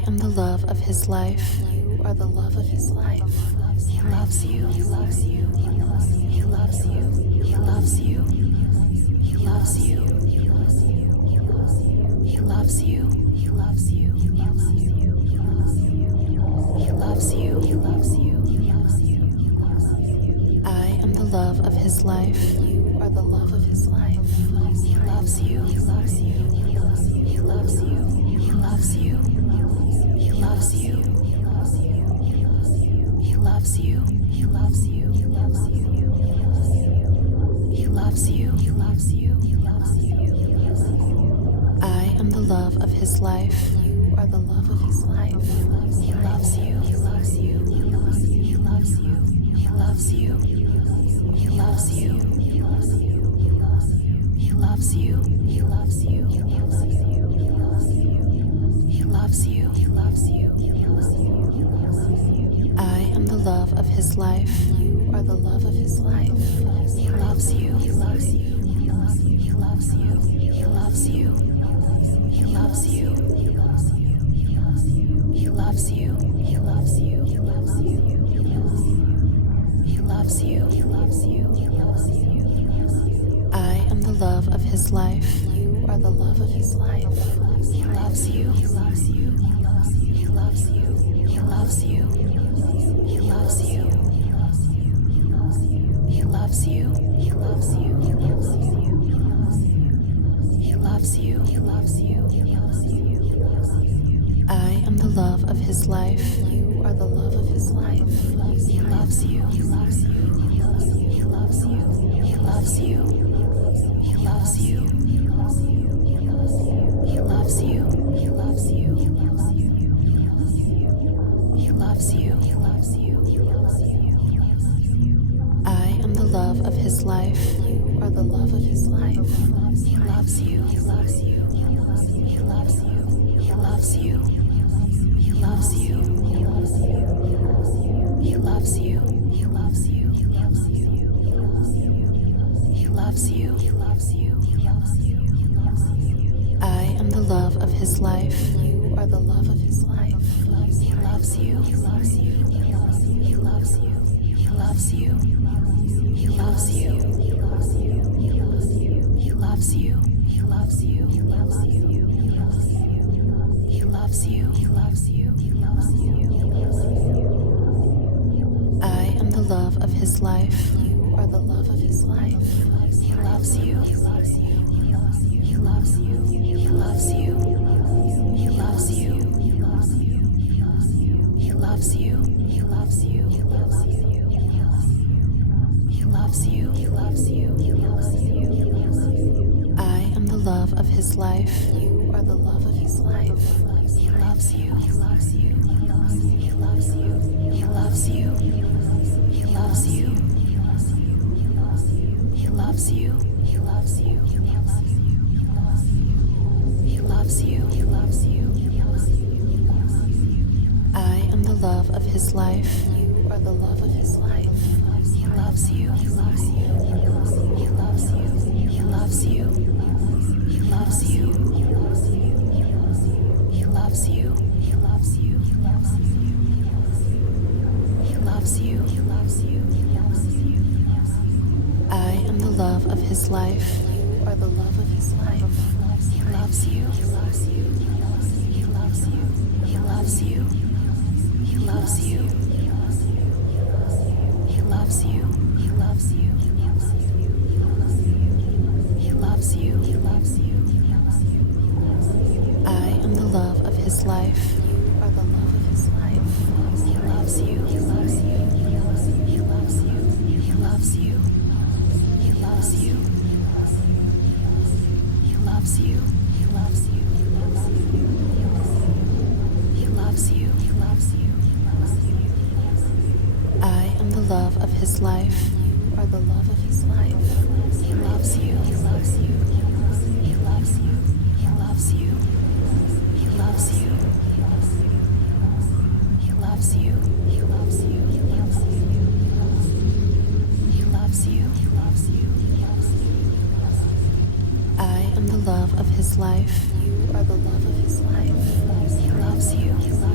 I am the love of his life. You are the love of his life. He loves you. He loves you. He loves you. He loves you. He loves you. He loves you. He loves you. He loves you. He loves you. He loves you. He loves you. He loves you. I am the love of his life. You are the love of his life. He loves you. He loves you. He loves you. He loves you. He loves you. He loves you. He loves you. He loves you. He loves you. He loves you. He loves you. He loves you. I am the love of his life. You are the love of his life. He loves you. He loves you. He loves you. He loves you. He loves you. He loves you. He loves you. He loves you. He loves you. He loves you. He loves you. He loves you. I am the love of his life. You are the love of his life. He loves you. He loves you. He loves you. He loves you. He loves you. He loves you. He loves you. He loves you. He loves you. He loves you. He loves you. He loves you. He loves you. I am the love of his life. You are the love of his life. He loves you. He loves you. He loves you. He loves you. He loves you. He loves you. He loves you. He loves you. He loves you. He loves you. He loves you. He loves you. I am the love of his life. You are the love of his life. He loves you. He loves you. He loves you. He loves you. He loves you. He loves you. He loves you. He loves you. He loves you. He loves you. He loves you. He loves you. He loves you. I am the love of his life. You are the love of his life. He loves you. He loves you. He loves you. He loves you. He loves you. He loves you. He loves you. He loves you. He loves you. He loves you. He loves you. He loves you. He loves you. I am the love of his life. You are the love of his life. He loves you. He loves you. He loves you. He loves you. He loves you. He loves you. He loves you. He loves you. He loves you. He loves you. He loves you. He loves you. He loves you. I am the love of his life. You are the love of his life. He loves you. He loves you. He loves you. He loves you. He loves you. He loves you. He loves you. He loves you. He loves you. He loves you. He loves you. He loves you. He loves you. I am the love of his life. You are the love of his life. He loves you. He loves you. He loves you. He loves you. He loves you. He loves you. He loves you. He loves you. He loves you. He loves you. He loves you. I am the love of his life. You are the love of his life. He loves you. He loves you. He loves you. He loves you. He loves you. He loves you. He loves you. He loves you. He loves you. He loves you. He loves you. He loves you. I am the love of his life. You are the love of his life. He loves you. He loves you. He loves you. He loves you. He loves you. He loves you. He loves you. He loves you. He loves you. He loves you. I am the love of his life. You are the love of his life. He loves you. He loves you. He loves you. He loves you. He loves you. He loves you. He loves you. He loves you. He loves you. He loves you. I am the love of his life. You are the love of his life. He loves you. He loves you. He loves you. He loves you. He loves you. He loves you. He loves you. He loves you. He loves you. He loves you. I am the love of his life. You are the love of his life. He loves you.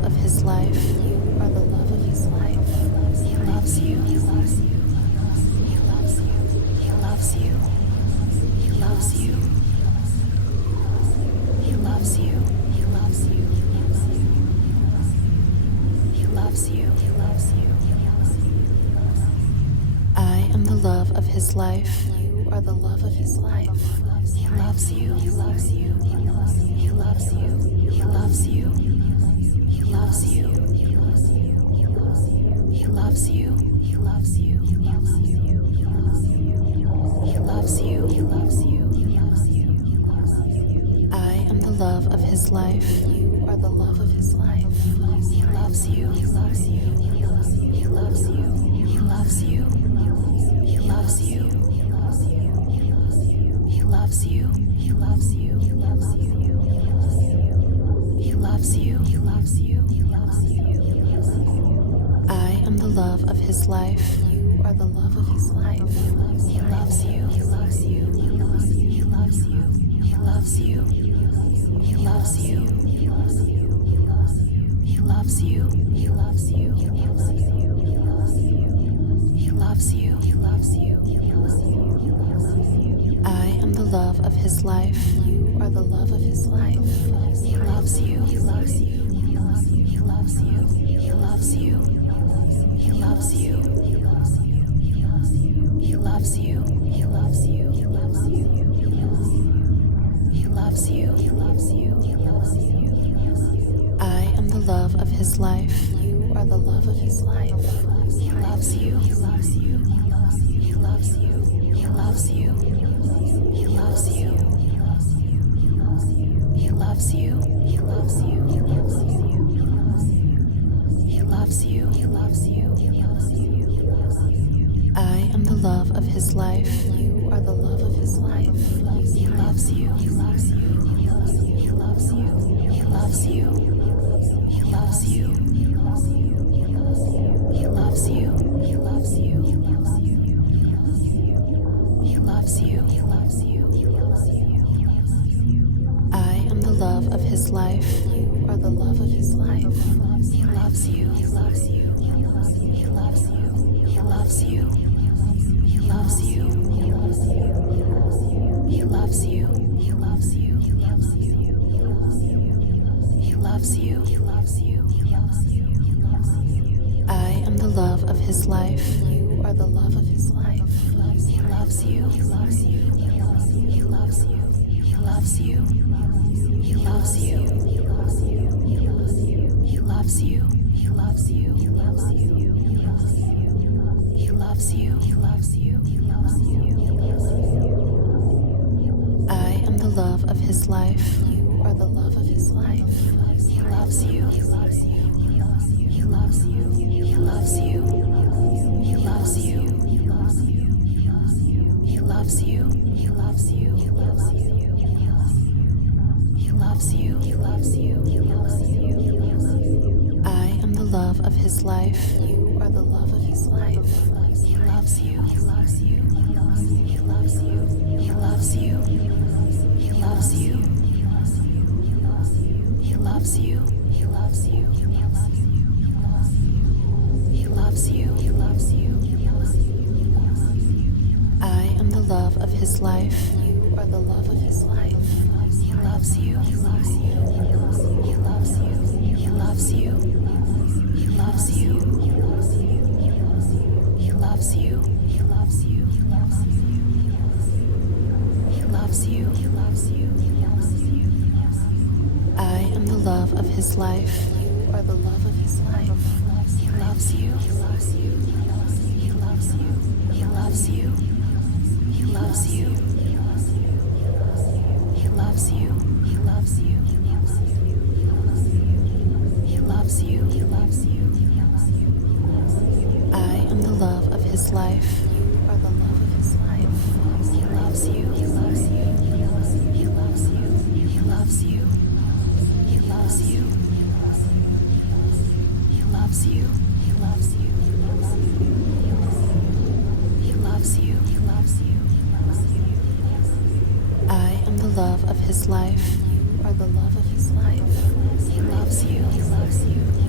of his life. You are the love of his life. He loves you. He loves you. He loves you. He loves you. He loves you. He loves you. He loves you. He loves you. He loves you. I am the love of his life. You are the love of his life. He loves you. He loves you. He loves you. He loves you. He loves you. He loves you. He loves you. He loves you. He loves you. He loves you. He loves you. I am the love of his life. You are the love of his life. He loves you. He loves you. He loves you. He loves you. He loves you. He loves you. He loves you. He loves you. He loves you. He loves you. He loves you. He loves you. I am the love of his life. You are the love of his life. He loves you. He loves you. He loves you. He loves you. He loves you. He loves you. He loves you. He loves you. He loves you. He loves you. He loves you. He loves you. I am the love of his life. You are the love of his life. He loves you. He loves you. He loves you. He loves you. He loves you. He loves you. He loves you. He loves you. He loves you. He loves you. He loves you. He loves you. He loves you. I am the love of his life. You are the love of his life. He loves you. He loves you. He loves you. He loves you. He loves you. He loves you. He loves you. He loves you. He loves you. He loves you. He loves you. He loves you. I am the love of his life. You are the love of his life. He loves you. He loves you. He loves you. He loves you. He loves you. He loves you. He loves you. He loves you. He loves you. He loves you. He loves you. He loves you. I am the love of his life. You are the love of his life. He loves you. He loves you. He loves you. He loves you. He loves you. He loves you. He loves you. He loves you. He loves you. He loves you. He loves you. He loves you. I am the love of his life. You are the love of his life. He loves you. He loves you. He loves you. He loves you. He loves you. He loves you. He loves you. He loves you. He loves you. He loves you. He loves you. He loves you. He loves you. I am the love of his life. You are the love of his life. He loves you. He loves you. He loves you. He loves you. He loves you. He loves you. He loves you. He loves you. He loves you. He loves you. He loves you. He loves you. He loves you. I am the love of his life. You are the love of his life. He loves you. He loves you. He loves you. He loves you. He loves you. He loves you. He loves you. He loves you. He loves you. He loves you. I am the love of his life. You are the love of his life. He loves you. He loves you. He loves you. He loves you. He loves you. He loves you. He loves you. He loves you. He loves you. He loves you. He loves you. I am the love of his life. You are the love of his life. He loves you. He loves you. He loves you. He loves you. He loves you. He loves you. He loves you. He loves you. He loves you. He loves you. I am the love of his life. You are the love of his life. He loves you. He loves you. He loves you. He loves you. He loves you. He loves you. He loves you. He loves you. He loves you. He loves you. I am the love of his life. You are the love of his life. He loves you. He loves you.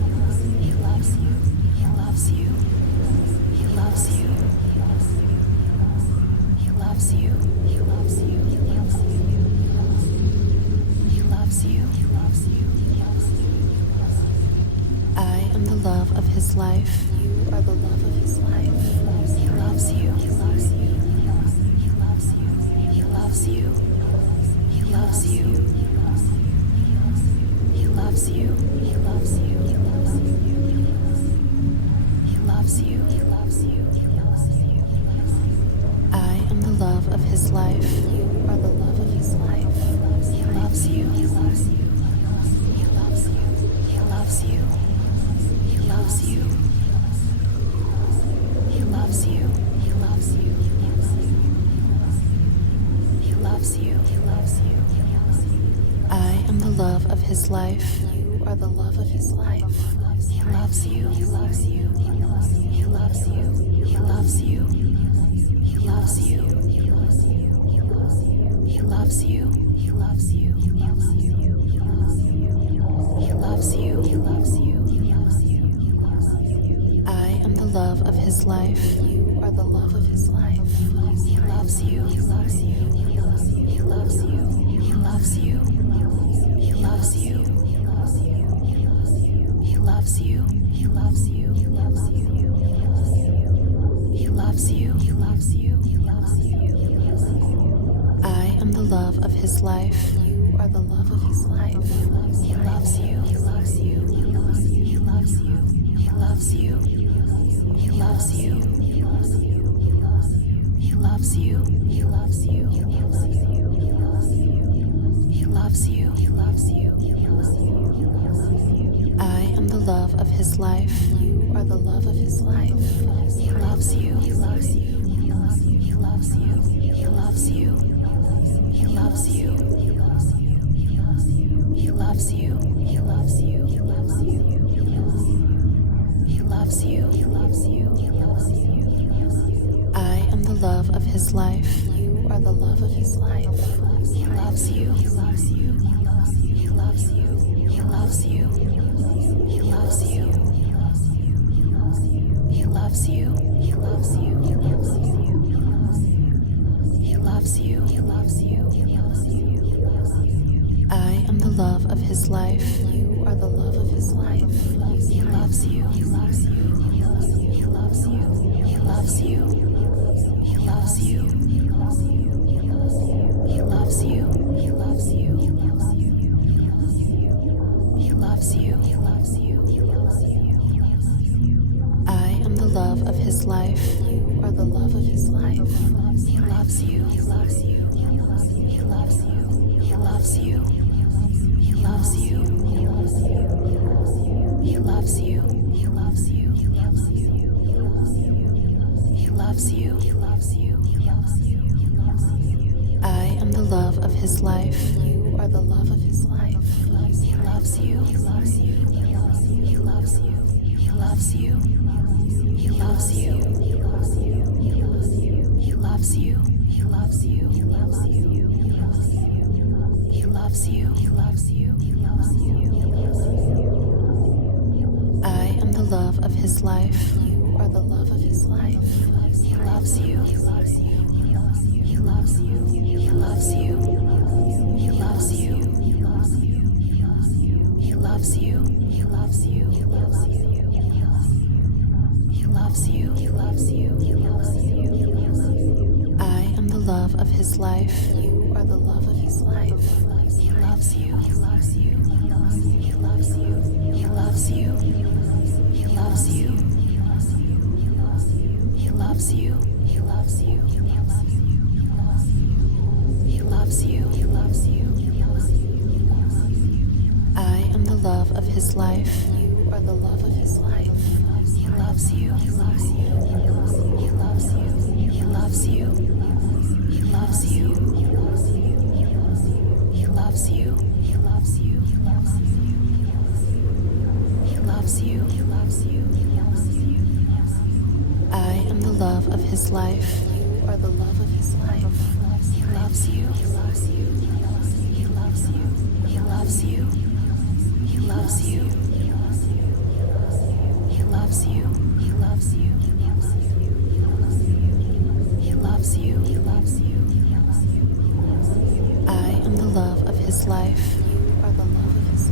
I am the love of his life. You are the love of his life. He loves you. He loves you. He loves you. He loves you. He loves you. He loves you. He loves you. He loves you. He loves you. I am the love of his life. You are the love of his life. He loves you. He loves you. He loves you. He loves you. He loves you. He loves you. He loves you. He loves you. He loves you. I am the love of his life. You are the love of his life. He loves you. He loves you. He loves you. He loves you. He loves you. He loves you. He loves you. He loves you. He loves you. He loves you. He loves you. I am the love of his life. You are the love of his life. He loves you. He loves you. He loves you. He loves you. He loves you. He loves you. He loves you. He loves you. He loves you. He loves you. He loves you. He loves you. I am the love of his life. You are the love of his life. He loves you. He loves you. He loves you. He loves you. He loves you. He loves you. He loves you. He loves you. He loves you. He loves you. He loves you. He loves you. I am the love of his life. You are the love of his life. He loves you. He loves you. He loves you. He loves you. He loves you. He loves you. He loves you. He loves you. He loves you. He loves you. He loves you. He loves you. He loves you. I am the love of his life. You are the love of his life. He loves you. He loves you. He loves you. He loves you. He loves you. He loves you. He loves you. He loves you. He loves you. He loves you. He loves you. He loves you. I am the love of his life. You are the love of his life. He loves you. He loves you. He loves you. He loves you. He loves you. He loves you. He loves you. He loves you. He loves you. He loves you. He loves you. I am the love of his life. You are the love of his life. He loves you. He loves you. He loves you. He loves you. He loves you. He loves you. He loves you. He loves you. He loves you. He loves you. He loves you. He loves you. I am the love of his life. You are the love of his life. He loves you. He loves you. He loves you. He loves you. He loves you. He loves you. He loves you. He loves you. He loves you. He loves you. He loves you. He loves you. He loves you. I am the love of his life. You are the love of his life. He loves you. He loves you. He loves you. He loves you. He loves you. He loves you. He loves you. He loves you. He loves you. He loves you. He loves you. He loves you. He loves you. I am the love of his life. You are the love of his life. He loves you. He loves you. He loves you. He loves you. He loves you. He loves you. He loves you. He loves you. He loves you. He loves you. I am the love of his life. You are the love of his life. He loves you. He loves you. He loves you. He loves you. He loves you. He loves you. He loves you. He loves you. He loves you. He loves you. I am the love of his life. You are the love of his life. He loves you. He loves you. He loves you. He loves you. He loves you. He loves you. He loves you. He loves you. He loves you. I am the love of his life. You are the love of his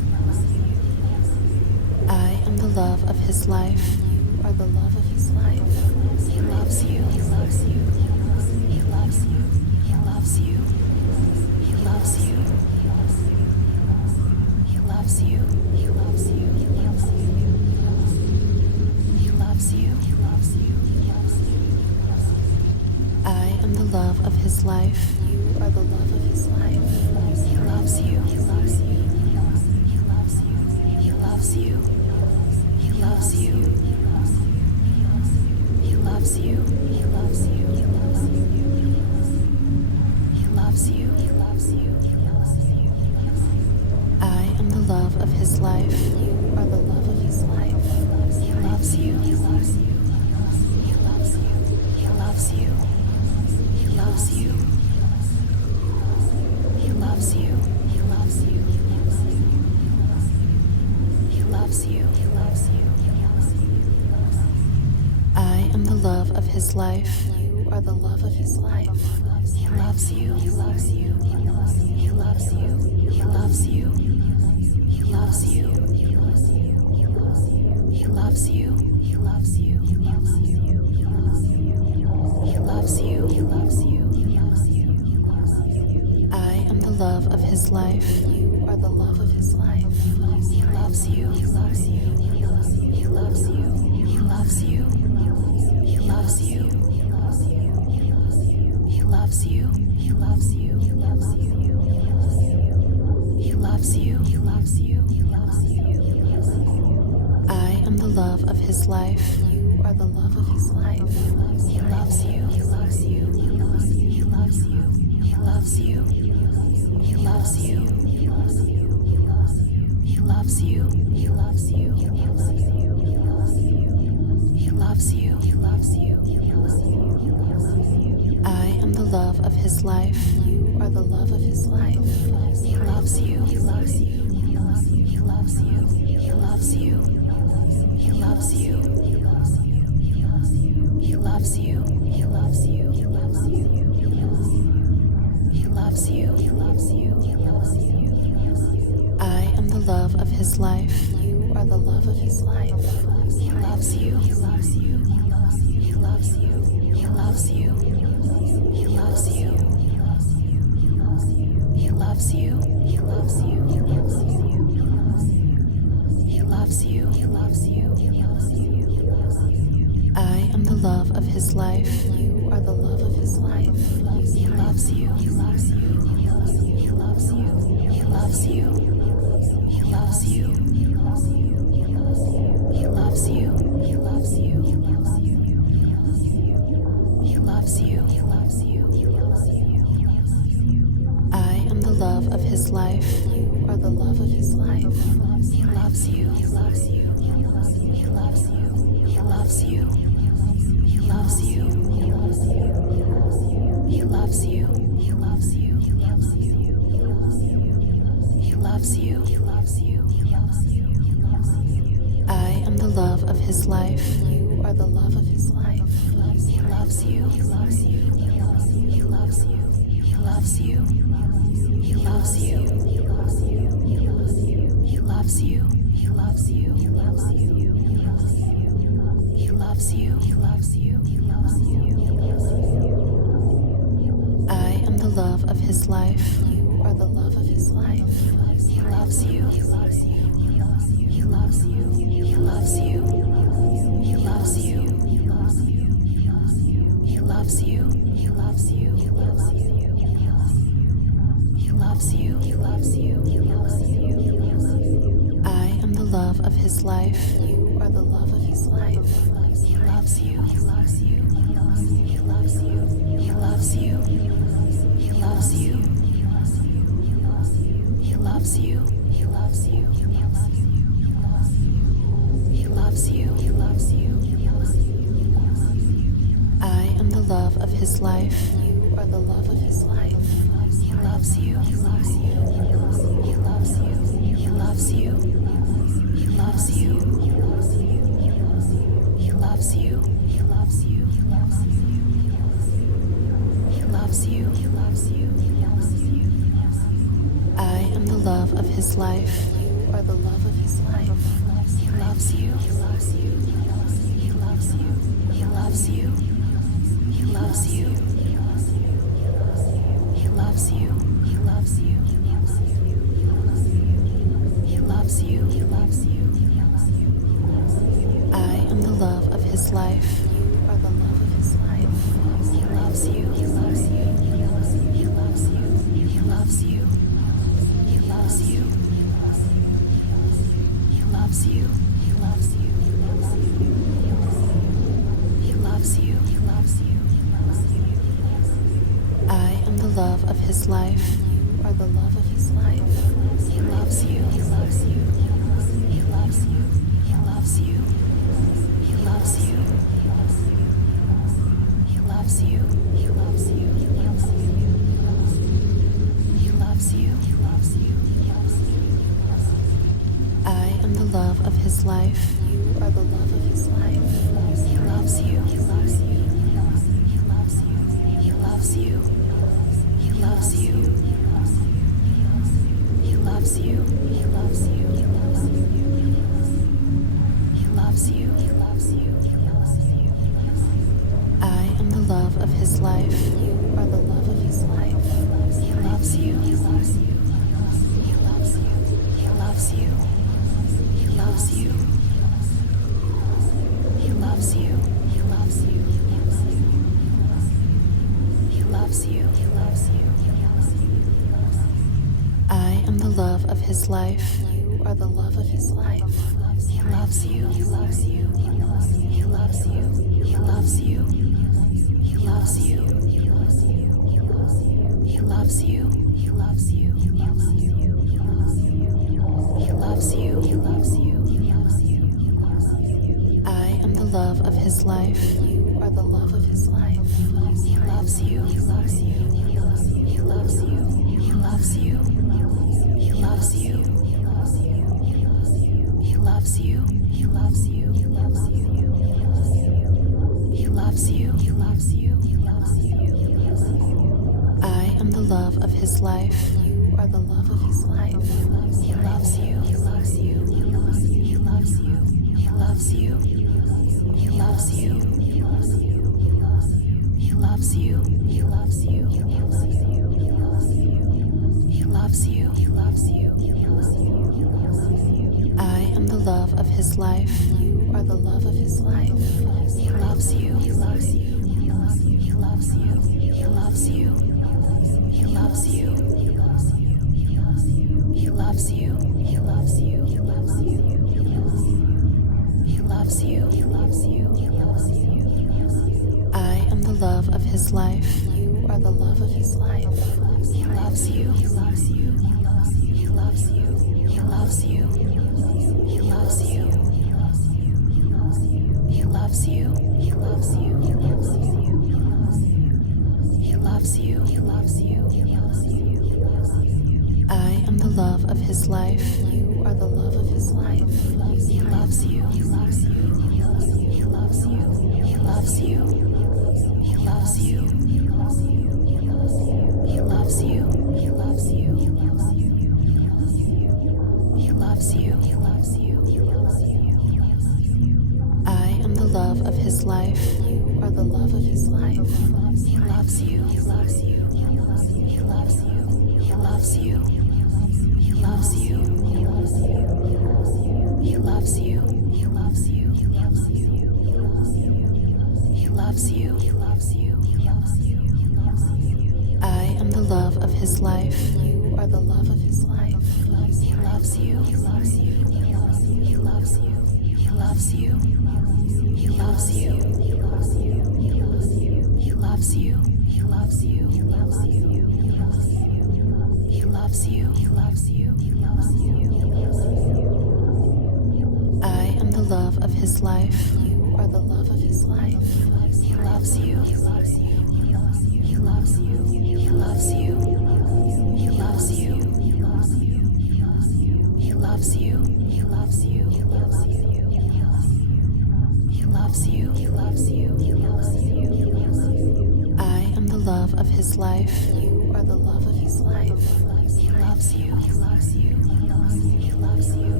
his life. You are the love of his life. He loves you. He loves you. He loves you. He loves you. He loves you. He loves you. He loves you. He loves you. He loves you. He loves you. I am the love of his life. You are the love of his life. He loves you. He loves you. He loves you. He loves you. He loves you. He loves you. He loves you. He loves you. He loves you. He loves you. I am the love of his life. You are the love of his life. He loves you. He loves you. He loves you. He loves you. He loves you. He loves you. He loves you. He loves you. He loves you. I am the love of his life. You are the love of his life. He loves you. He loves you. He loves you. He loves you. He loves you. He loves you. He loves you. He loves you. He loves you. He loves you. He loves you. I am the love of his life. You are the love of his life. He loves you. He loves you. He loves you. He loves you. He loves you. He loves you. He loves you. He loves you. He loves you. He loves you. He loves you. He loves you. I am the love of his life. You are the love of his life. He loves you. He loves you. He loves you. He loves you. He loves you. He loves you. He loves you. He loves you. He loves you. He loves you. He loves you. He loves you. I am the love of his life. You are the love of his life. He loves you. He loves you. He loves you. He loves you. He loves you. He loves you. He loves you. He loves you. He loves you. He loves you. He loves you. He loves you. He loves you. I am the love of his life. You are the love of his life. He loves you. He loves you. He loves you. He loves you. He loves you. He loves you. He loves you. He loves you. He loves you. He loves you. He loves you. I am the love of his life. You are the love of his life. He loves you. He loves you. He loves you. He loves you. He loves you. He loves you. He loves you. He loves you. He loves you. He loves you. He loves you. I am the love of his life. You are the love of his life. He loves you. He loves you. He loves you. He loves you. He loves you. He loves you. He loves you. He loves you. He loves you. He loves you. He loves you. He loves you. I am the love of his life. You are the love of his life. He loves you. He loves you. He loves you. He loves you. He loves you. He loves you. He loves you. He loves you. He loves you. He loves you. He loves you. He loves you. He loves you. I am the love of his life. You are the love of his life. He loves you. He loves you. He loves you. He loves you. He loves you. He loves you. He loves you. He loves you. He loves you. He loves you. He loves you. He loves you. He loves you. I am the love of his life. You are the love of his life. He loves you. He loves you. He loves you. He loves you. He loves you. He loves you. He loves you. He loves you. He loves you. He loves you. I am the love of his life. You are the love of his life. He loves you. He loves you. He loves you. He loves you. He loves you. He loves you. He loves you. He loves you. He loves you. He loves you. He loves you. I am the love of his life. You are the love of his life. He loves you. He loves you. He loves you. He loves you. He loves you. He loves you. He loves you. He loves you. He loves you. I am the love of his life. You are the love of his life. He loves you. He loves you. He loves you. He loves you. He loves you. He loves you. He loves you. He loves you. He loves you. He loves you. I am the love of his life. You are the love of his life. He loves you. He loves you. He loves you. He loves you. He loves you. He loves you. He loves you. He loves you. He loves you. I am the love of his life. You are the love of his life. He loves you. He loves you. He loves you. He loves you. He loves you. He loves you. He loves you. He loves you. He loves you. He loves you. I am the love of his life. You are the love of his life. He loves you. He loves you. He loves you. He loves you. He loves you. He loves you. He loves you. He loves you. He loves you. I am the love of his life. You are the love of his life. He loves you. He loves you. He loves you. He loves you. He loves you. He loves you. He loves you. He loves you. He loves you. He loves you. He loves you. I am the love of his life. You are the love of his life. He loves you. He loves you. He loves you. He loves you. He loves you. He loves you. He loves you. He loves you. He loves you. He loves you. He loves you. I am the love of his life. You are the love of his life. He loves you. He loves you. He loves you. He loves you. He loves you. He loves you. He loves you. He loves you. He loves you. He loves you. He loves you. I am the love of his life. You are the love of his life. He loves you. He loves you. He loves you. He loves you. He loves you. He loves you. He loves you. He loves you. He loves you. He loves you. He loves you. He loves you. I am the love of his life. You are the love of his life. He loves you. He loves you. He loves you. He loves you. He loves you. He loves you. He loves you. He loves you. He loves you. I am the love of his life. You are the love of his life. He loves you. He loves you. He loves you. He loves you. He loves you. He loves you. He loves you. He loves you. He loves you. He loves you. I am the love of his life. You are the love of his life. He loves you. He loves you. He loves you. He loves you. He loves you. He loves you. He loves you. He loves you. He loves you. He loves you. He loves you. I am the love of his life. You are the love of his life. He loves you. He loves you. He loves you. He loves you. He loves you. He loves you. He loves you. He loves you. He loves you. He loves you. He loves you. He loves you. He loves you. I am the love of his life. You are the love of his life. He loves you. He loves you. He loves you. He loves you. He loves you. He loves you. He loves you. He loves you. He loves you. He loves you. He loves you. He loves you. He loves you. I am the love of his life. You are the love of his life. He loves you. He loves you. He loves you. He loves you.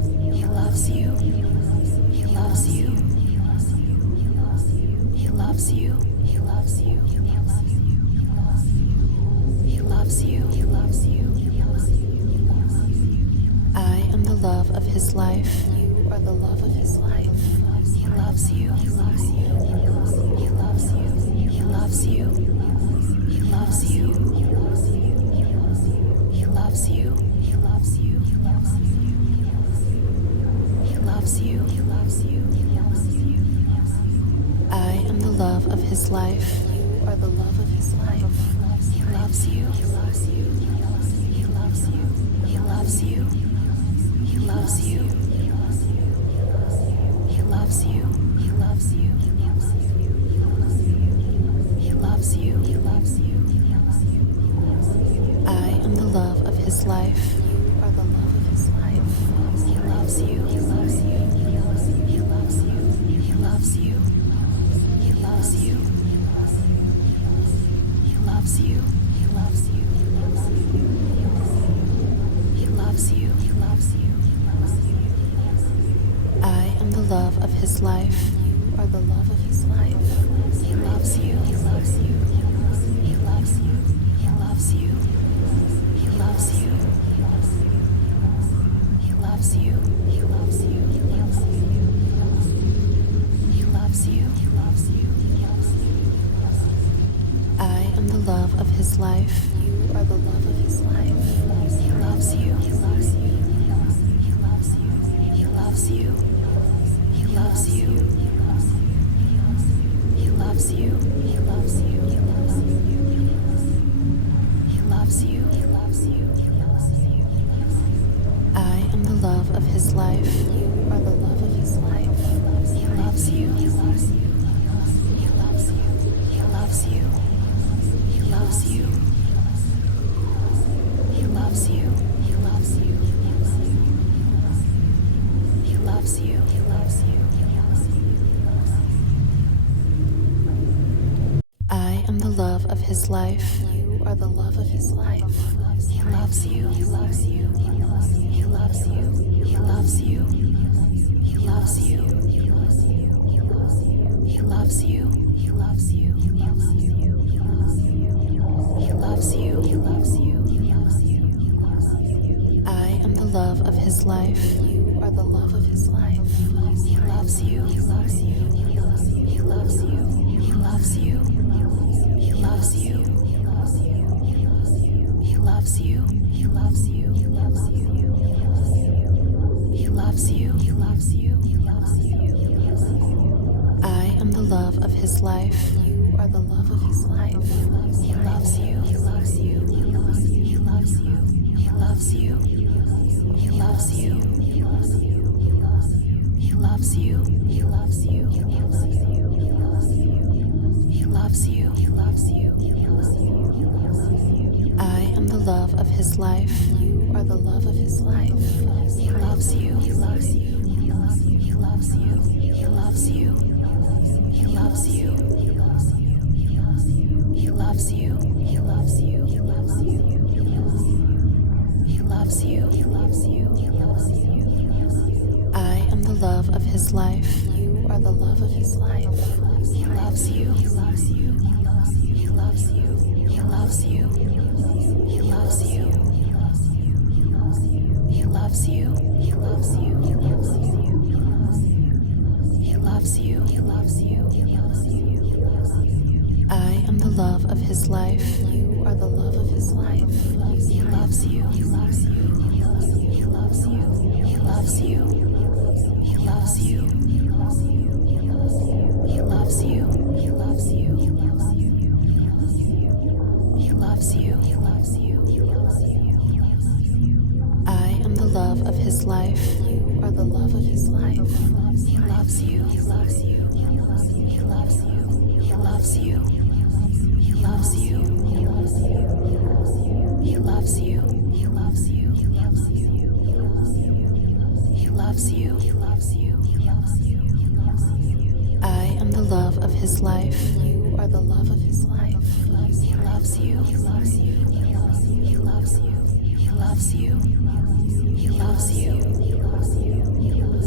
loves you. He loves you. He loves you. He loves you. He loves you. He loves you. I am the love of his life. You are the love of his life. He loves you. He loves you. He loves you. He loves you. He loves you. He loves you. He loves you. He loves you. He loves you. I am the love of his life. You are the love of his life. He loves you. He loves you. He loves you. He loves you. He loves you. He loves you. He loves you. He loves you. He loves you. I am the love of his life. You are the love of his life. He loves you. He loves you. He loves you. He loves you. He loves you. He loves you. He loves you. He loves you. He loves you. He loves you. I am the love of his life. You are the love of his life. He loves you. He loves you. He loves you. He loves you. He loves you. He loves you. He loves you. He loves you. He loves you. I am the love of his life. You are the love of his life. He loves you. He loves you. He loves you. He loves you. He loves you. He loves you. He loves you. He loves you. He loves you. I am the love of his life. You are the love of his life. He loves you. He loves you. He loves you. He loves you. He loves you. He loves you. He loves you. He loves you. He loves you. I am the love of his life. You are the love of his life. He loves you. He loves you. He loves you. He loves you. He loves you. He loves you. He loves you. He loves you. He loves you. He loves you. I am the love of his life. You are the love of his life. He loves you. He loves you. He loves you. He loves you. He loves you. He loves you. He loves you. He loves you. He loves you. He loves you. I am the love of his life. You are the love of his life. He loves you. He loves you. He loves you. He loves you. He loves you. He loves you. He loves you. He loves you. He loves you. He loves you. He loves you. I am the love of his life. You are the love of his life. He loves you. He loves you. He loves you. He loves you. He loves you. He loves you. He loves you. He loves you. He loves you. He loves you. He loves you. I am the love of his life. You are the love of his life. He loves you. He loves you. He loves you. He loves you. He loves you. He loves you. He loves you. He loves you. He loves you. I am the love of his life. You are the love of his life. He loves you. He loves you. He loves you. He loves you. He loves you. He loves you. He loves you. He loves you. He loves you. He loves you. I am the love of his life. You are the love of his life. He loves you. He loves you. He loves you. He loves you. He loves you. He loves you. He loves you. He loves you. He loves you. He loves you. He loves you. I am the love of his life. You are the love of his life. He loves you. He loves you. He loves you. He loves you. He loves you. He loves you.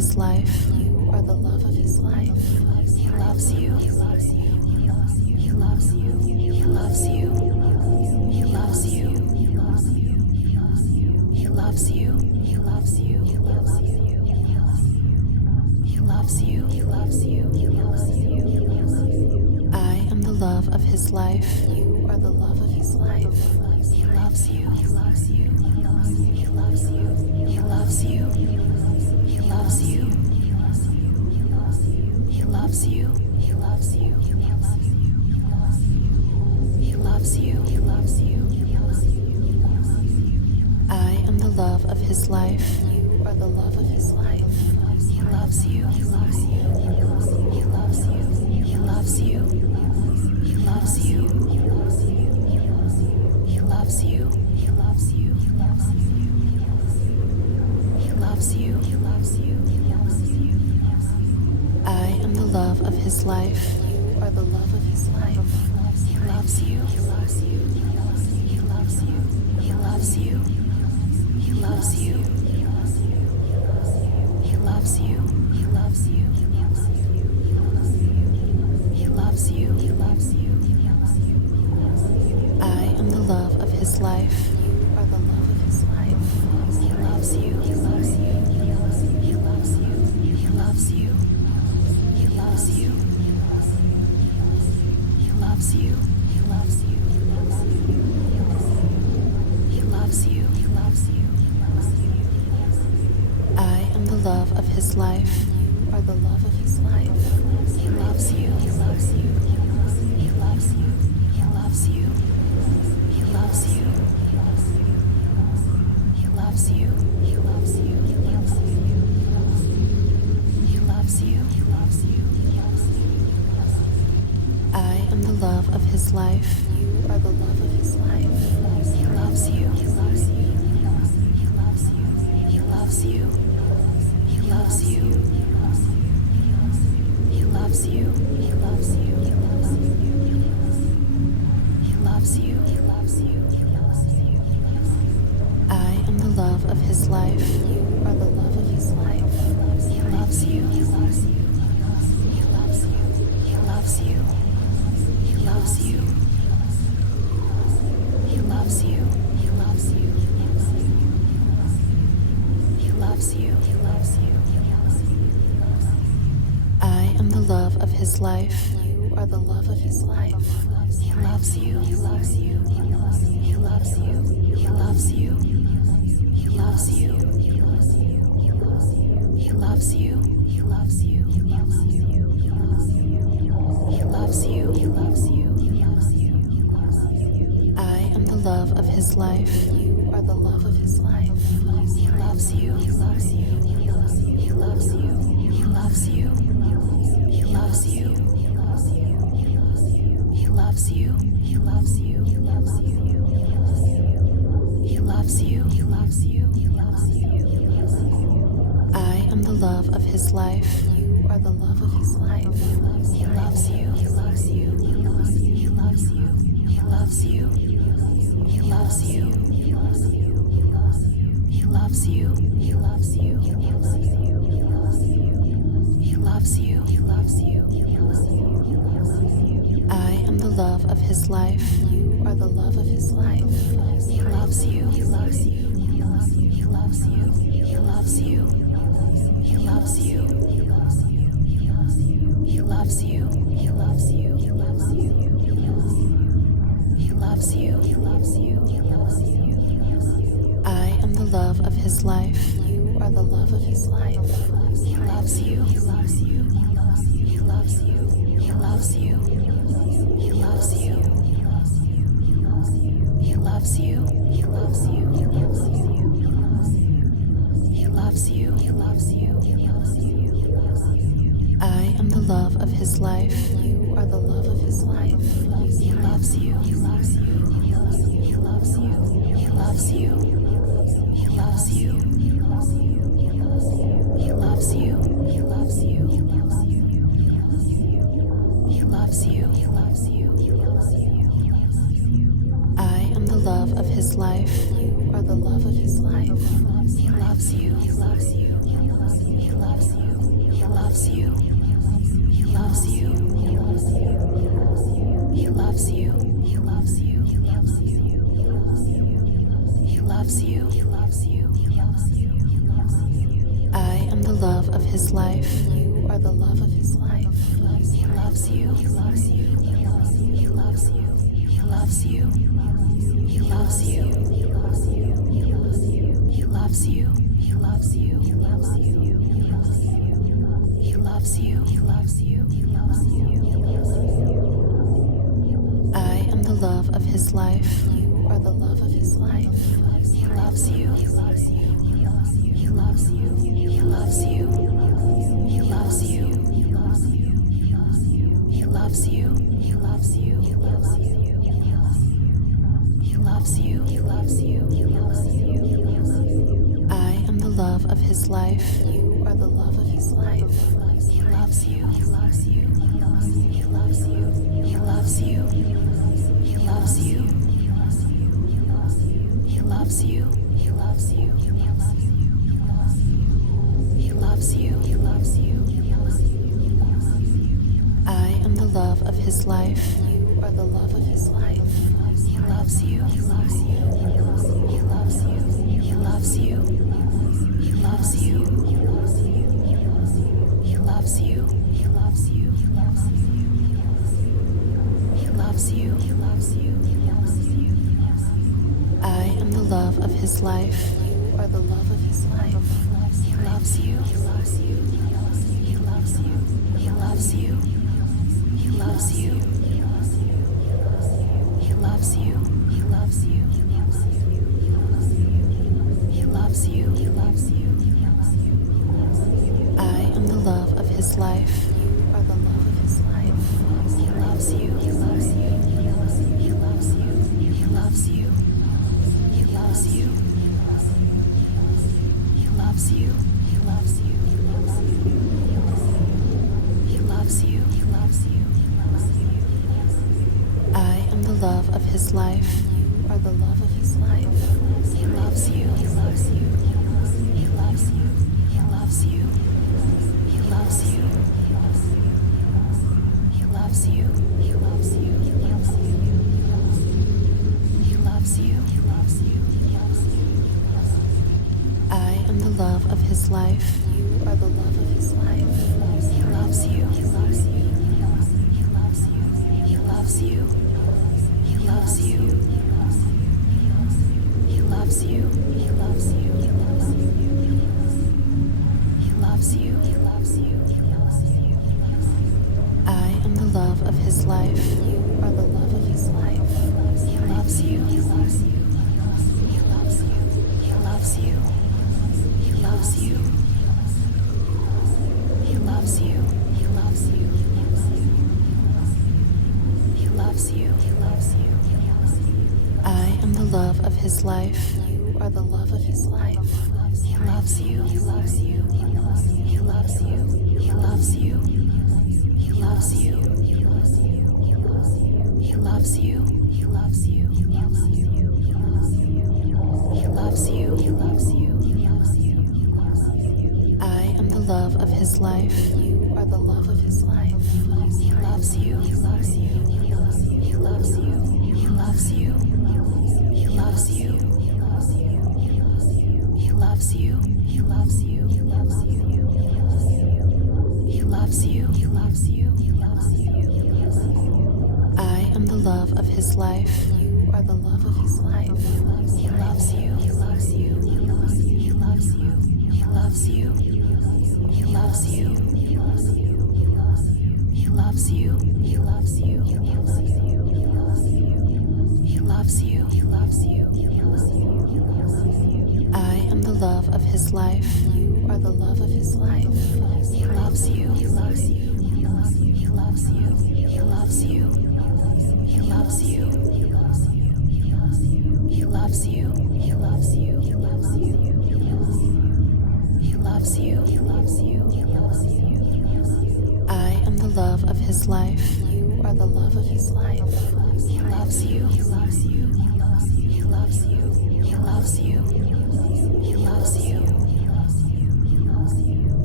his life. You are the love of his life. He loves you. He loves you. He loves you. He loves you. He loves you. He loves you. He loves you. He loves you. He loves you. He loves you. He loves you. He loves you. He loves you. I am the love of his life. You are the love of his life. He loves you. He loves you. He loves you. He loves you. He loves you. He loves you. He loves you. He loves you. He loves you. He loves you. He loves you. I am the love of his life. You are the love of his life. He loves you. He loves you. He loves you. He loves you. He loves you. He loves you. He loves you. He loves you. He loves you. He loves you. He loves you. I am the love of his life. You are the love of his life. He loves you. He loves you. He loves you. He loves you. He loves you. He loves you. He loves you. He loves you. He loves you. He loves you. I am the love of his life. You are the love of his life. He loves you. He loves you. He loves you. He loves you. He loves you. He loves you. He loves you. He loves you. He loves you. He loves you. I am the love of his life. You are the love of his life. He loves you. He loves you. He loves you. He loves you. He loves you. He loves you. He loves you. He loves you. He loves you. He loves you. I am the love of his life. You are the love of his life. He loves you. He loves you. He loves you. He loves you. He loves you. He loves you. He loves you. He loves you. He loves you. He loves you. I am the love of his life. You are the love of his life. He loves you. He loves you. He loves you. He loves you. He loves you. He loves you. He loves you. He loves you. He loves you. I am the love of his life. You are the love of his life. He loves you. He loves you. He loves you. He loves you. He loves you. He loves you. He loves you. He loves you. He loves you. He loves you. He loves you. He loves you. I am the love of his life. You are the love of his life. He loves you. He loves you. He loves you. He loves you. He loves you. He loves you. He loves you. He loves you. He loves you. He loves you. He loves you. He loves you. I am the love of his life. You are the love of his life. He loves you. He loves you. He loves you. He loves you. He loves you. He loves you. He loves you. He loves you. He loves you. He loves you. He loves you. He loves you. I am the love of his life. You are the love of his life. He loves you. He loves you. He loves you. He loves you. He loves you. He loves you. He loves you. He loves you. He loves you. He loves you. He loves you. He loves you. I am the love of his life. You are the love of his life. He loves you. He loves you. He loves you. He loves you. He loves you. He loves you. He loves you. He loves you. He loves you. He loves you. He loves you. I am the love of his life. You are the love of his life. He loves you. He loves you. He loves you. He loves you. He loves you. He loves you. He loves you. He loves you. He loves you. He loves you. He loves you. He loves you. I am the love of his life. You are the love of his life. He loves you. He loves you. He loves He loves you. He loves you. He loves you. He loves you. He loves you. He loves you. He loves you. He loves you. He loves you. He loves you. I am the love of his life. You are the love of his life. He loves you. He loves you. He loves you. He loves you. He loves you. He loves you. He loves you. He loves you. He loves you. He loves you. He loves you. He loves you. He loves you. I am the love of his life. You are the love of his life. He loves you. He loves you. He loves you. He loves you. He loves you. He loves you. He loves you. He loves you. He loves you. He loves you. He loves you. He loves you. He loves you. I am the love of his life. You are the love of his life. He loves you. He loves you. He loves you. He loves you. He loves you. He loves you. He loves you. He loves you. He loves you. He loves you. He loves you. I am the love of his life. You are the love of his life. He loves you. He loves you. He loves you. He loves you. He loves you. He loves you. He loves you. He loves you. He loves you. He loves you. He loves you. He loves you. I am the love of his life. You are the love of his life. He loves you. He loves you. He loves you. He loves you. He loves you. He loves you. He loves you. He loves you. He loves you. He loves you. I am the love of his life. You are the love of his life. He loves you. He loves you. He loves you. He loves you. He loves you. He loves you. He loves you. He loves you. He loves you. He loves you. I am the love of his life. You are the love of his life. He loves you. He loves you. He loves you. He loves you. He loves you. He loves you. He loves you. He loves you. He loves you. He loves you. I am the love of his life. You are the love of his life. He loves you. He loves you. He loves you. He loves you. He loves you. He loves you. He loves you. He loves you. He loves you. He loves you. I am the love of his life. You are the love of his life. He loves you. He loves you. He loves you. He loves you. He loves you. He loves you. He loves you. He loves you. He loves you. I am the love of his life. You are the love of his life. He loves you. He loves you. He loves you. He loves you. He loves you. He loves you. He loves you. He loves you. He loves you. He loves you. He loves you. He loves you. I am the love of his life. You are the love of his life. He loves you. He loves you. He loves you. He loves you. He loves you. He loves you. He loves you. He loves you. He loves you. He loves you. He loves you. He loves you. I am the love of his life. You are the love of his life. He loves you. He loves you. He loves you. He loves you. He loves you. He loves you. He loves you. He loves you. He loves you. He loves you. He loves you. He loves you. I am the love of his life. You are the love of his life. He loves you. He loves you. He loves you. He loves you. He loves you. He loves you. He loves you. He loves you. He loves you. He loves you. He loves you. He loves you. He loves you. I am the love of his life. You are the love of his life. He loves you. He loves you. He loves you. He loves you. He loves you. He loves you. He loves you.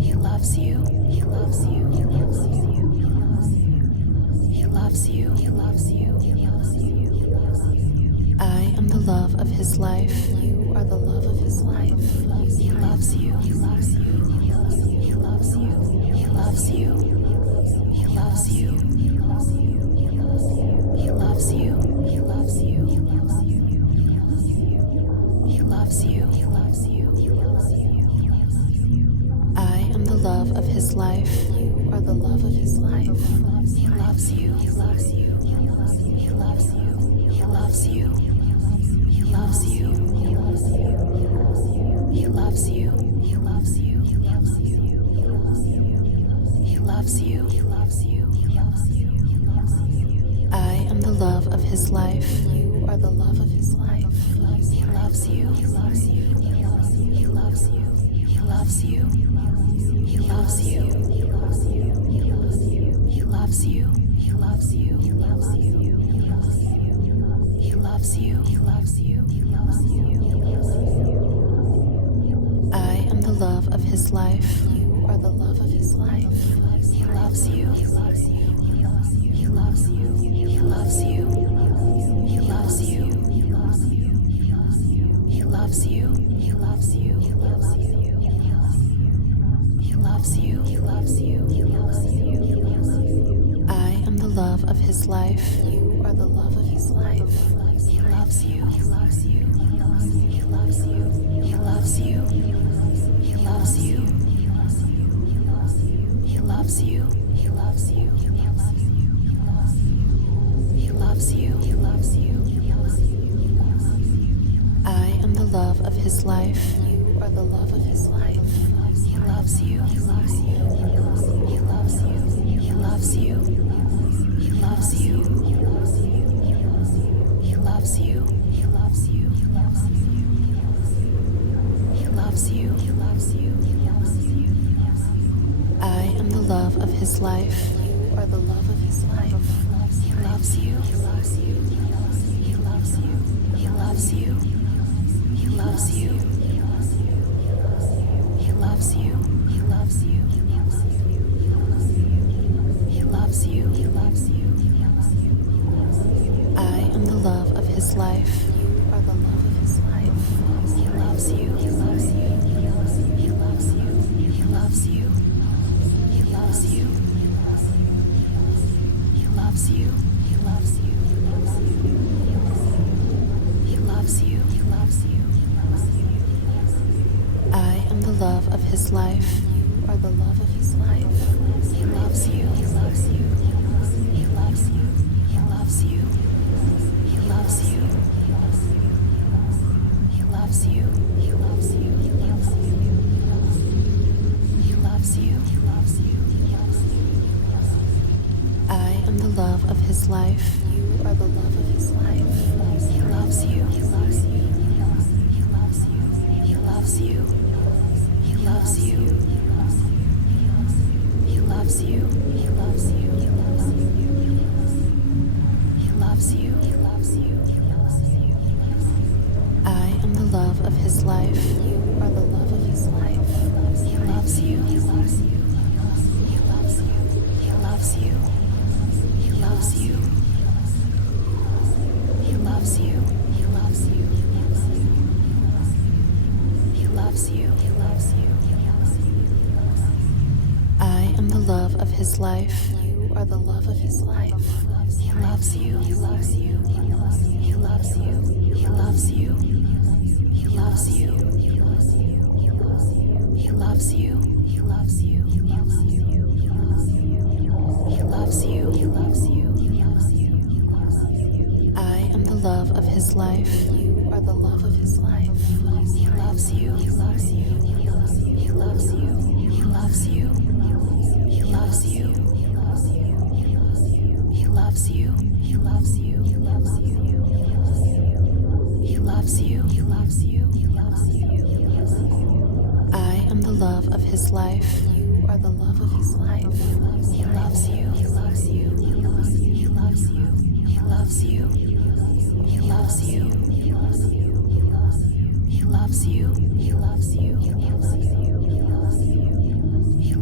He loves you. He loves you. He loves you. He loves you. He loves you. He loves you. I am the love of his life. You are the love of his life. He loves you. He loves you. He loves you. He loves you. He loves you. He loves you. He loves you. He loves you. He loves you. He loves you. He loves you. He loves you. He loves you. I am the love of his life. You are the love of his life. He loves you. He loves you. He loves you. He loves you. He loves you. He loves you. He loves you. He loves you. He loves you. He loves you. He loves you. He loves you. He loves you. I am the love of his life. You are the love of his life. He loves you. He loves you. He loves you. He loves you. He loves you. He loves you. He loves you. He loves you. He loves you. He loves you. He loves you. He loves you. He loves you. I am the love of his life. You are the love of his life. He loves you. He loves you. He loves you. He loves you. He loves you. He loves you. He loves you. He loves you. He loves you. He loves you. He loves you. He loves you. He loves you. I am the love of his life. You are the love of his life. He loves you. He loves you. He loves you. He loves you. He loves you. He loves you. He loves you. He loves you. He loves you. He loves you. He loves you. I am the love of his life. You are the love of his life. He loves you. He loves you. He loves you. He loves you. He loves you. He loves you. He loves you. He loves you. He loves you. He loves you. He loves you. I am the love of his life. You are the love of his life. He loves you. He loves you. He loves you. He loves you. He loves you. He loves you. He loves you. He loves you. He loves you. I am the love of his life. You are the love of his life. He loves you. He loves you. He loves you. He loves you. He loves you. He loves you. He loves you. He loves you. He loves you. He loves you. I am the love of his life. You are the love of his life. He loves you. He loves you. He loves you. He loves you. He loves you. He loves you. He loves you. He loves you. He loves you. He loves you. I am the love of his life. You are the love of his life. He loves you. He loves you. He loves you. He loves you. He loves you. He loves you. He loves you. He loves you. He loves you. He loves you. I am the love of his life. You are the love of his life. He loves you. He loves you. He loves you. He loves you. He loves you. He loves you. He loves you. He loves you. He loves you. I am the love of his life. You are the love of his life. He loves you. He loves you. He loves you. He loves you. He loves you. He loves you. He loves you. He loves you. He loves you. He loves you. He loves you. He loves you. I am the love of his life. You are the love of his life. He loves you. He loves you. He loves you. He loves you. He loves you. He loves you. He loves you. He loves you. He loves you. He loves you. He loves you. He loves you. I am the love of his life. You are the love of his life. He loves you. He loves you. He loves you. He loves you. He loves you. He loves you. He loves you. He loves you. He loves you. He loves you. He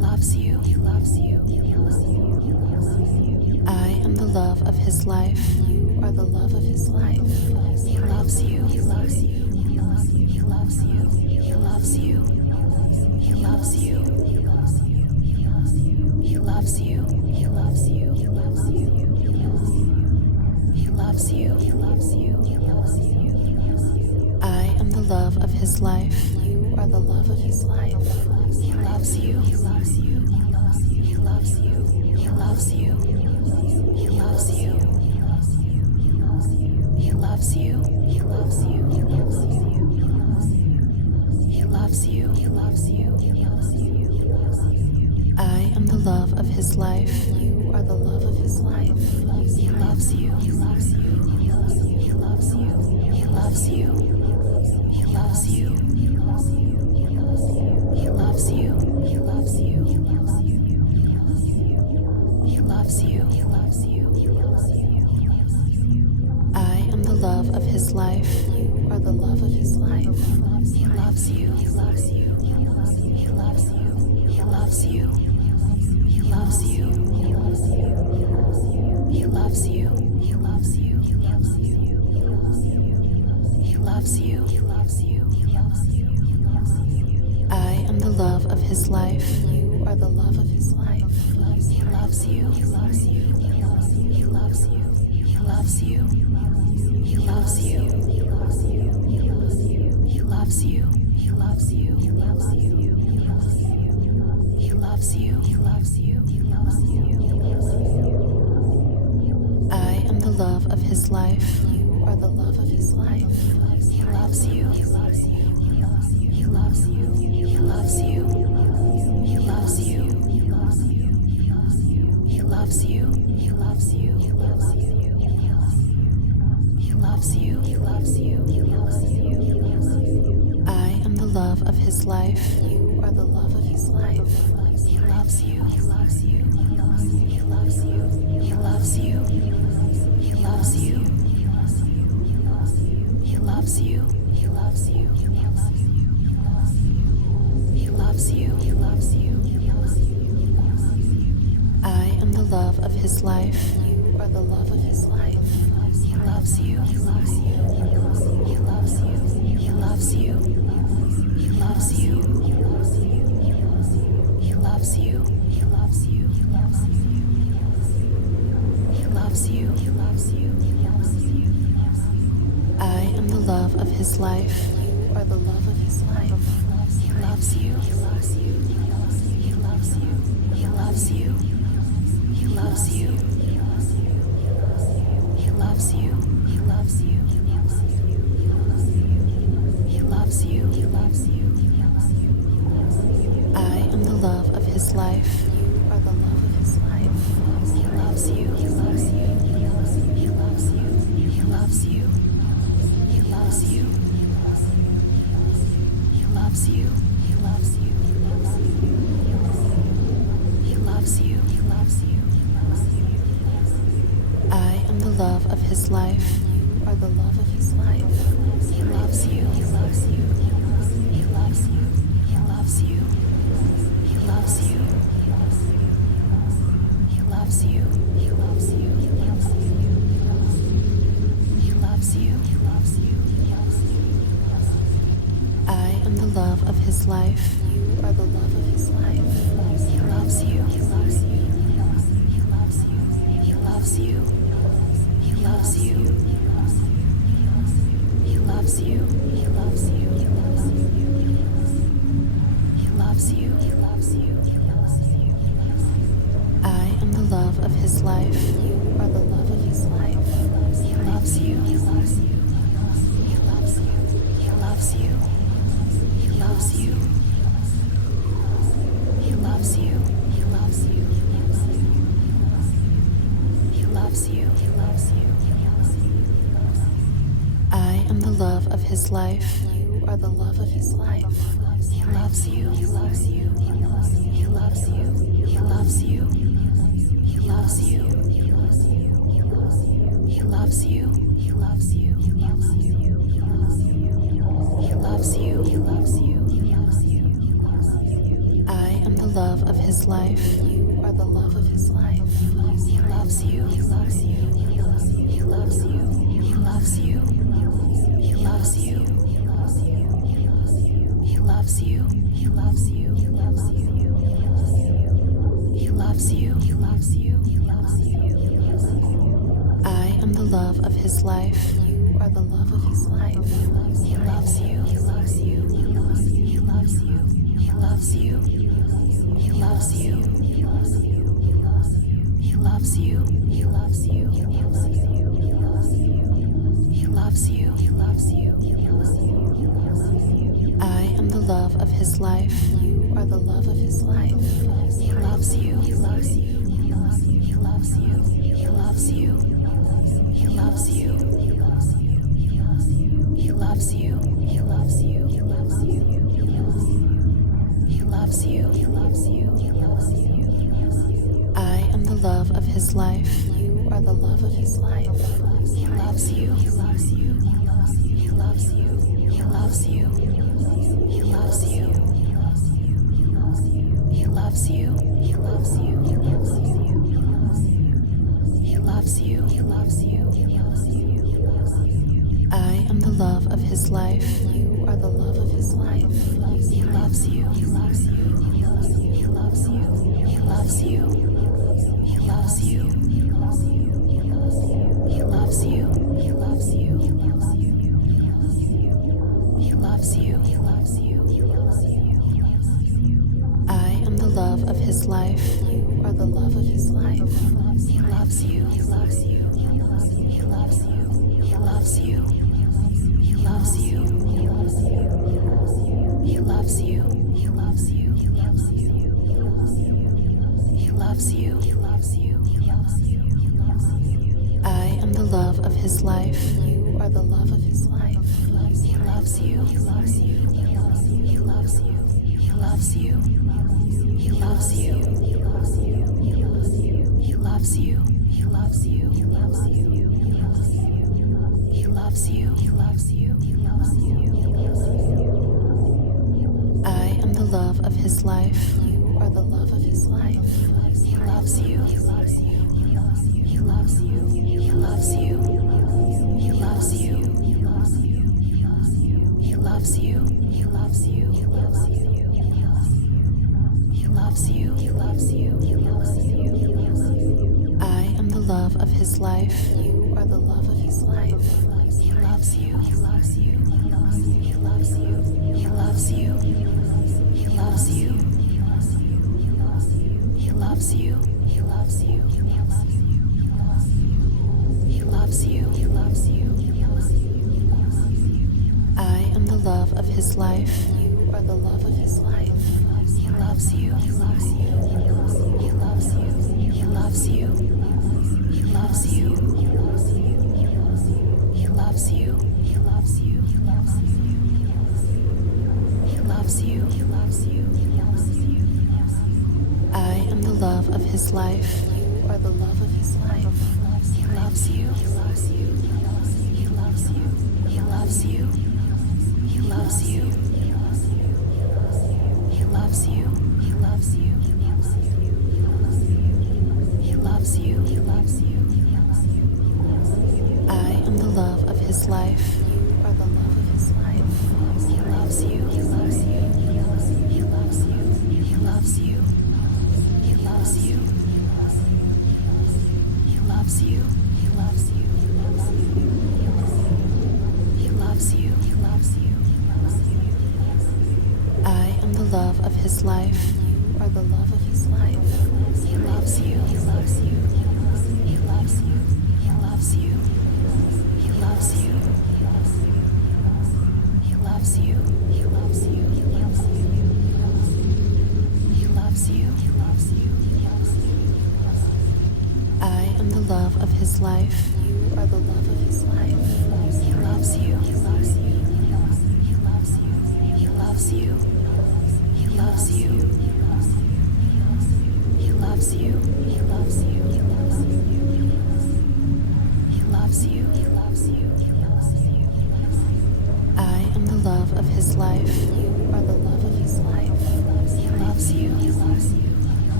loves you. He loves you. He loves you. I am the love of his life. You are the love of his life. He loves you. He loves you. He loves you. He loves you. He loves you. He loves you. He loves you. He loves you. He loves you. He loves you. He loves you. He loves you. He loves you. I am the love of his life. You are the love of his life. He loves you. He loves you. He loves you. He loves you. He loves you. He loves you. He loves you. He loves you. He loves you. He loves you. He loves you. He loves you. I am the love of his life. You are the love of his life. He loves you. He loves you. He loves you. He loves you. He loves you. He loves you. He loves you. He loves you. He loves you. He loves you. He loves you. I am the love of his life. You are the love of his life. He loves you. He loves you. He loves you. He loves you. He loves you. He loves you. He loves you. He loves you. He loves you. He loves you. He loves you. He loves you. I am the love of his life. You are the love of his life. He loves you. He loves you. He loves you. He loves you. He loves you. He loves you. He loves you. He loves you. He loves you. He loves you. He loves you. He loves you. He loves you. I am the love of his life. You are the love of his life. He loves you. He loves you. He loves you. He loves you. He loves you. He loves you. He loves you. He loves you. He loves you. He loves you. He loves you. He loves you. He loves you. I am the love of his life. You are the love of his life. He loves you. He loves you. He loves you. He loves you. He loves you. He loves you. He loves you. He loves you. He loves you. He loves you. He loves you. I am the love of his life. You are the love of his life. He loves you. He loves you. He loves you. He loves you. He loves you. He loves you. He loves you. He loves you. He loves you. He loves you. He loves you. I am the love of his life. You are the love of his life. He loves you. He loves you. He loves you. He loves you. He loves you. He loves you. He loves you. He loves you. He loves you. He loves you. He loves you. I am the love of his life. You are the love of his life. He loves you. He loves you. He loves you. He loves you. He loves you. He loves you. He loves you. He loves you. He loves you. He loves you. I am the love of his life. You are the love of his life. He loves you. He loves you. He loves you. He loves you. He loves you. He loves you. He loves you. He loves you. He loves you. He loves you. I am the love of his life. You are the love of his life. He loves you. He loves you. He loves you. He loves you. He loves you. He loves you. He loves you. He loves you. He loves you. He loves you. I am the love of his life. You are the love of his life. He loves you. He loves you. He loves you. He loves you. He loves you. He loves you. He loves you. He loves you. He loves you. I am the love of his life. You are the love of his life. He loves you. He loves you. He loves you. He loves you. He loves you. He loves you. He loves you. He loves you. He loves you. He loves you. He loves you. He loves you. I am the love of his his life. You are the love of his life. He loves you. He loves you. He loves you. He loves you. He loves you. He loves you. He loves you. He loves you. He loves you. He loves you. He loves you. He loves you. He loves you. I am the love of his life. You are the love of his life. He loves you. He loves you. He loves you. He loves you. He loves you. He loves you. He loves you. He loves you. He loves you. He loves you. He loves you. He loves you. I am the love of his life. You are the love of his life. He loves you. He loves you. He loves you. He loves you. He loves you. He loves you. He loves you. He loves you. He loves you. He loves you. He loves you. He loves you. He loves you. I am the love of his life. You are the love of his life. He loves you. He loves you. He loves you. He loves you. He loves you. He loves you. He loves you. He loves you. He loves you. He loves you. He loves you. He loves you. I am the love of his life. You are the love of his life. He loves you. He loves you. He loves you. He loves you. He loves you. He loves you. He loves you. He loves you. He loves you. He loves you. He loves you. He loves you. He loves you. I am the love of his life. You are the love of his life. He loves you. He loves you. He loves you. He loves you. He loves you. He loves you. He loves you. He loves you. He loves you. He loves you. He loves you. He loves you. He loves you. I am the love of his life. You are the love of his life. He loves you. He loves you. He loves you. He loves you. He loves you. He loves you. He loves you. He loves you. He loves you. He loves you. He loves you. He loves you. He loves you. I am the love of his life. You are the love of his life. He loves you. He loves you. He loves you. He loves you. He loves you. He loves you. He loves you. He loves you. He loves you. He loves you. He loves you. He loves you. He loves you. I am the love of his life. You are the love of his life. He loves you. He loves you. He loves you. He loves you. He loves you. He loves you. He loves you. He loves you. He loves you. He loves you. I am the love of his life. You are the love of his life. He loves you. He loves you. He loves you. He loves you. He loves you. He loves you. He loves you. He loves you. He loves you. He loves you. He loves you. I am the love of his life. You are the love of his life. He loves you. He loves you. He loves you. He loves you. He loves you. He loves you. He loves you. He loves you. He loves you. I am the love of his life. You are the love of his life. He loves you. He loves you. He loves you. He loves you. He loves you. He loves you. He loves you. He loves you. He loves you. He loves you. I am the love of his life. You are the love of his life. He loves you. He loves you. He loves you. He loves you. He loves you. He loves you. He loves you. He loves you. He loves you. He loves you. I am the love of his life. You are the love of his life. He loves you. He loves you. He loves you. He loves you. He loves you. He loves you. He loves you. He loves you. He loves you. He loves you. I am the love of his life. You are the love of his life. He loves you. He loves you.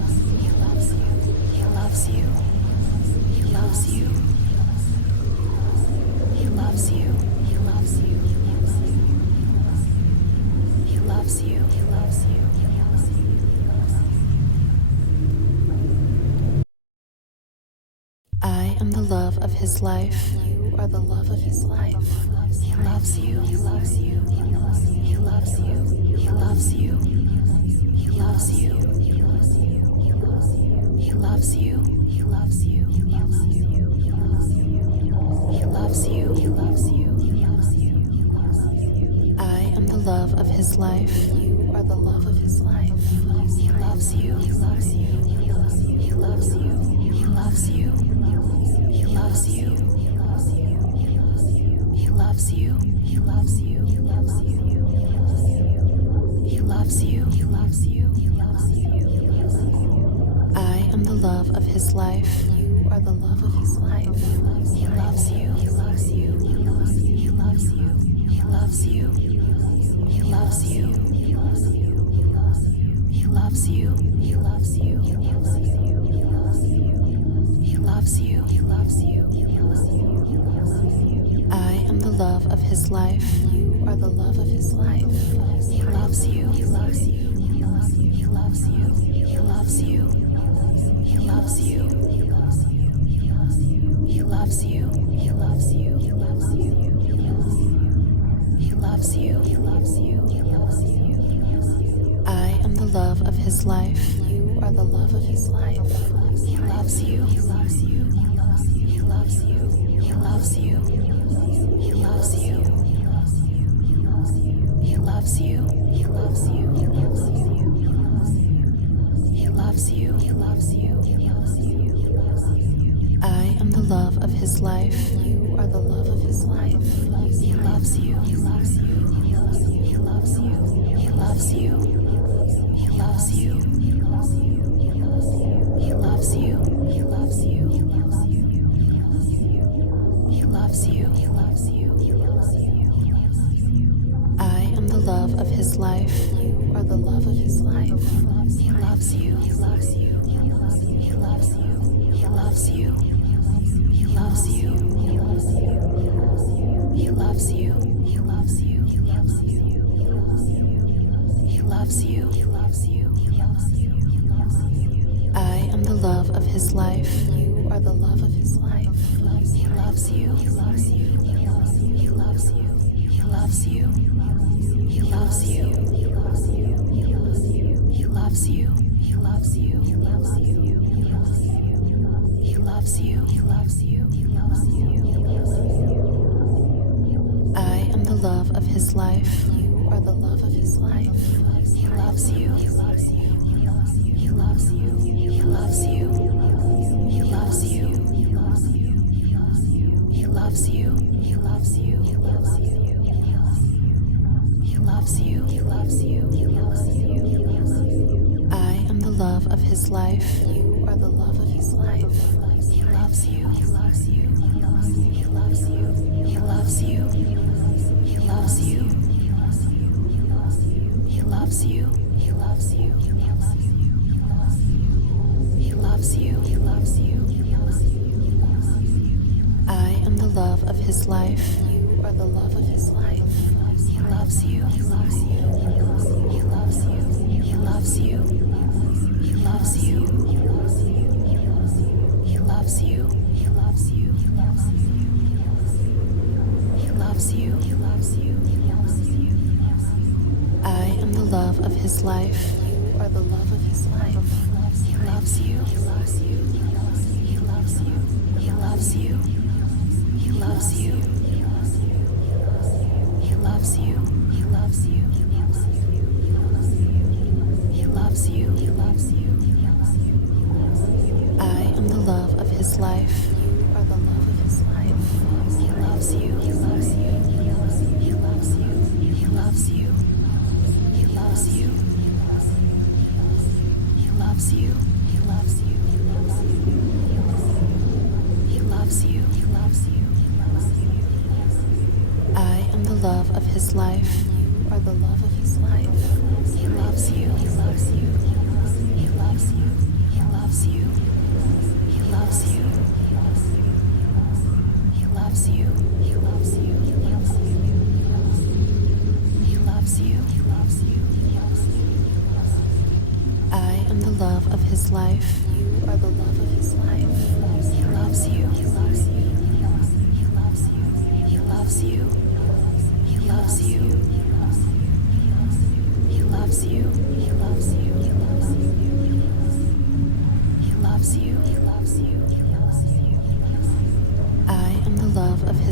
I am the love of his life. You are the love of his life. He loves you. He loves you. He loves you. He loves you. He loves you. He loves you. He loves you. He loves you. He loves you. He loves you. He loves you. I am the love of his life. You are the love of his life. He loves you. He loves you. He loves you. He loves you. He loves you. He loves you. He loves you. He loves you. He loves you. He loves you. He loves you. He loves you. I am the love of his life. You are the love of his life. He loves you. He loves you. He loves you. He loves you. He loves you. He loves you. He loves you. He loves you. He loves you. He loves you. He loves you. He loves you. I am the love of his life. You are the love of his life. He loves you. He loves you. He loves you. He loves you. He loves you. He loves you. He loves you. He loves you. He loves you. He loves you. He loves you. He loves you. He loves you. I am the love of his life. You are the love of his life. He loves you. He loves you. He loves you. He loves you. He loves you. He loves you. He loves you. He loves you. He loves you. He loves you. He loves you. He loves you. I am the love of his life. You are the love of his life. He loves you. He loves you. He loves you. He loves you. He loves you. He loves you. He loves you. He loves you. He loves you. He loves you. He loves you. He loves you. I am the love of his life. You are the love of his life. He loves you. He loves you. He loves you. He loves you. He loves you. He loves you. He loves you. He loves you. He loves you. He loves you. He loves you. He loves you. He loves you. I am the love of his life. You are the love of his life. He loves you. He loves you. He loves you. He loves you. He loves you. He loves you. He loves you. He loves you. He loves you. He loves you. He loves you. He loves you. He loves you. I am the love of his life. You are the love of his life. He loves you. He loves you. He loves you. He loves you. He loves you. He loves you. He loves you. He loves you. He loves you. He loves you. He loves you. He loves you. He loves you. I am the love of his life. You are the love of his life. He loves you. He loves you. He loves you. He loves you. He loves you. He loves you. He loves you. He loves you. He loves you. He loves you. I am the love of his life. You are the love of his life. He loves you. He loves you. He loves you. He loves you. He loves you. He loves you. He loves you. He loves you. He loves you. He loves you. I am the love of his life. You are the love of his life. He loves you. He loves you. He loves you. He loves you. He loves you. He loves you. He loves you. He loves you. He loves you. I am the love of his life. You are the love of his life. He loves you. He loves you. He loves you. He loves you. He loves you. He loves you. He loves you. He loves you. He loves you. He loves you. I am the love of his life. You are the love of his life. He loves you. He loves you. He loves you. He loves you. He loves you. He loves you. He loves you. He loves you. He loves you. I am the love of his life. You are the love of his life. He loves you. He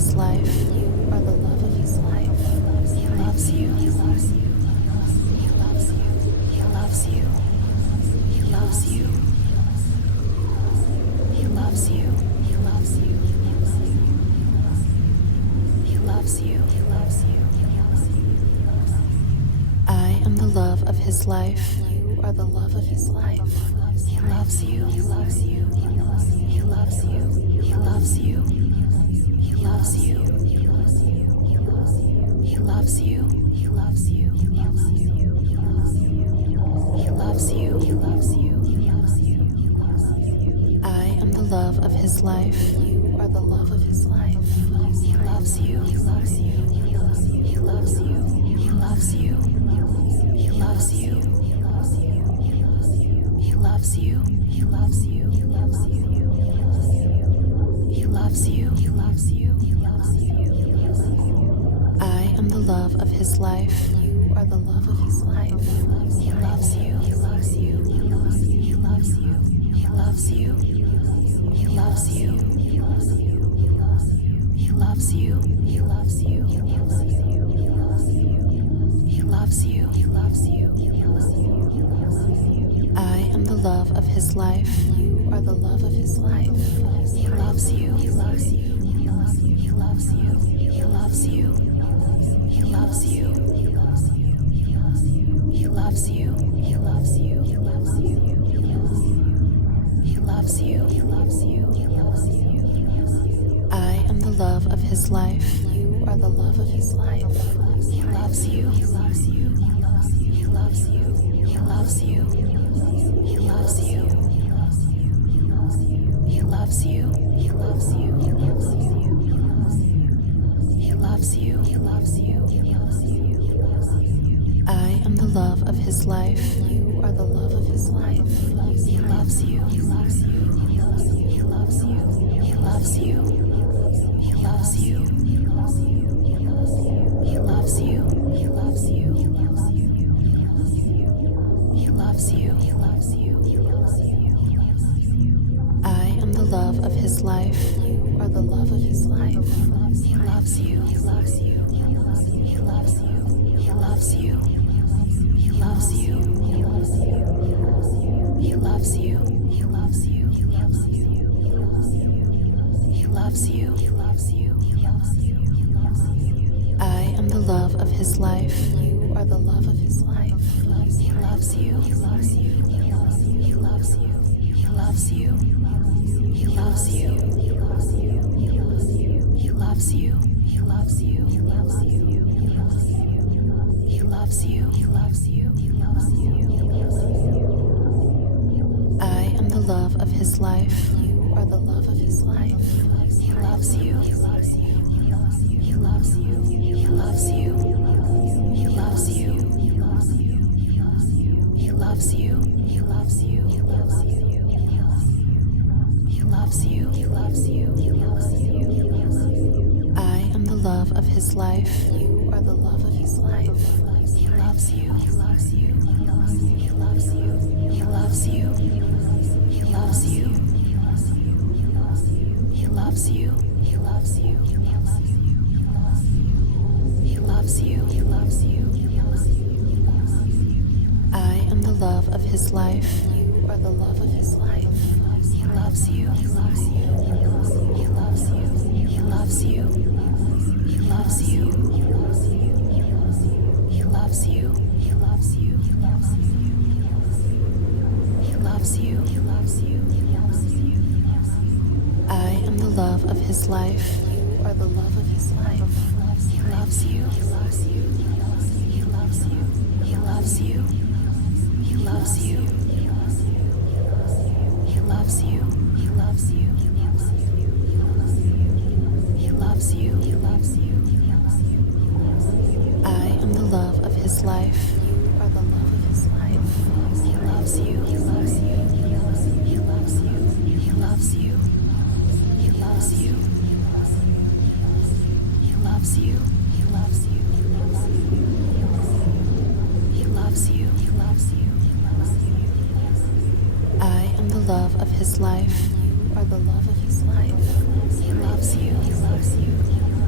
his life. You are the love of his life. He loves you. He loves you. He loves you. He loves you. He loves you. He loves you. He loves you. He loves you. He loves you. I am the love of his life. You are the love of his life. He loves you. He loves you. He loves you. He loves you. He loves you. He loves you. He loves you. He loves you. He loves you. He loves you. He loves you. I am the love of his life. You are the love of his life. He loves you. He loves you. He loves you. He loves you. He loves you. He loves you. He loves you. He loves you. He loves you. He loves you. He loves you. He loves you. I am the love of his life. You are the love of his life. He loves you. He loves you. He loves you. He loves you. He loves you. He loves you. He loves you. He loves you. He loves you. He loves you. He loves you. He loves you. I am the love of his life. You are the love of his life. He loves you. He loves you. He loves you. He loves you. He loves you. He loves you. He loves you. He loves you. He loves you. He loves you. He loves you. He loves you. I am the love of his life. You are the love of his life. He loves you. He loves you. He loves you. He loves you. He loves you. He loves you. He loves you. He loves you. He loves you. He loves you. He loves you. I am the love of his life. You are the love of his life. He loves you. He loves you. He loves you. He loves you. He loves you. He loves you. He loves you. He loves you. He loves you. He loves you. He loves you. He loves you. I am the love of his life. You are the love of his life. He loves you. He loves you. He loves you. He loves you. He loves you. He loves you. He loves you. He loves you. He loves you. He loves you. He loves you. He loves you. He loves you. I am the love of his life. You are the love of his life. He loves you. He loves you. He loves you. He loves you. He loves you. He loves you. He loves you. He loves you. He loves you. He loves you. He loves you. He loves you. He loves you. I am the love of his life. You are the love of his life. He loves you. He loves you. He loves you. He loves you. He loves you. He loves you. He loves you. He loves you. He loves you. He loves you. He loves you. He loves you. He loves you. I am the love of his life. You are the love of his life. He loves you. He loves you. He loves you. He loves you. He loves you. He loves you. He loves you. He loves you. He loves you. He loves you. He loves you. I am the love of his life. You are the love of his life. He loves you. He loves you. He loves you. He loves you. He loves you. He loves you. He loves you. He loves you. He loves you. He loves you. He loves you. I am the love of his life. You are the love of his life. He loves you. He loves you. He loves you. He loves you. He loves you. He loves you. He loves you. He loves you. He loves you. He loves you. I am the love of his life. You are the love of his life. He loves you. He loves you. He loves you. He loves you. He loves you. He loves you. He loves you. He loves you. He loves you. He loves you. I am the love of his life. You are the love of his life. He loves you. He loves you.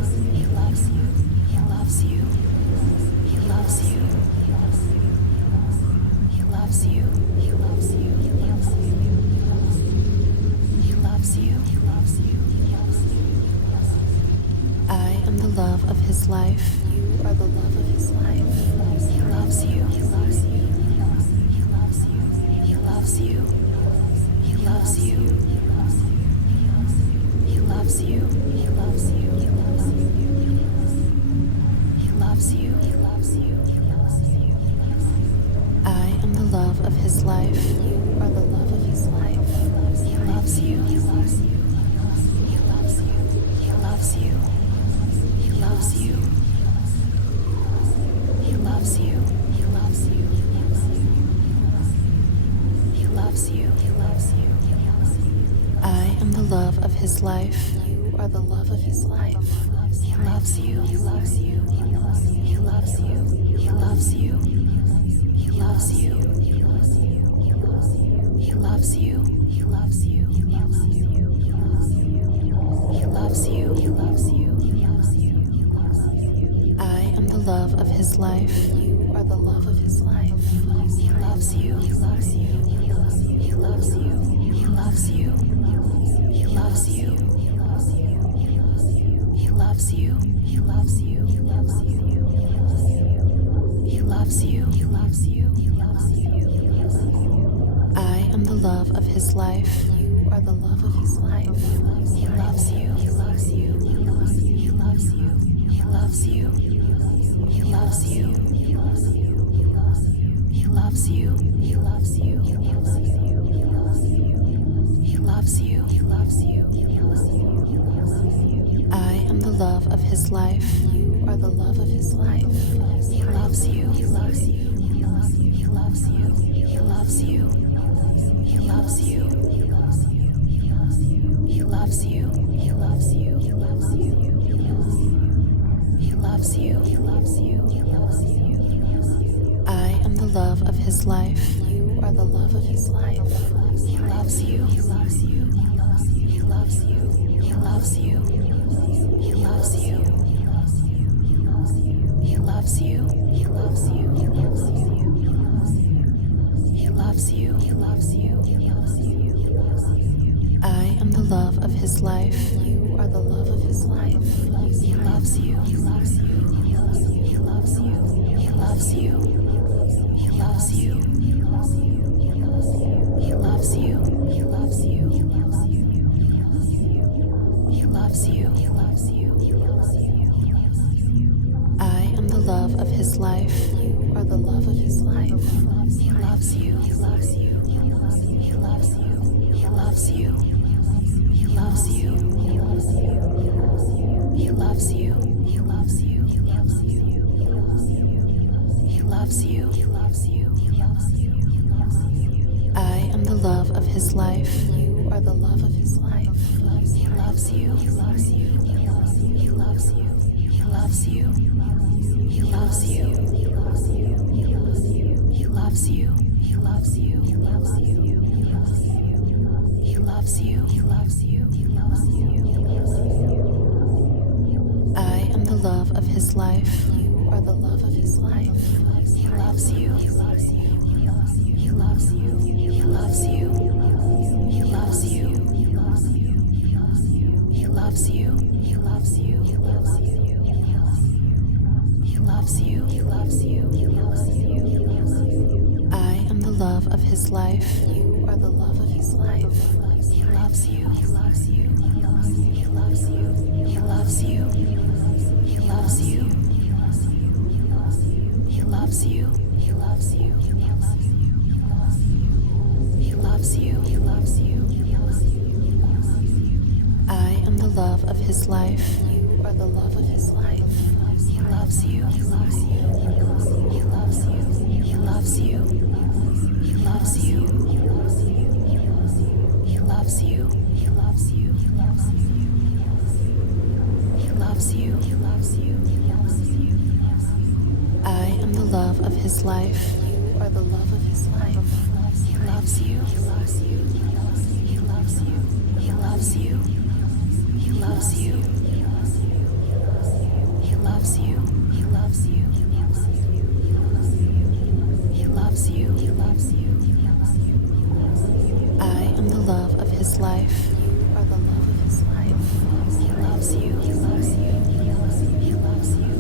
his life. You are the love of his life. He loves you. He loves you. He loves you. He loves you. He loves you. He loves you. He loves you. He loves you. He loves you. I am the love of his life. You are the love of his life. He loves you. He loves you. He loves you. He loves you. He loves you. He loves you. He loves you. He loves you. He loves you. I am the love of his life. You are the love of his life. He loves you. He loves you. He loves you. He loves you. He loves you. He loves you. He loves you. He loves you. He loves you. He loves you. He loves you. I am the love of his life. You are the love of his life. He loves you. He loves you. He loves you. He loves you. He loves you. He loves you. He loves you. He loves you. He loves you. He loves you. He loves you. He loves you. I am the love of his life. You are the love of his life. He loves you. He loves you. He loves you. He loves you. He loves you. He loves you. He loves you. He loves you. He loves you. He loves you. He loves you. He loves you. I am the love of his life. You are the love of his life. He loves you. He loves you. He loves you. He loves you. He loves you. He loves you. He loves you. He loves you. He loves you. He loves you. He loves you. He loves you. He loves you. I am the love of his life. You are the love of his life. He loves you. He loves you. He loves you. He loves you. He loves you. He loves you. He loves you. He loves you. He loves you. He loves you. I am the love of his life. You are the love of his life. He loves you. He loves you. He loves you. He loves you. He loves you. He loves you. He loves you. He loves you. He loves you. He loves you. He loves you. I am the love of his life. You are the love of his life. He loves you. He loves you. He loves you. He loves you. He loves you. He loves you. He loves you. He loves you. He loves you. He loves you. He loves you. He loves you. I am the love of his life. You are the love of his life. He loves you. He loves you. He loves you. He loves you. He loves you. He loves you. He loves you. He loves you. He loves you. He loves you. He loves you. He loves you. He loves you. I am the love of his life. You are the love of his life. He loves you. He loves you. He loves you. He loves you. He loves you. He loves you. He loves you. He loves you. He loves you. He loves you. He loves you. He loves you. He loves you. I am the love of his life. You are the love of his life. He loves you. He loves you. He loves you. He loves you. He loves you. He loves you. He loves you. He loves you. He loves you. He loves you. I am the love of his life. You are the love of his life. He loves you. He loves you. He loves you. He loves you. He loves you. He loves you. He loves you. He loves you. He loves you. He loves you. I am the love of his life. You are the love of his life. He loves you. He loves you. He loves you. He loves you. He loves you. He loves you. He loves you. He loves you. He loves you. I am the love of his life. You are the love of his life. He loves you. He loves you. He loves you.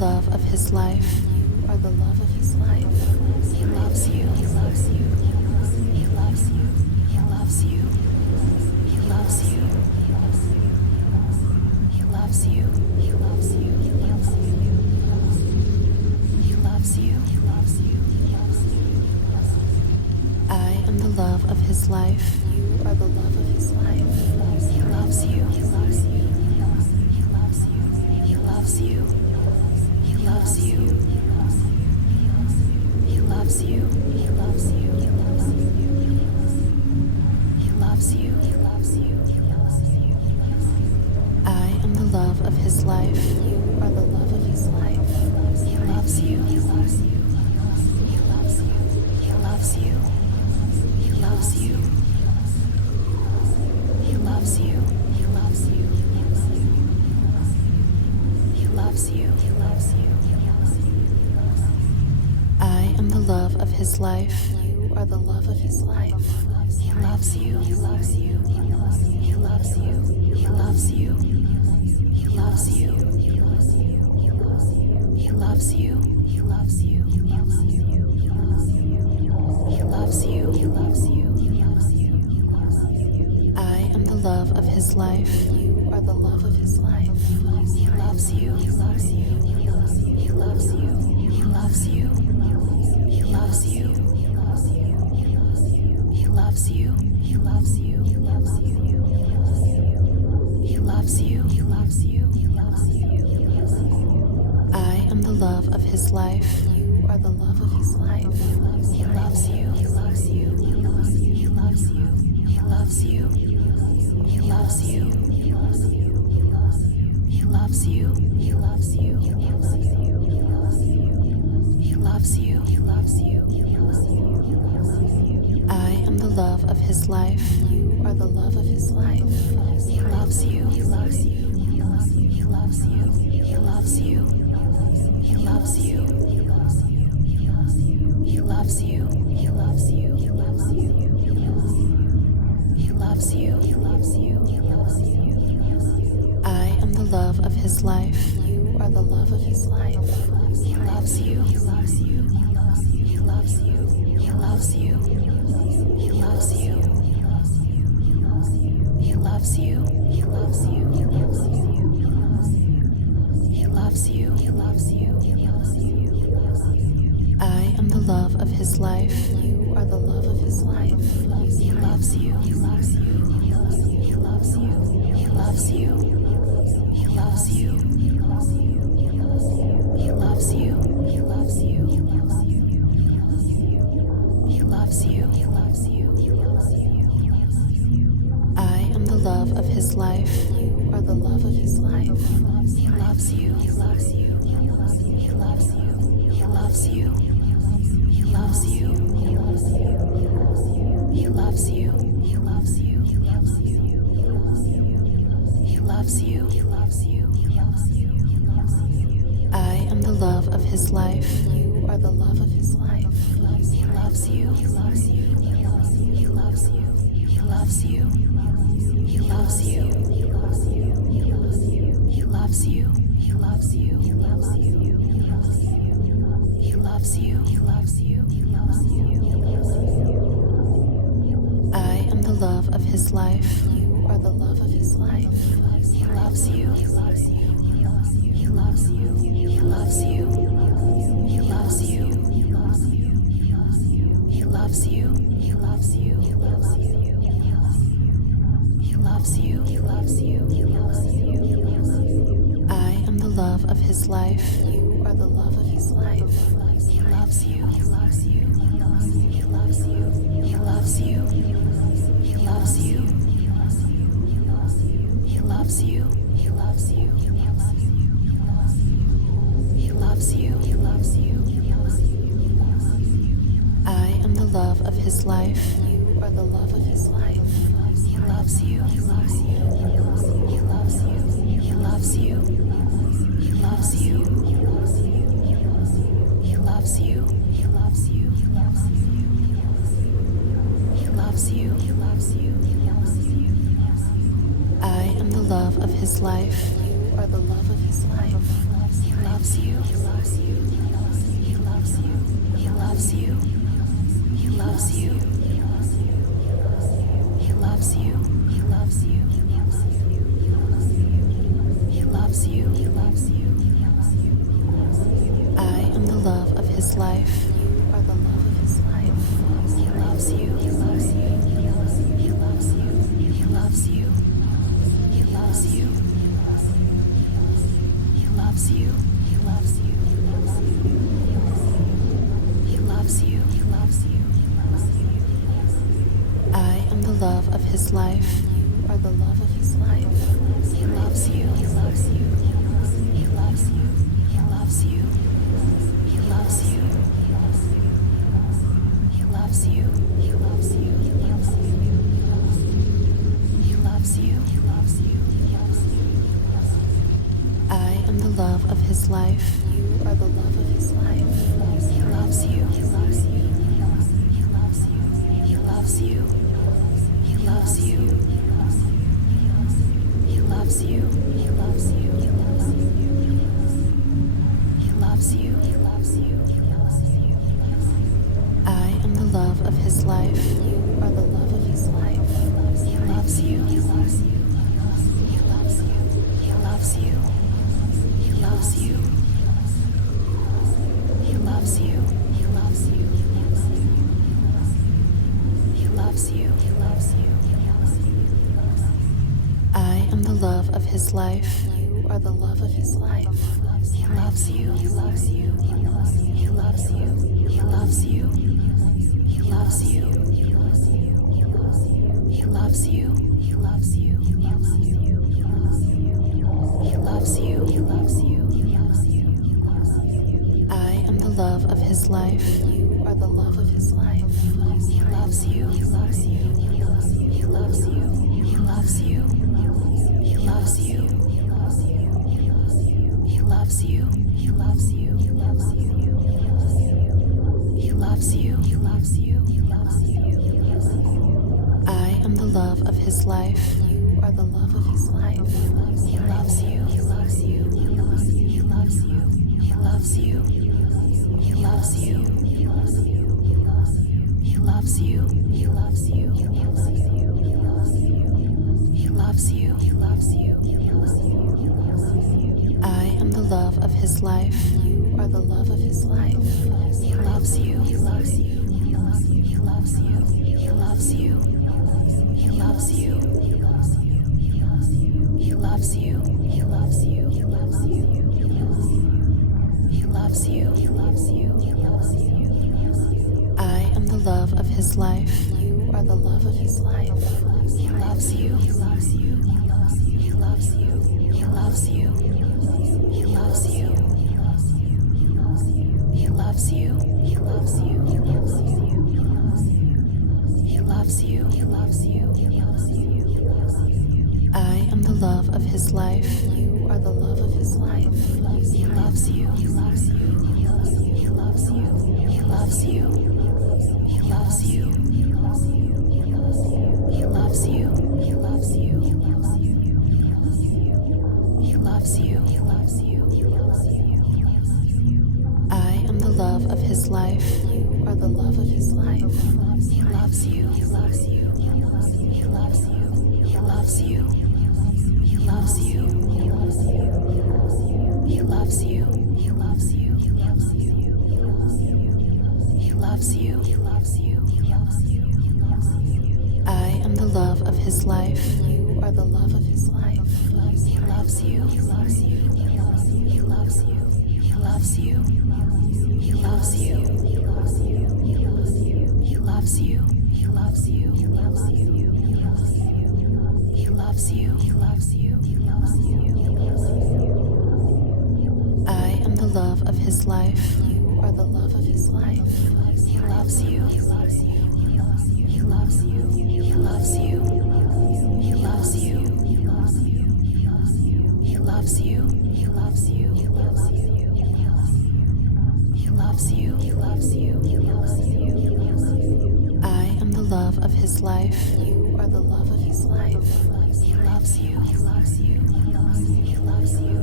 love of his life. You are the love of his life. He loves you. He loves you. He loves you. He loves you. He loves you. He loves you. He loves you. He loves you. He loves you. He loves you. I am the love of his life. You are the love of his life. He loves you. He loves you. He loves you. He loves you. He loves you. He loves you. He loves you. He loves you. He loves you. He loves you. I am the love of his life. You are the love of his life. He loves you. He loves you. He loves you. He loves you. He loves you. He loves you. He loves you. He loves you. He loves you. I am the love of his life. You are the love of his life. He loves you. He loves you. He loves you. He loves you. He loves you. He loves you. He loves you. He loves you. He loves you. He loves you. He loves you. I am the love of his life. You are the love of his life. He loves you. He loves you. He loves you. He loves you. He loves you. He loves you. He loves you. He loves you. He loves you. He loves you. He loves you. He loves you. I am the love of his life. You are the love of his life. He loves you. He loves you. He loves you. He loves you. He loves you. He loves you. He loves you. He loves you. He loves you. He loves you. He loves you. He loves you. I am the love of his life. You are the love of his life. He loves you. He loves you. He loves you. He loves you. He loves you. He loves you. He loves you. He loves you. He loves you. He loves you. He loves you. He loves you. He loves you. I am the love of his life. You are the love of his life. He loves you. He loves you. He loves you. He loves you. He loves you. He loves you. He loves you. He loves you. He loves you. He loves you. He loves you. I am the love of his life. You are the love of his life. He loves you. He loves you. He loves you. He loves you. He loves you. He loves you. He loves you. He loves you. He loves you. He loves you. He loves you. He loves you. I am the love of his life. You are the love of his life. He loves you. He loves you. He loves you. He loves you. He loves you. He loves you. He loves you. He loves you. He loves you. He loves you. He loves you. He loves you. I am the love of his life. You are the love of his life. He loves you. He loves you. He loves you. He loves you. He loves you. He loves you. He loves you. He loves you. He loves you. He loves you. He loves you. He loves you. He loves you. I am the love of his life. You are the love of his life. He loves you. He loves you. He loves you. He loves you. He loves you. He loves you. He loves you. He loves you. He loves you. He loves you. He loves you. He loves you. He loves you. I am the love of his life. You are the love of his life. He loves you. He loves you. He loves you. He loves you. He loves you. He loves you. He loves you. He loves you. He loves you. He loves you. I am the love of his life. You are the love of his life. He loves you. He loves you. He loves you. He loves you. He loves you. He loves you. He loves you. He loves you. He loves you. He loves you. He loves you. I am the love of his life. You are the love of his life. He loves you. He loves you. He loves you. He loves you. He loves you. He loves you. He loves you. He loves you. He loves you. I am the love of his life. You are the love of his life. He loves you. He loves you. He loves you. He loves you. He loves you. He loves you. He loves you. He loves you. He loves you. He loves you. I am the love of his life. You are the love of his life. He loves you. He loves you. He loves you. He loves you. He loves you. He loves you. He loves you. He loves you. He loves you. I am the love of his life. You are the love of his life. He loves you. He loves you. He loves you. He loves you. He loves you. He loves you. He loves you. He loves you. He loves you. I am the love of his life. You are the love of his life. He loves you. He loves you. He loves you. He loves you. He loves you. He loves you. He loves you. He loves you. He loves you. I am the love of his life. You are the love of his life. He loves you. He loves you. He loves you. He loves you. He loves you. He loves you. He loves you. He loves you. He loves you. He loves you. He loves you. He loves you. I am the love of his life. You are the love of his life. He loves you. He loves you. He loves you. He loves you. He loves you. He loves you. He loves you. He loves you. He loves you. He loves you. He loves you. I am the love of his life. You are the love of his life. He loves you. He loves you. He loves you. He loves you. He loves you. He loves you. He loves you. He loves you. He loves you. He loves you. He loves you. I am the love of his life. You are the love of his life. He loves you. He loves you. He loves you. He loves you. He loves you. He loves you. He loves you. He loves you. He loves you. He loves you. He loves you. He loves you. I am the love of his life. You are the love of his life. He loves you. He loves you. He loves you. He loves you. He loves you. He loves you. He loves you. He loves you. He loves you. He loves you. He loves you. I am the love of his life. You are the love of his life. He loves you. He loves you. He loves you. He loves you. He loves you. He loves you. He loves you. He loves you. He loves you. He loves you. He loves you. I am the love of his life. You are the love of his life. He loves you. He loves you. He loves you. He loves you. He loves you. He loves you. He loves you. He loves you. He loves you. He loves you. He loves you. He loves you. I am the love of his life. You are the love of his life. He loves you. He loves you. He loves you. He loves you. He loves you. He loves you. He loves you. He loves you. He loves you. He loves you. He loves you. He loves you. He loves you. I am the love of his life. You are the love of his life. He loves you. He loves you. He loves you. He loves you. He loves you. He loves you. He loves you. He loves you. He loves you. He loves you. He loves you. He loves you. He loves you. I am the love of his life. You are the love of his life. He loves you. He loves you. He loves you. He loves you.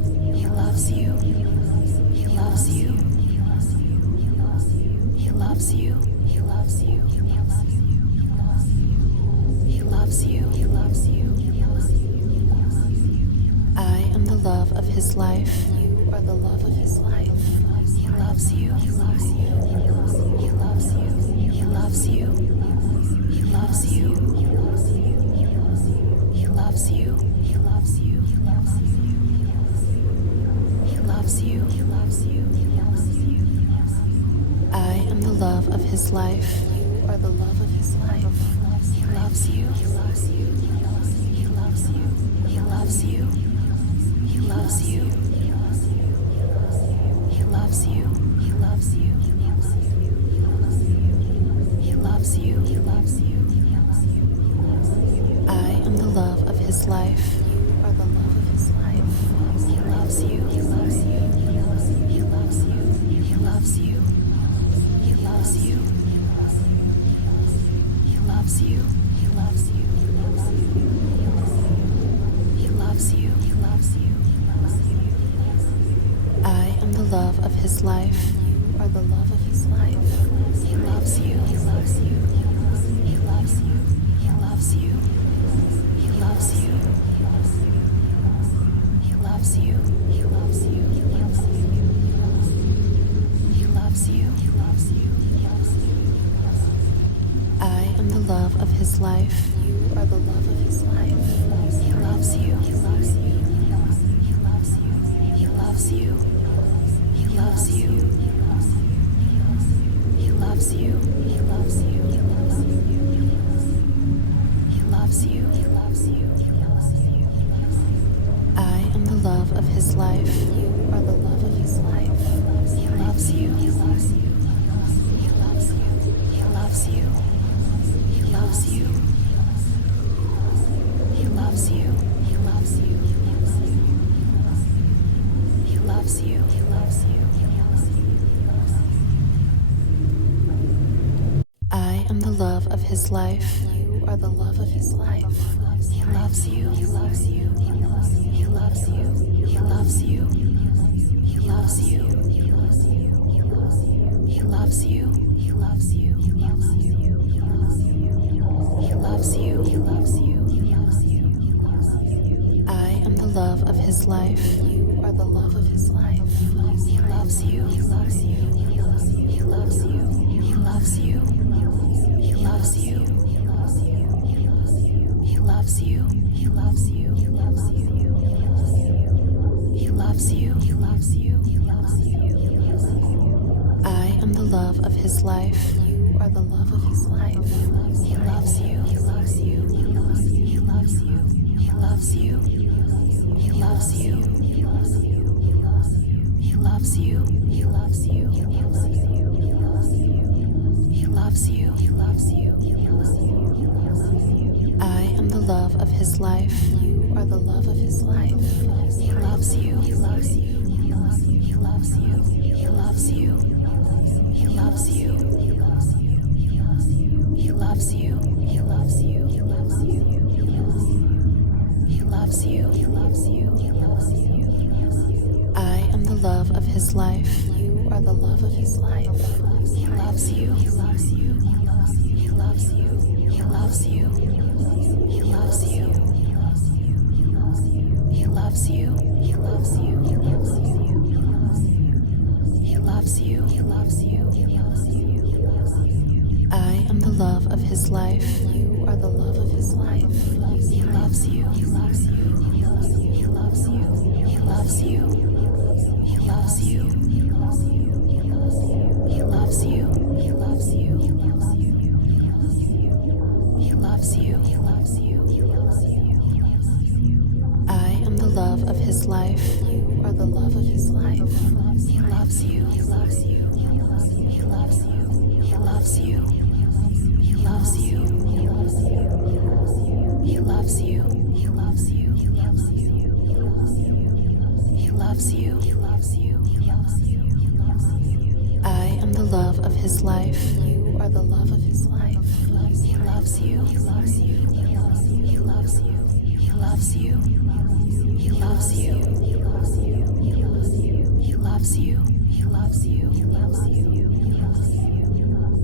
loves you. He loves you. He loves you. He loves you. He loves you. He loves you. I am the love of his life. You are the love of his life. He loves you. He loves you. He loves you. He loves you. He loves you. He loves you. He loves you. He loves you. He loves you. He loves you. He loves you. He loves you. I am the love of his life. You are the love of his life. He loves you. He loves you. He loves you. He loves you. He loves you. He loves you. He loves you. He loves you. He loves you. He loves you. I am the love of his life. You are the love of his life. He loves you. He loves you. He loves you. He loves you. He loves you. He loves you. He loves you. He loves you. He loves you. He loves you. I am the love of his life. You are the love of his life. He loves you. He loves you. He loves you. He loves you. He loves you. He loves you. He loves you. He loves you. He loves you. He loves you. I am the love of his life. You are the love of his life. He loves you. He loves you. He loves you. He loves you. He loves you. He loves you. He loves you. He loves you. He loves you. He loves you. I am the love of his life. You are the love of his life. He loves you. He loves you. He loves you. He loves you. He loves you. He loves you. He loves you. He loves you. He loves you. I am the love of his life. You are the love of his life. He loves you. He loves you. He loves you. He loves you. He loves you. He loves you. He loves you. He loves you. He loves you. He loves you. He loves you. He loves you. I am the love of his life. You are the love of his life. He loves you. He loves you. He loves you. He loves you. He loves you. He loves you. He loves you. He loves you. He loves you. He loves you. He loves you. He loves you. I am the love of his life. You are the love of his life. He loves you. He loves you. He loves you. He loves you. He loves you. He loves you. He loves you. He loves you. He loves you. He loves you. He loves you. He loves you. I am the love of his life. You are the love of his life. He loves you. He loves you. He loves you. He loves you. He loves you. He loves you. He loves you. He loves you. He loves you. He loves you. He loves you. He loves you. He loves you. I am the love of his life. You are the love of his life. He loves you. He loves you. He loves you. He loves you. He loves you. He loves you. He loves you. He loves you. He loves you. He loves you. He loves you. He loves you. I am the love of his life. You are the love of his life. He loves you. He loves you. He loves you. He loves you. He loves you. He loves you. He loves you. He loves you. He loves you. He loves you. He loves you. He loves you. I am the love of his life. You are the love of his life. He loves you. He loves you. He loves you. He loves you. He loves you. He loves you. He loves you. He loves you. He loves you. He loves you. He loves you. He loves you. He loves you. I am the love of his life. You are the love of his life. He loves you. He loves you. He loves you. He loves you. He loves you. He loves you. He loves you. He loves you. He loves you. He loves you. He loves you.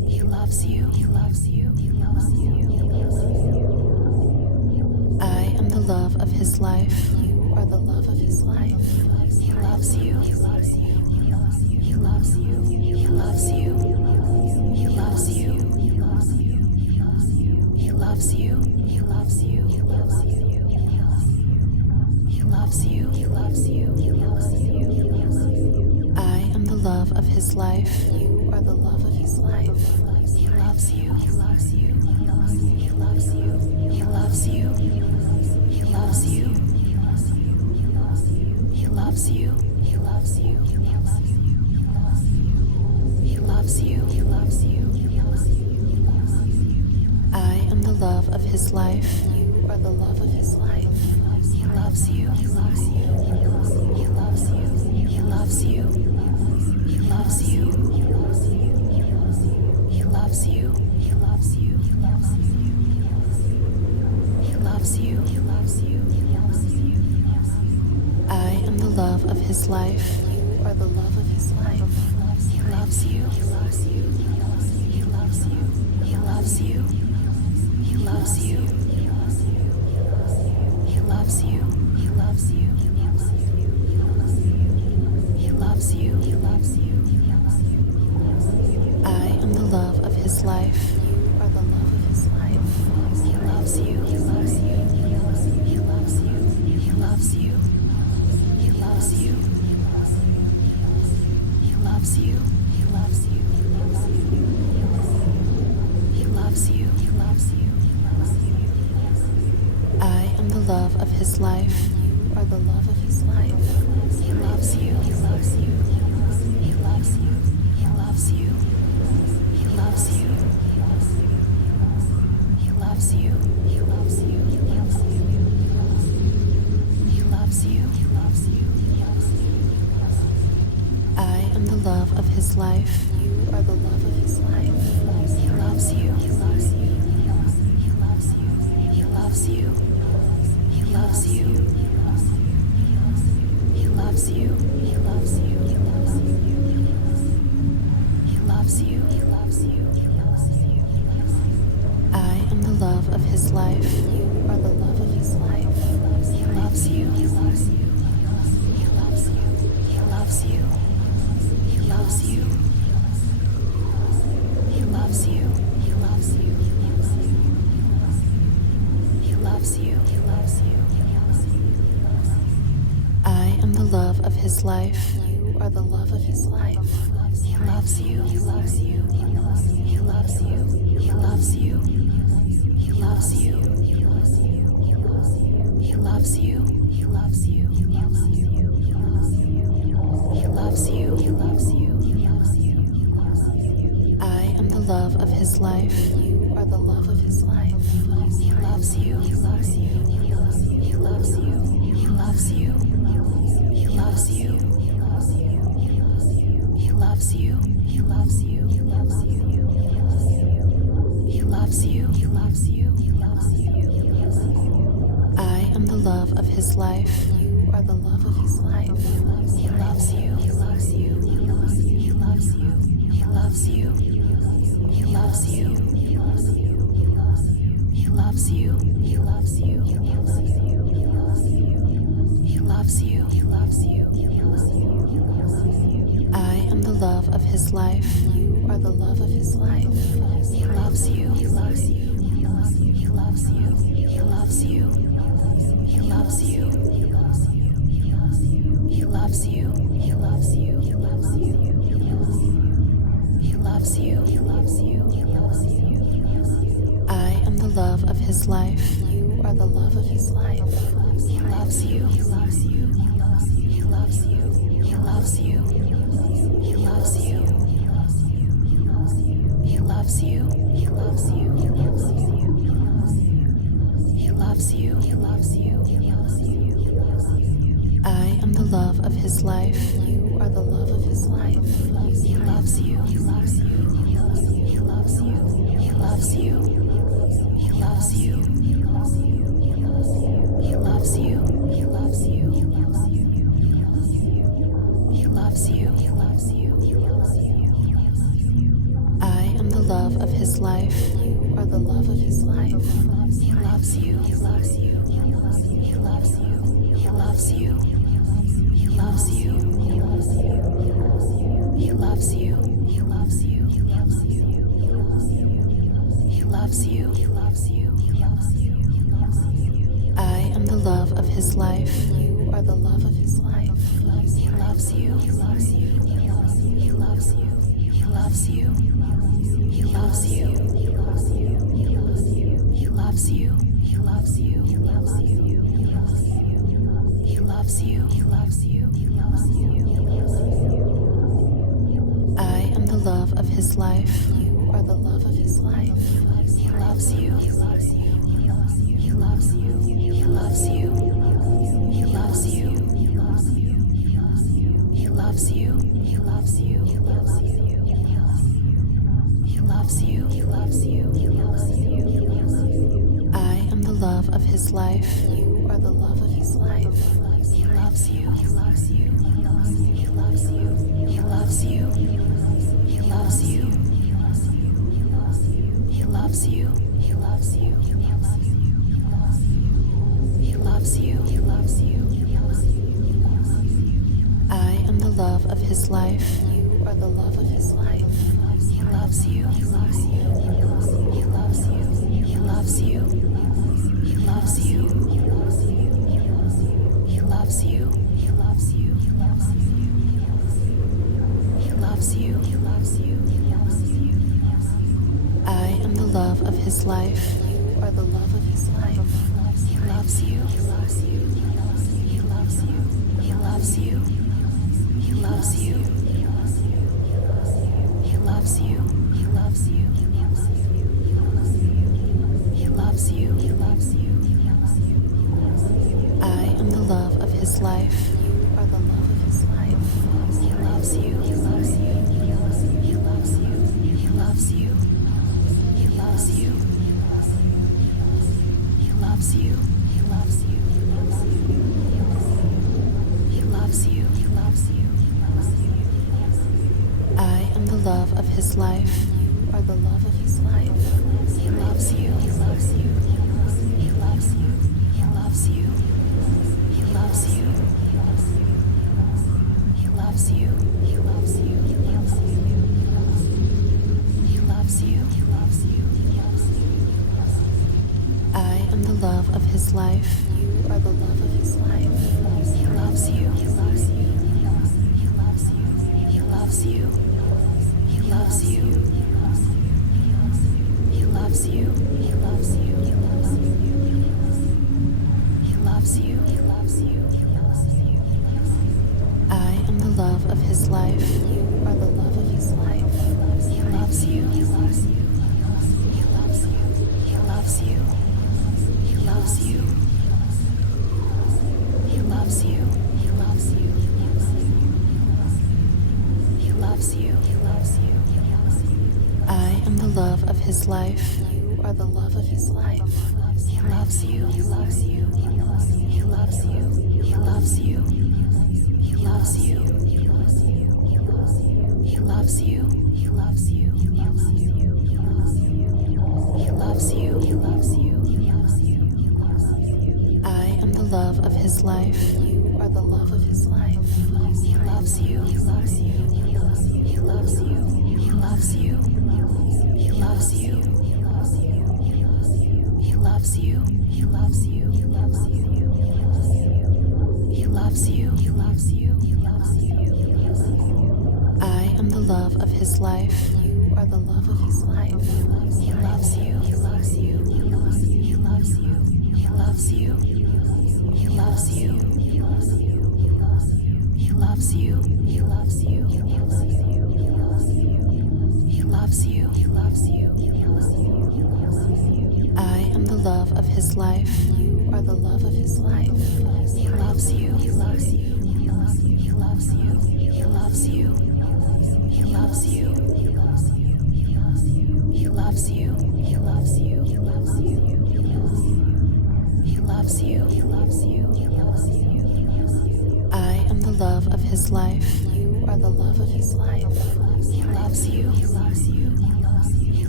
loves you. He loves you. He loves you. He loves you. I am the love of his life. You are the love of his life. He loves you. He loves you. He loves you. He loves you. He loves you. He loves you. He loves you. He loves you. He loves you. He loves you. He loves you. He loves you. He loves you. I am the love of his life. You are the love of his life. He loves you. He loves you. He loves you. He loves you. He loves you. He loves you. He loves you. He loves you. He loves you. He loves you. He loves you. I am the love of his life. You are the love of his life. He loves you. He loves you. He loves you. He loves you. He loves you. He loves you. He loves you. He loves you. He loves you. He loves you. I am the love of his life. You are the love of his life. He loves you. He loves you. He loves you. He loves you. He loves you. He loves you. He loves you. He loves you. He loves you. I am the love of his life. You are the love of his life. He loves you. He loves you. He loves you. He loves you. He loves you. He loves you. He loves you. He loves you. He loves you. He loves you. I am the love of his life. You are the love of his life. He loves you. He loves you. He loves you. He loves you. He loves you. He loves you. He loves you. He loves you. He loves you. He loves you. I am the love of his life. You are the love of his life. He loves you. He loves you. He loves you. He loves you. He loves you. He loves you. He loves you. He loves you. He loves you. He loves you. I am the love of his life. You are the love of his life. He loves you. He loves you. He loves you. He loves you. He loves you. He loves you. He loves you. He loves you. He loves you. I am the love of his life. You are the love of his life. He loves you. He loves you. He loves you. He loves you. He loves you. He loves you. He loves you. He loves you. He loves you. He loves you. He loves you. He loves you. I am the love of his life. You are the love of his life. He loves you. He loves you. He loves you. He loves you. He loves you. He loves you. He loves you. He loves you. He loves you. He loves you. He loves you. He loves you. I am the love of his life. You are the love of his life. He loves you. He loves you. He loves you. He loves you. He loves you. He loves you. He loves you. He loves you. He loves you. He loves you. He loves you. He loves you. I am the love of his life. You are the love of his life. He loves you. He loves you. He loves you. He loves you. He loves you. He loves you. He loves you. He loves you. He loves you. He loves you. He loves you. He loves you. He loves you. I am the love of his life. You are the love of his life. He loves you. He loves you. He loves you. He loves you. He loves you. He loves you. He loves you. He loves you. He loves you. He loves you. He loves you. I am the love of his life. You are the love of his life. He loves you. He loves you. He loves you. He loves you. He loves you. He loves you. He loves you. He loves you. He loves you. He loves you. He loves you. He loves you. I am the love of his his life. You are the love of his life. He loves you. He loves you. He loves you. He loves you. He loves you. He loves you. He loves you. He loves you. He loves you. He loves you. He loves you. He loves you. I am the love of his life. You are the love of his life. He loves you. He loves you. He loves you. He loves you. He loves you. He loves you. He loves you. He loves you. He loves you. He loves you. He loves you. He loves you. He loves you. I am the love of his life. You are the love of his life. He loves you. He loves you. He loves you. He loves you. He loves you. He loves you. He loves you. He loves you. He loves you. He loves you. He loves you. He loves you. He loves you. I am the love of his life. You are the love of his life. He loves you. He loves you. He loves you. He loves you. He loves you. He loves you. He loves you. He loves you. He loves you. He loves you. He loves you. I am the love of his life. You are the love of his life. He loves you. He loves you. He loves you. He loves you. He loves you. He loves you. He loves you. He loves you. He loves you. He loves you. He loves you. I am the love of his life. You are the love of his life. He loves you. He loves you. He loves you. He loves you. He loves you. He loves you. He loves you. He loves you. He loves you. I am the love of his life. You are the love of his life. He loves you. He loves you. He loves you. He loves you. He loves you. He loves you. He loves you. He loves you. He loves you. He loves you. I am the love of his life. You are the love of his life. He loves you. He loves you. He loves you. He loves you. He loves you. He loves you. He loves you. He loves you. He loves you. I am the love of his life. You are the love of his life. He loves you. He loves you. He loves you. He loves you. He loves you. He loves you. He loves you. He loves you. He loves you. He loves you. I am the love of his life. You are the love of his life. He loves you. He loves you. He loves you. He loves you. He loves you. He loves you. He loves you. He loves you. He loves you. I am the love of his life. You are the love of his life. He loves you. He loves you. He loves you. He loves you. He loves you. He loves you. He loves you. He loves you. He loves you. He loves you. He loves you. He loves you. I am the love of his life. You are the love of his life. He loves you. He loves you. He loves you. He loves you. He loves you. He loves you. He loves you. He loves you. He loves you. He loves you. He loves you. He loves you. I am the love of his life. You are the love of his life. He loves you. He loves you. He loves you. He loves you. He loves you. He loves you. He loves you. He loves you. He loves you. He loves you. He loves you. He loves you. I am the love of his life. You are the love of his life. He loves you. He loves you. He loves you. He loves you. He loves you. He loves you. He loves you. He loves you. He loves you. He loves you. He loves you. He loves you. He loves you. I am the love of his life. You are the love of his life. He loves you. He loves you. He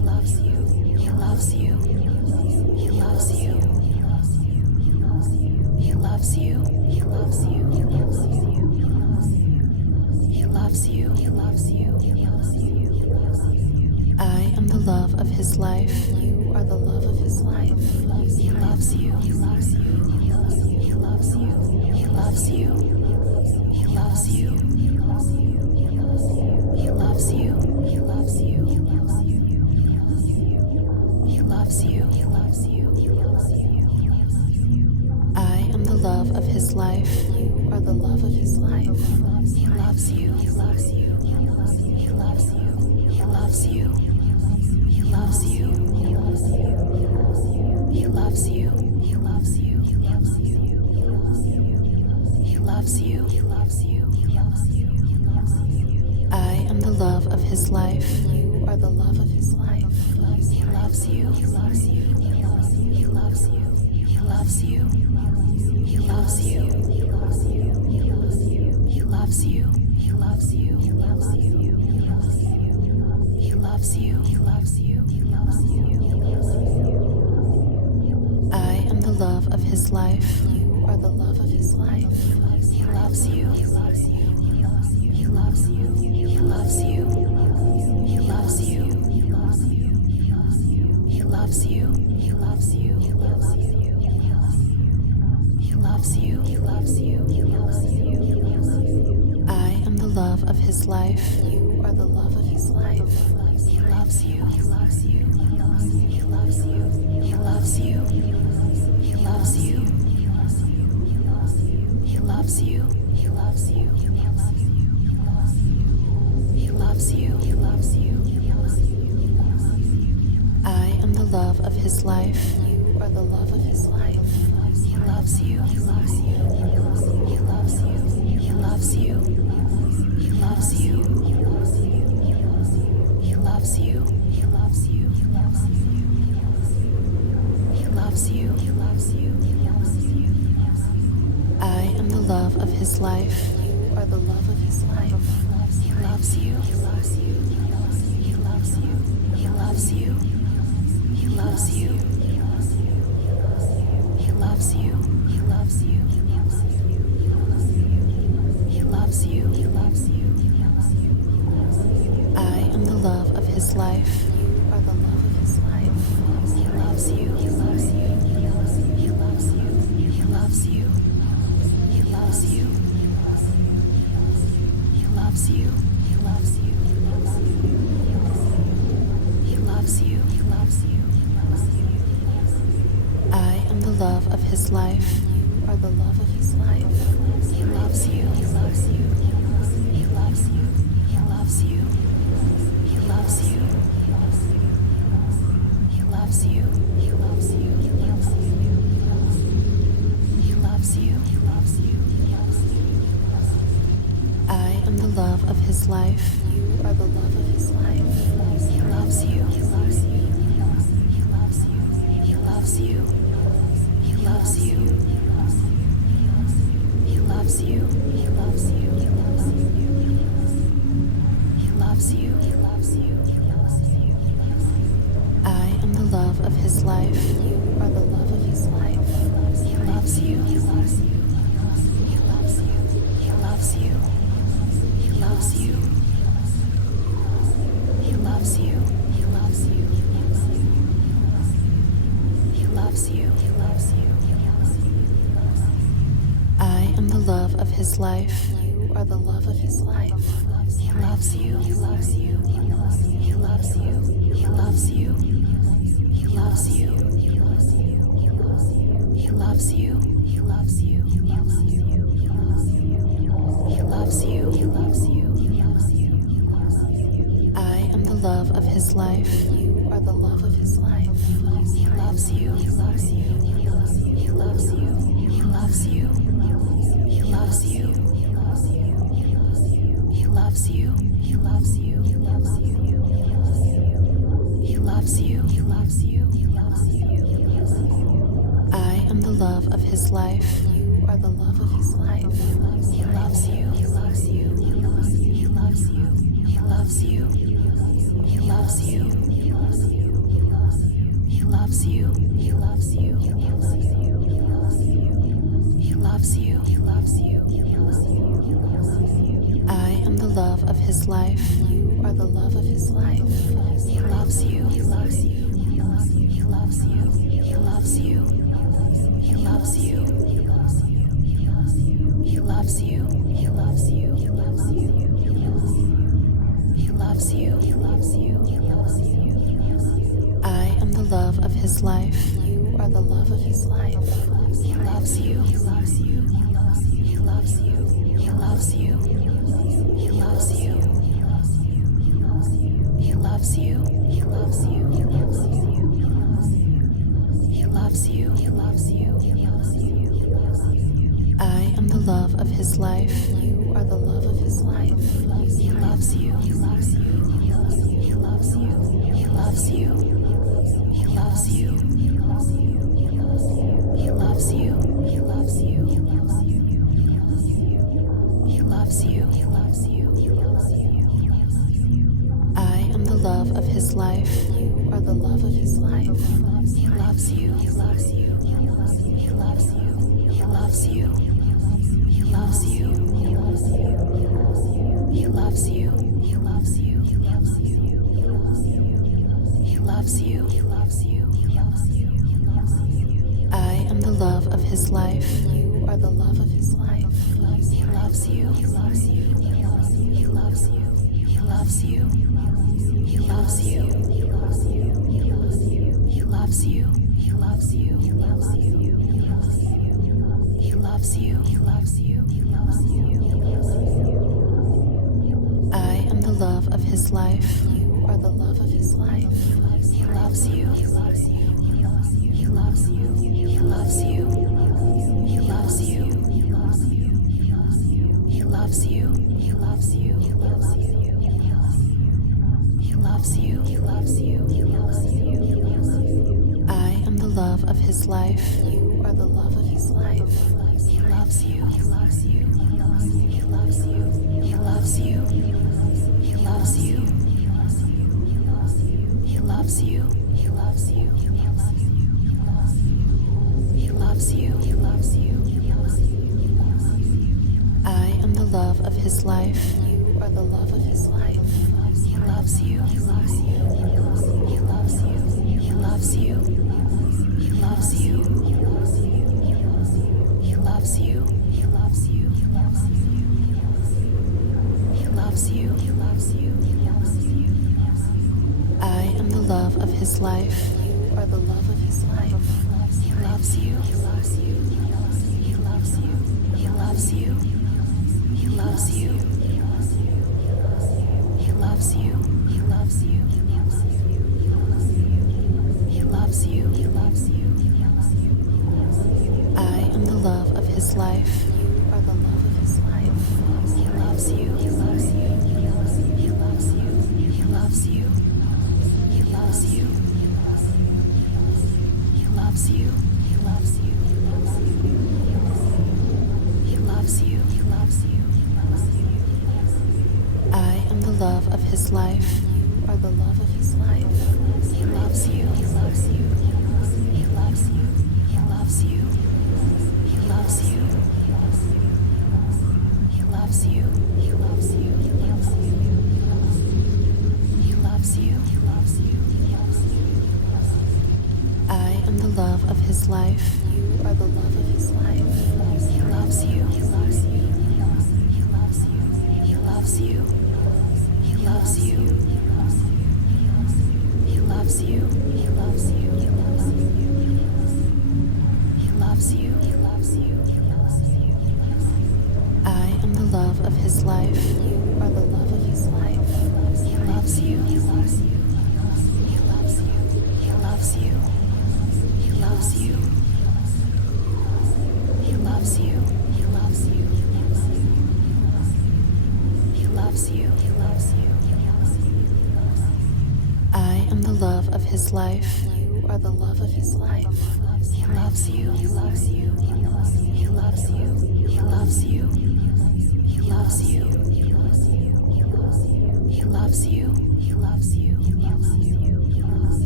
loves you. He loves you. He loves you. He loves you. He loves you. He loves you. He loves you. He loves you. He loves you. I am the love of his life. You are the love of his life. He loves you. He loves you. He loves you. He loves you. He loves you. He loves you. He loves you. He loves you. He loves you. He loves you. He loves you. He loves you. He loves you. I am the love of his life. You are the love of his life. He loves you. He loves you. He loves you. He loves you. He loves you. He loves you. He loves you. He loves you. He loves you. He loves you. He loves you. He loves you. He loves you. I am the love of his life. You are the love of his life. He loves you. He loves you. He loves you. He loves you. He loves you. He loves you. He loves you. He loves you. He loves you. He loves you. He loves you. He loves you. He loves you. I am the love of his life. You are the love of his life. He loves you. He loves you. He loves you. He loves you. He loves you. He loves you. He loves you. He loves you. He loves you. He loves you. He loves you. He loves you. He loves you. I am the love of his life. You are the love of his life. He loves you. He loves you. He loves you. He loves you. He loves you. He loves you. He loves you. He loves you. He loves you. He loves you. He loves you. He loves you. I am the love of his life. You are the love of his life. He loves you. He loves you. He loves you. He loves you. He loves you. He loves you. He loves you. He loves you. He loves you. He loves you. He loves you. He loves you. I am the love of his life. You are the love of his life. He loves you. He loves you. He loves you. He loves you. He loves you. He loves you. He loves you. He loves you. He loves you. He loves you. He loves you. I am the love of his life. You are the love of his life. He loves you. He loves you. He loves you. He loves you. He loves you. He loves you. He loves you. He loves you. He loves you. He loves you. I am the love of his life. You are the love of his life. He loves you. He loves you. He loves you. He loves you. He loves you. He loves you. He loves you. He loves you. He loves you. He loves you. I am the love of his life. You are the love of his life. He loves you. He loves you. He loves you. He loves you. He loves you. He loves you. He loves you. He loves you. He loves you. He loves you. I am the love of his life. You are the love of his life. He loves you. He loves you. He loves you. He loves you. He loves you. He loves you. He loves you. He loves you. He loves you. I am the love of his life. You are the love of his life. He loves you. He loves you. He loves you. He loves you. He loves you. He loves you. He loves you. He loves you. He loves you. He loves you. He loves you. He loves you. I am the love of his life. You are the love of his life. He loves you. He loves you. He loves you. He loves you. He loves you. He loves you. He loves you. He loves you. He loves you. He loves you. He loves you. He loves you. He loves you. I am the love of his life. You are the love of his life. He loves you. He loves you. He loves you. He loves you. He loves you. He loves you. He loves you. He loves you. He loves you. He loves you. He loves you. He loves you. He loves you. I am the love of his life. You are the love of his life. He loves you. He loves you. He loves you. He loves you. He loves you. He loves you. He loves you. He loves you. He loves you. He loves you. He loves you. He loves you. I am the love of his life. You are the love of his life. He loves you. He loves you. He loves you. He loves you. He loves you. He loves you. He loves you. He loves you. He loves you. He loves you. He loves you. He loves you. I am the love of his life. You are the love of his life. He loves you. He loves you. He loves you. He loves you. He loves you. He loves you. He loves you. He loves you. He loves you. He loves you. He loves you. He loves you. I am the love of his life. You are the love of his life. He loves you. He loves you. He loves you. He loves you. He loves you. He loves you. He loves you. He loves you. He loves you. He loves you. He loves you. He loves you. He loves you. I am the love of his life. You are the love of his life. He loves you. He loves you. He loves you. He loves you. He loves you. He loves you. He loves you. He loves you. He loves you. He loves you. He loves you. He loves you. He loves you. He loves you. I am the love of his life. You are the love of his life. He loves you. He loves you. He loves you. He loves you. He loves you. He loves you. He loves you. He loves you. He loves you. He loves you. He loves you. He loves you. He loves you. I am the love of his life. You are the love of his life. He loves you. He loves you. He loves you. He loves you. He loves you. He loves you. He loves you. He loves you. He loves you. He loves you. I am the love of his life. You are the love of his life. He loves you. He loves you. He loves you. He loves you. He loves you. He loves you. He loves you. He loves you. He loves you. He loves you. He loves you. I am the love of his life. You are the love of his life. He loves you. He loves you. He loves you. He loves you. He loves you. He loves you. He loves you. He loves you. He loves you. He loves you. I am the love of his life. You are the love of his life. He loves you. He loves you. He loves you. He loves you. He loves you. He loves you. He loves you. He loves you. He loves you. He loves you. I am the love of his life. You are the love of his life. He loves you. He loves you. He loves you. He loves you. He loves you. He loves you. He loves you. He loves you. He loves you. He loves you. I am the love of his life. You are the love of his life. He loves you. He loves you. He loves you. He loves you. He loves you. He loves you. He loves you. He loves you. He loves you. He loves you. I am the love of his life. You are the love of his life. He loves you. He loves you. He loves you. He loves you. He loves you. He loves you. He loves you. He loves you. He loves you. I am the love of his life. You are the love of his life. He loves you. He loves you. He loves you. He loves you. He loves you. He loves you. He loves you. He loves you. He loves you. He loves you. He loves you.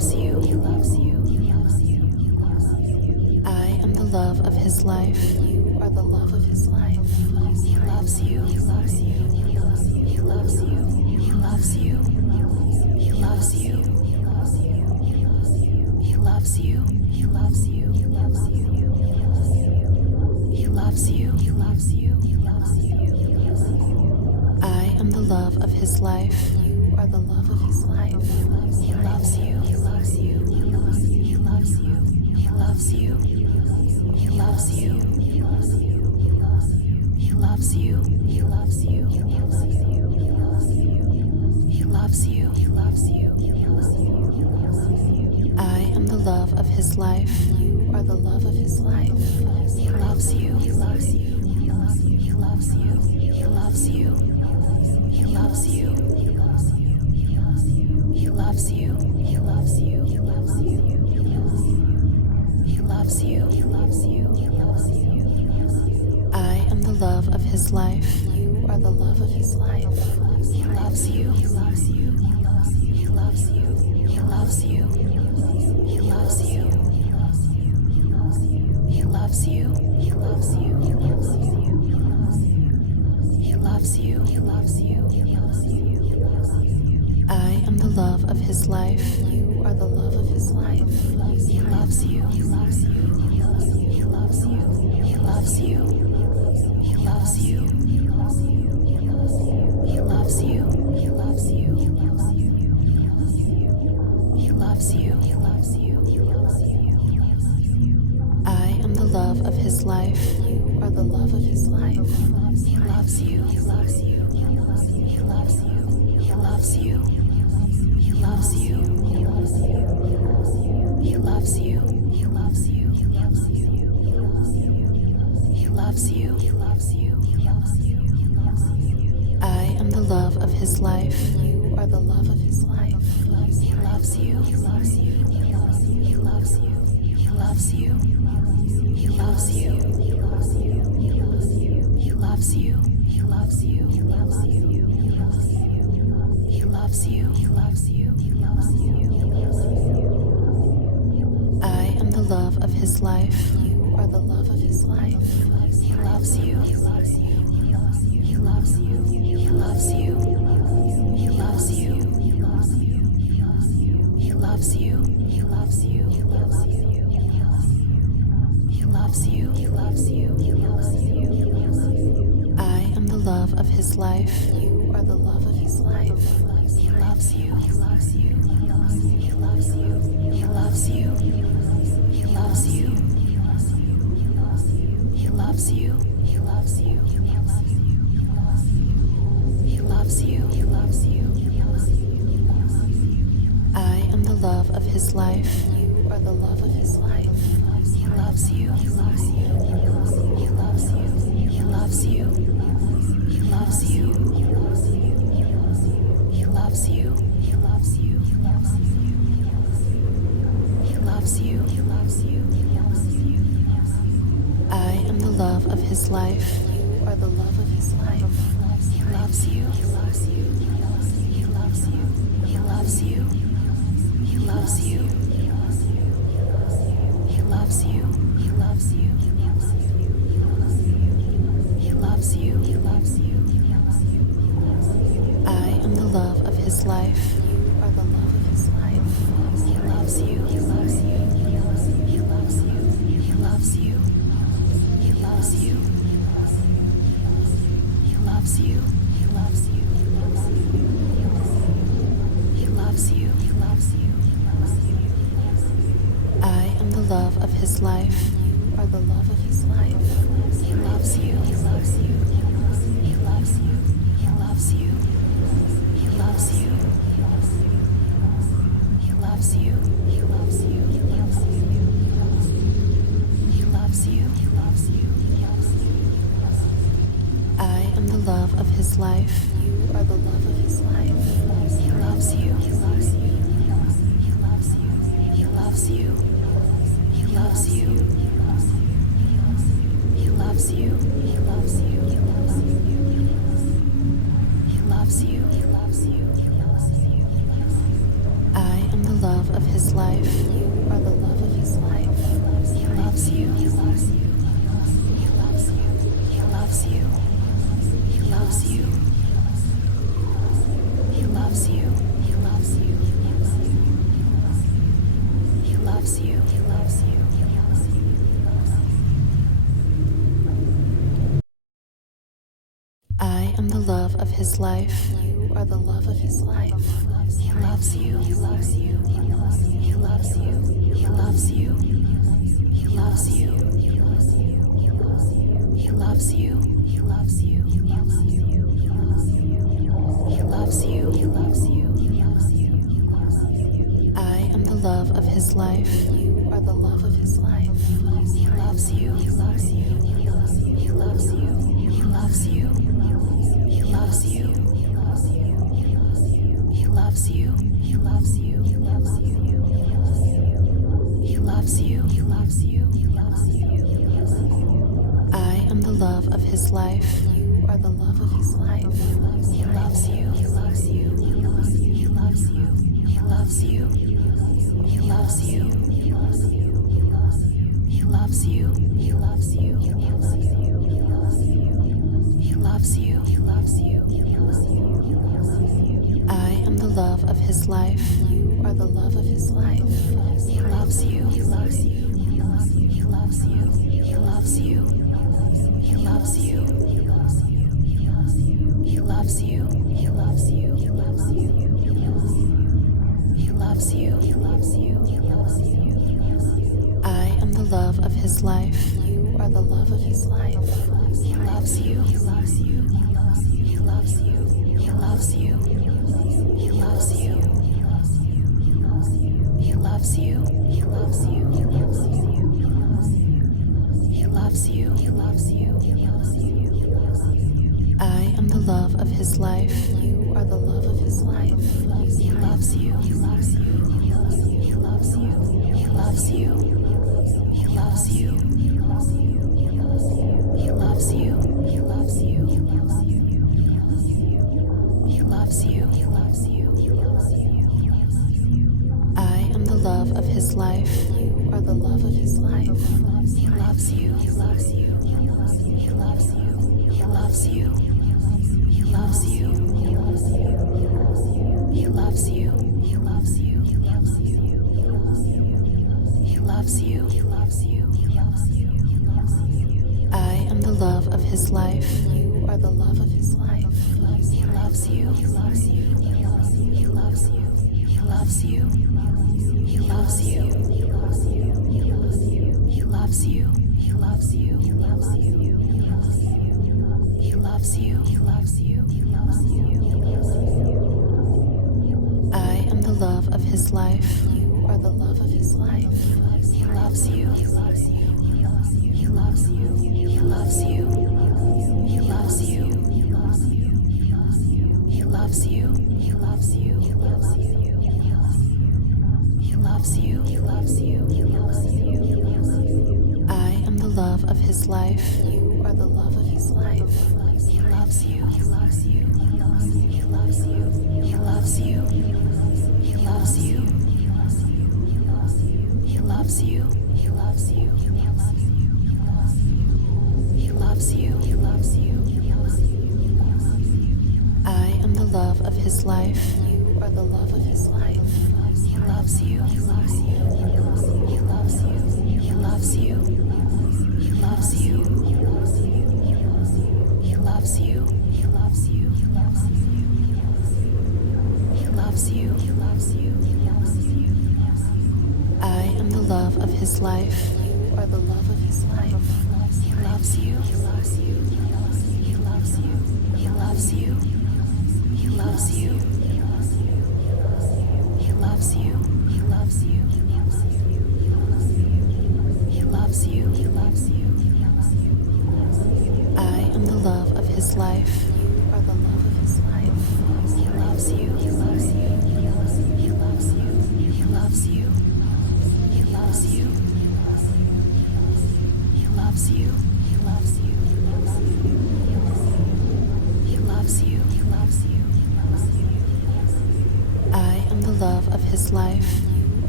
loves you. He loves you. He loves you. He loves you. I am the love of his life. You are the love of his life. He loves you. He loves you. He loves you. He loves you. He loves you. He loves you. He loves you. He loves you. He loves you. He loves you. He loves you. He loves you. He loves you. I am the love of his life. You are the love of his life. He loves you. He loves you. He loves you. He loves you. He loves you. He loves you. He loves you. He loves you. He loves you. He loves you. He loves you. He loves you. I am the love of his life. You are the love of his life. He loves you. He loves you. He loves you. He loves you. He loves you. He loves you. He loves you. He loves you. He loves you. He loves you. He loves you. He loves you. He loves you. I am the love of his life. You are the love of his life. He loves you. He loves you. He loves you. He loves you. He loves you. He loves you. He loves you. He loves you. He loves you. He loves you. He loves you. He loves you. I am the love of his life. You are the love of his life. He loves you. He loves you. He loves you. He loves you. He loves you. He loves you. He loves you. He loves you. He loves you. He loves you. He loves you. He loves you. He loves you. I am the love of his life. You are the love of his life. He loves you. He loves you. He loves you. He loves you. He loves you. He loves you. He loves you. He loves you. He loves you. He loves you. He loves you. He loves you. He loves you. I am the love of his life. You are the love of his life. He loves you. He loves you. He loves you. He loves you. He loves you. He loves you. He loves you. He loves you. He loves you. He loves you. He loves you. He loves you. He loves you. I am the love of his life. You are the love of his life. He loves you. He loves you. He loves you. He loves you. He loves you. He loves you. He loves you. He loves you. He loves you. He loves you. He loves you. He loves you. He loves you. I am the love of his life. You are the love of his life. He loves you. He loves you. He loves you. He loves you. He loves you. He loves you. He loves you. He loves you. He loves you. He loves you. He loves you. I am the love of his life. You are the love of his life. He loves you. He loves you. He loves you. He loves you. He loves you. He loves you. He loves you. He loves you. He loves you. He loves you. He loves you. He loves you. I am the love of his life. You are the love of his life. He loves you. He loves you. He loves you. He loves you. He loves you. He loves you. He loves you. He loves you. He loves you. He loves you. I am the love of his life. You are the love of his life. He loves you. He loves you. He loves you. He loves you. He loves you. He loves you. He loves you. He loves you. He loves you. He loves you. I am the love of his life. You are the love of his life. He loves you. He loves you. He loves you. He loves you. He loves you. He loves you. He loves you. He loves you. He loves you. He loves you. I am the love of his life. You are the love of his life. He loves you. He loves you. He loves you. He loves you. He loves you. He loves you. He loves you. He loves you. He loves you. He loves you. He loves you. I am the love of his his life. You are the love of his life. He loves you. He loves you. He loves you. He loves you. He loves you. He loves you. He loves you. He loves you. He loves you. I am the love of his life. You are the love of his life. He loves you. He loves you. He loves you. He loves you. He loves you. He loves you. He loves you. He loves you. He loves you. He loves you. He loves you. I am the love of his life. You are the love of his life. He loves you. He loves you. He loves you. He loves you. He loves you. He loves you. He loves you. He loves you. He loves you. He loves you. He loves you. He loves you. I am the love of his life. You are the love of his life. He loves you. He loves you. He loves you. He loves you. He loves you. He loves you. He loves you. He loves you. He loves you. He loves you. He loves you. He loves you. I am the love of his life. You are the love of his life. He loves you. He loves you. He loves you. He loves you. He loves you. He loves you. He loves you. He loves you. He loves you. He loves you. He loves you. He loves you. He loves you. I am the love of his life. You are the love of his life. He loves you. He loves you. He loves you. He loves you. He loves you. He loves you. He loves you. He loves you. He loves you. He loves you. He loves you. He loves you. I am the love of his life. You are the love of his life. He loves you. He loves you. He loves you. He loves you. He loves you. He loves you. He loves you. He loves you. He loves you. He loves you. He loves you. He loves you. I am the love of his life. You are the love of his life. He loves you. He loves you. He loves you. He loves you. He loves you. He loves you. He loves you. He loves you. He loves you. He loves you. He loves you. He loves you. I am the love of his life. You are the love of his life. He loves you. He loves you. He loves you. He loves you. He loves you. He loves you. He loves you. He loves you. He loves you. He loves you. He loves you. He loves you. He loves you. I am the love of his life. You are the love of his life. He loves you. He loves you. He loves you. He loves you. He loves you. He loves you. He loves you. He loves you. He loves you. He loves you. He loves you. He loves you. He loves you. I am the love of his life. You are the love of his life. He loves you. He loves you. He loves you. He loves you. He loves you. He loves you. He loves you. He loves you. He loves you. He loves you. I am the love of his life. You are the love of his life. He loves you. He loves you. He loves you. He loves you. He loves you. He loves you. He loves you. He loves you. He loves you. He loves you. He loves you. He loves you. I am the love of his life. You are the love of his life. He loves you. He loves you. He loves you. He loves you. He loves you. He loves you. He loves you. He loves you. He loves you. He loves you. I am the love of his life. You are the love of his life. He loves you. He loves you. He loves you. He loves you. He loves you. He loves you. He loves you. He loves you. He loves you. He loves you. I am the love of his life. You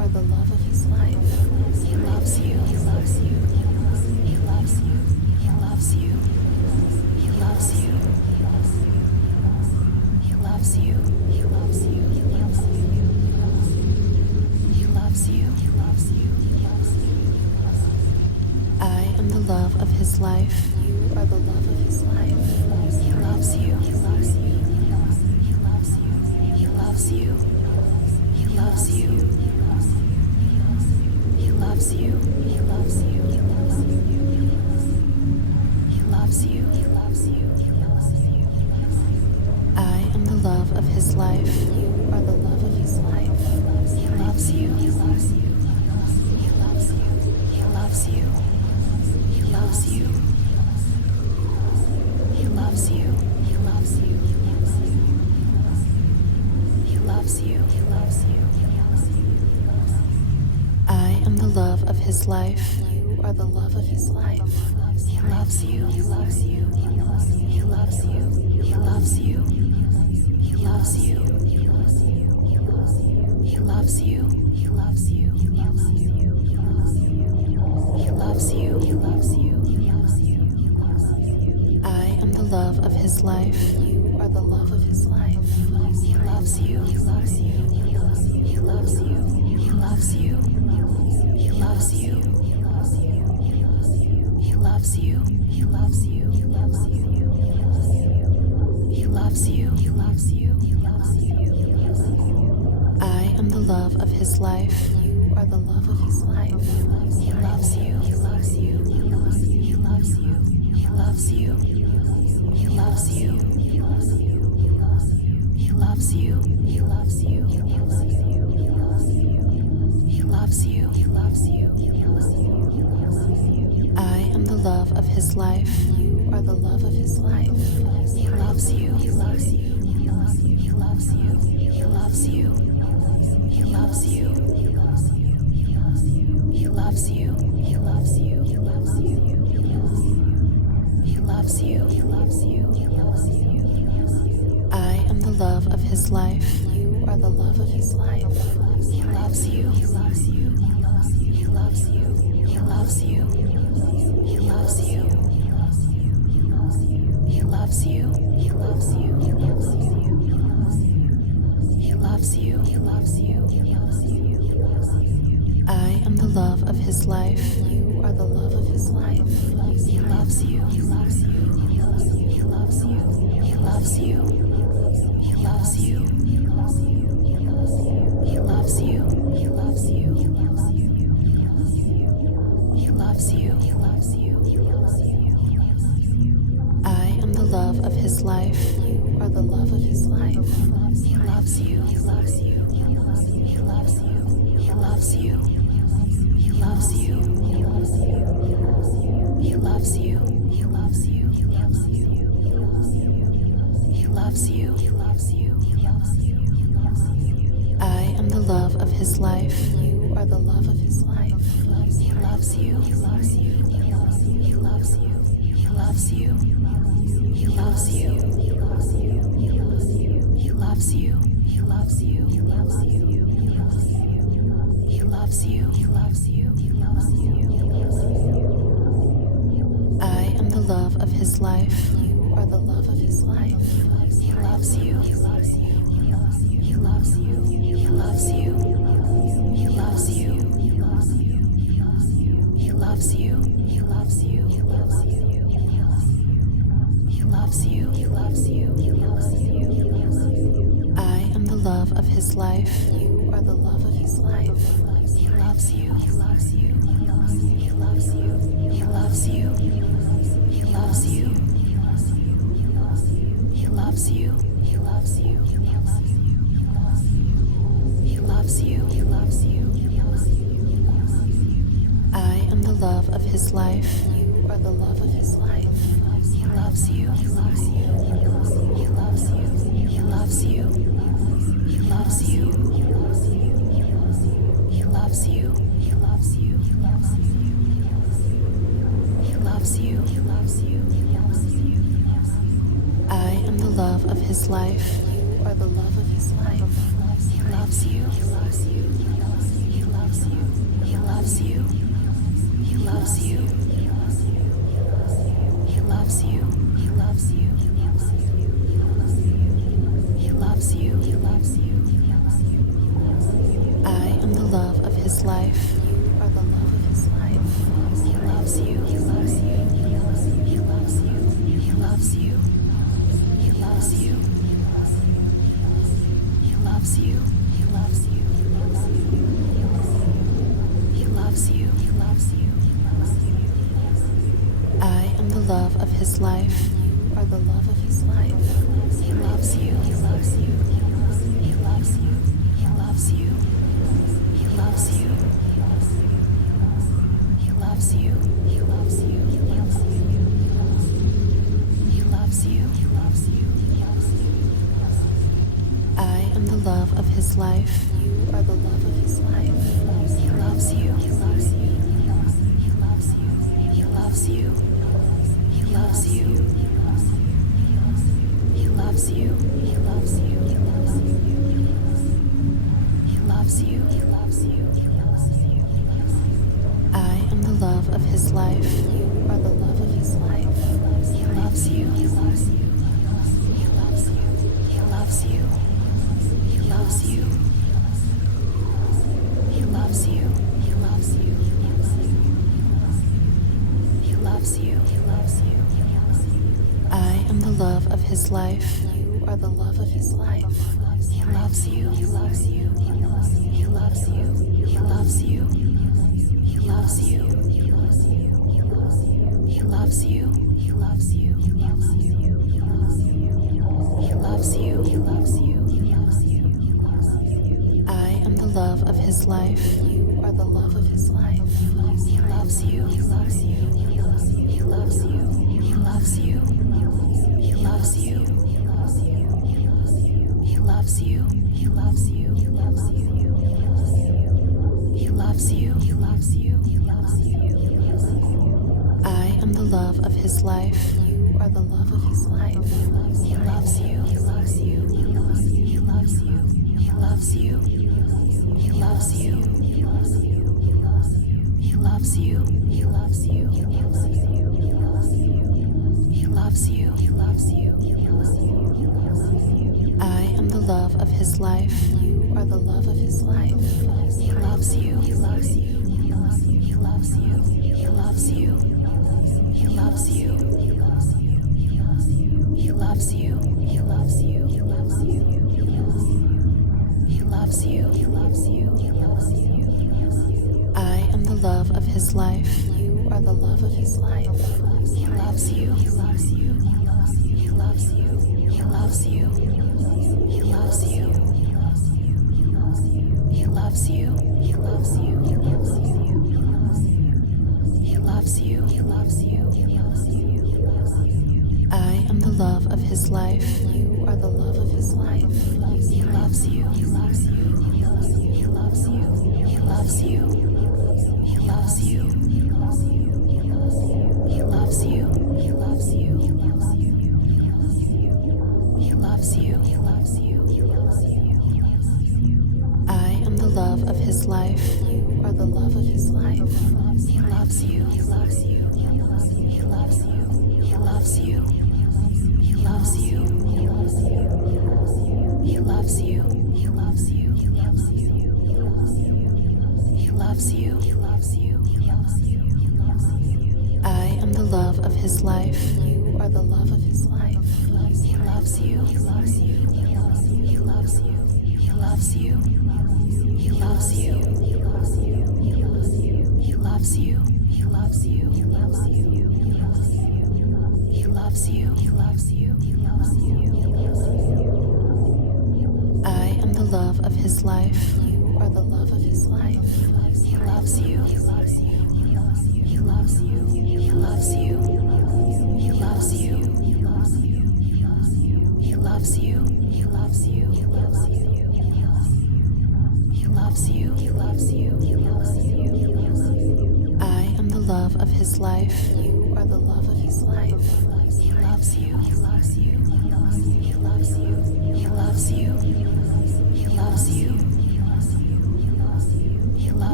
are the love of his life. He loves you. He loves you. He loves you. He loves you. He loves you. He loves you. He loves you. He loves you. He loves you. He loves you. I am the love of his life. You are the love of his life. He loves you. He loves you. He loves you. He loves you. He loves you. He loves you. He loves you. He loves you. He loves you. He loves you. I am the love of his life. You are the love of his life. He loves you. He loves you. He loves you. He loves you. He loves you. He loves you. He loves you. He loves you. He loves you. I am the love of his life. You are the love of his life. He loves you. He loves you. He loves you. He loves you. He loves you. He loves you. He loves you. He loves you. He loves you. He loves you. He loves you. I am the love of his life. You are the love of his life. He loves you. He loves you. He loves you. He loves you. He loves you. He loves you. He loves you. He loves you. He loves you. He loves you. He loves you. He loves you. I am the love of his life. You are the love of his life. He loves you. He loves you. He loves you. He loves you. He loves you. He loves you. He loves you. He loves you. He loves you. He loves you. He loves you. He loves you. I am the love of his life. You are the love of his life. He loves you. He loves you. He loves you. He loves you. He loves you. He loves you. He loves you. He loves you. He loves you. He loves you. He loves you. He loves you. He loves you. I am the love of his life. You are the love of his life. He loves you. He loves you. He loves you. He loves you. He loves you. He loves you. He loves you. He loves you. He loves you. He loves you. I am the love of his life. You are the love of his life. He loves you. He loves you. He loves you. He loves you. He loves you. He loves you. He loves you. He loves you. He loves you. He loves you. He loves you. He loves you. I am the love of his life. You are the love of his life. He loves you. He loves you. He loves you. He loves you. He loves you. He loves you. He loves you. He loves you. He loves you. He loves you. He loves you. He loves you. He loves you. I am the love of his life. You are the love of his life. He loves you. He loves you. He loves you. He loves you. He loves you. He loves you. He loves you. He loves you. He loves you. He loves you. He loves you. He loves you. He loves you. I am the love of his life. You are the love of his life. He loves you. He loves you. He loves you. He loves you. He loves you. He loves you. He loves you. He loves you. He loves you. He loves you. He loves you. He loves you. He loves you. I am the love of his life. You are the love of his life. He loves you. He loves you. He loves you. He loves you. He loves you. He loves you. He loves you. He loves you. He loves you. He loves you. I am the love of his life. You are the love of his life. He loves you. He loves you. He loves you. He loves you. He loves you. He loves you. He loves you. He loves you. He loves you. He loves you. He loves you. I am the love of his life. You are the love of his life. He loves you. He loves you. He loves you. He loves you. He loves you. He loves you. He loves you. He loves you. He loves you. I am the love of his life. You are the love of his life. He loves you. He loves you. He loves you. He loves you. He loves you. He loves you. He loves you. He loves you. He loves you. He loves you. I am the love of his life. You are the love of his life. He loves you. He loves you. He loves you. He loves you. He loves you. He loves you. He loves you. He loves you. He loves you. He loves you. I am the love of his life. You are the love of his life. He loves you. He loves you. He loves you. He loves you. He loves you. He loves you. He loves you. He loves you. He loves you. I am the love of his life. You are the love of his life. He loves you. He loves you. He loves you. He loves you. He loves you. He loves you. He loves you. He loves you. He loves you. I am the love of his life. You are the love of his life. He loves you. He loves you. He loves you. He loves you. He loves you. He loves you. He loves you. He loves you. He loves you. He loves you. He loves you. I am the love of his life. You are the love of his life. He loves you. He loves you. He loves you. He loves you. He loves you. He loves you. He loves you. He loves you. He loves you. He loves you. He loves you. He loves you. I am the love of his life. You are the love of his life. He loves you. He loves you. He loves you. He loves you. He loves you. He loves you. He loves you. He loves you. He loves you. He loves you. He loves you. He loves you. I am the love of his life. You are the love of his life. He loves you. He loves you. He loves you. He loves you. He loves you. He loves you. He loves you. He loves you. He loves you. He loves you. He loves you. He loves you. He loves you. I am the love of his life. You are the love of his life. He loves you. He loves you. He loves you. He loves you. He loves you. He loves you. He loves you. He loves you. He loves you. He loves you. He loves you. He loves you. I am the love of his life. You are the love of his life. He loves you. He loves you. He loves you. He loves you. He loves you. He loves you. He loves you. He loves you. He loves you. He loves you. He loves you. He loves you. I am the love of his life. You are the love of his life. He loves you. He loves you. He loves you. He loves you. He loves you. He loves you. He loves you. He loves you. He loves you. He loves you. He loves you. He loves you. I am the love of his life. You are the love of his life. He loves you. He loves you. He loves you. He loves you. He loves you. He loves you. He loves you. He loves you. He loves you. He loves you. He loves you. He loves you. He loves you. I am the love of his life. You are the love of his life. He loves you. He loves you. He loves you. He loves you. He loves you. He loves you. He loves you. He loves you. He loves you. He loves you. He loves you. He loves you. He loves you. I am the love of his life. You are the love of his life. He loves you. He loves you. He loves you. He loves you. He loves you. He loves you. He loves you. He loves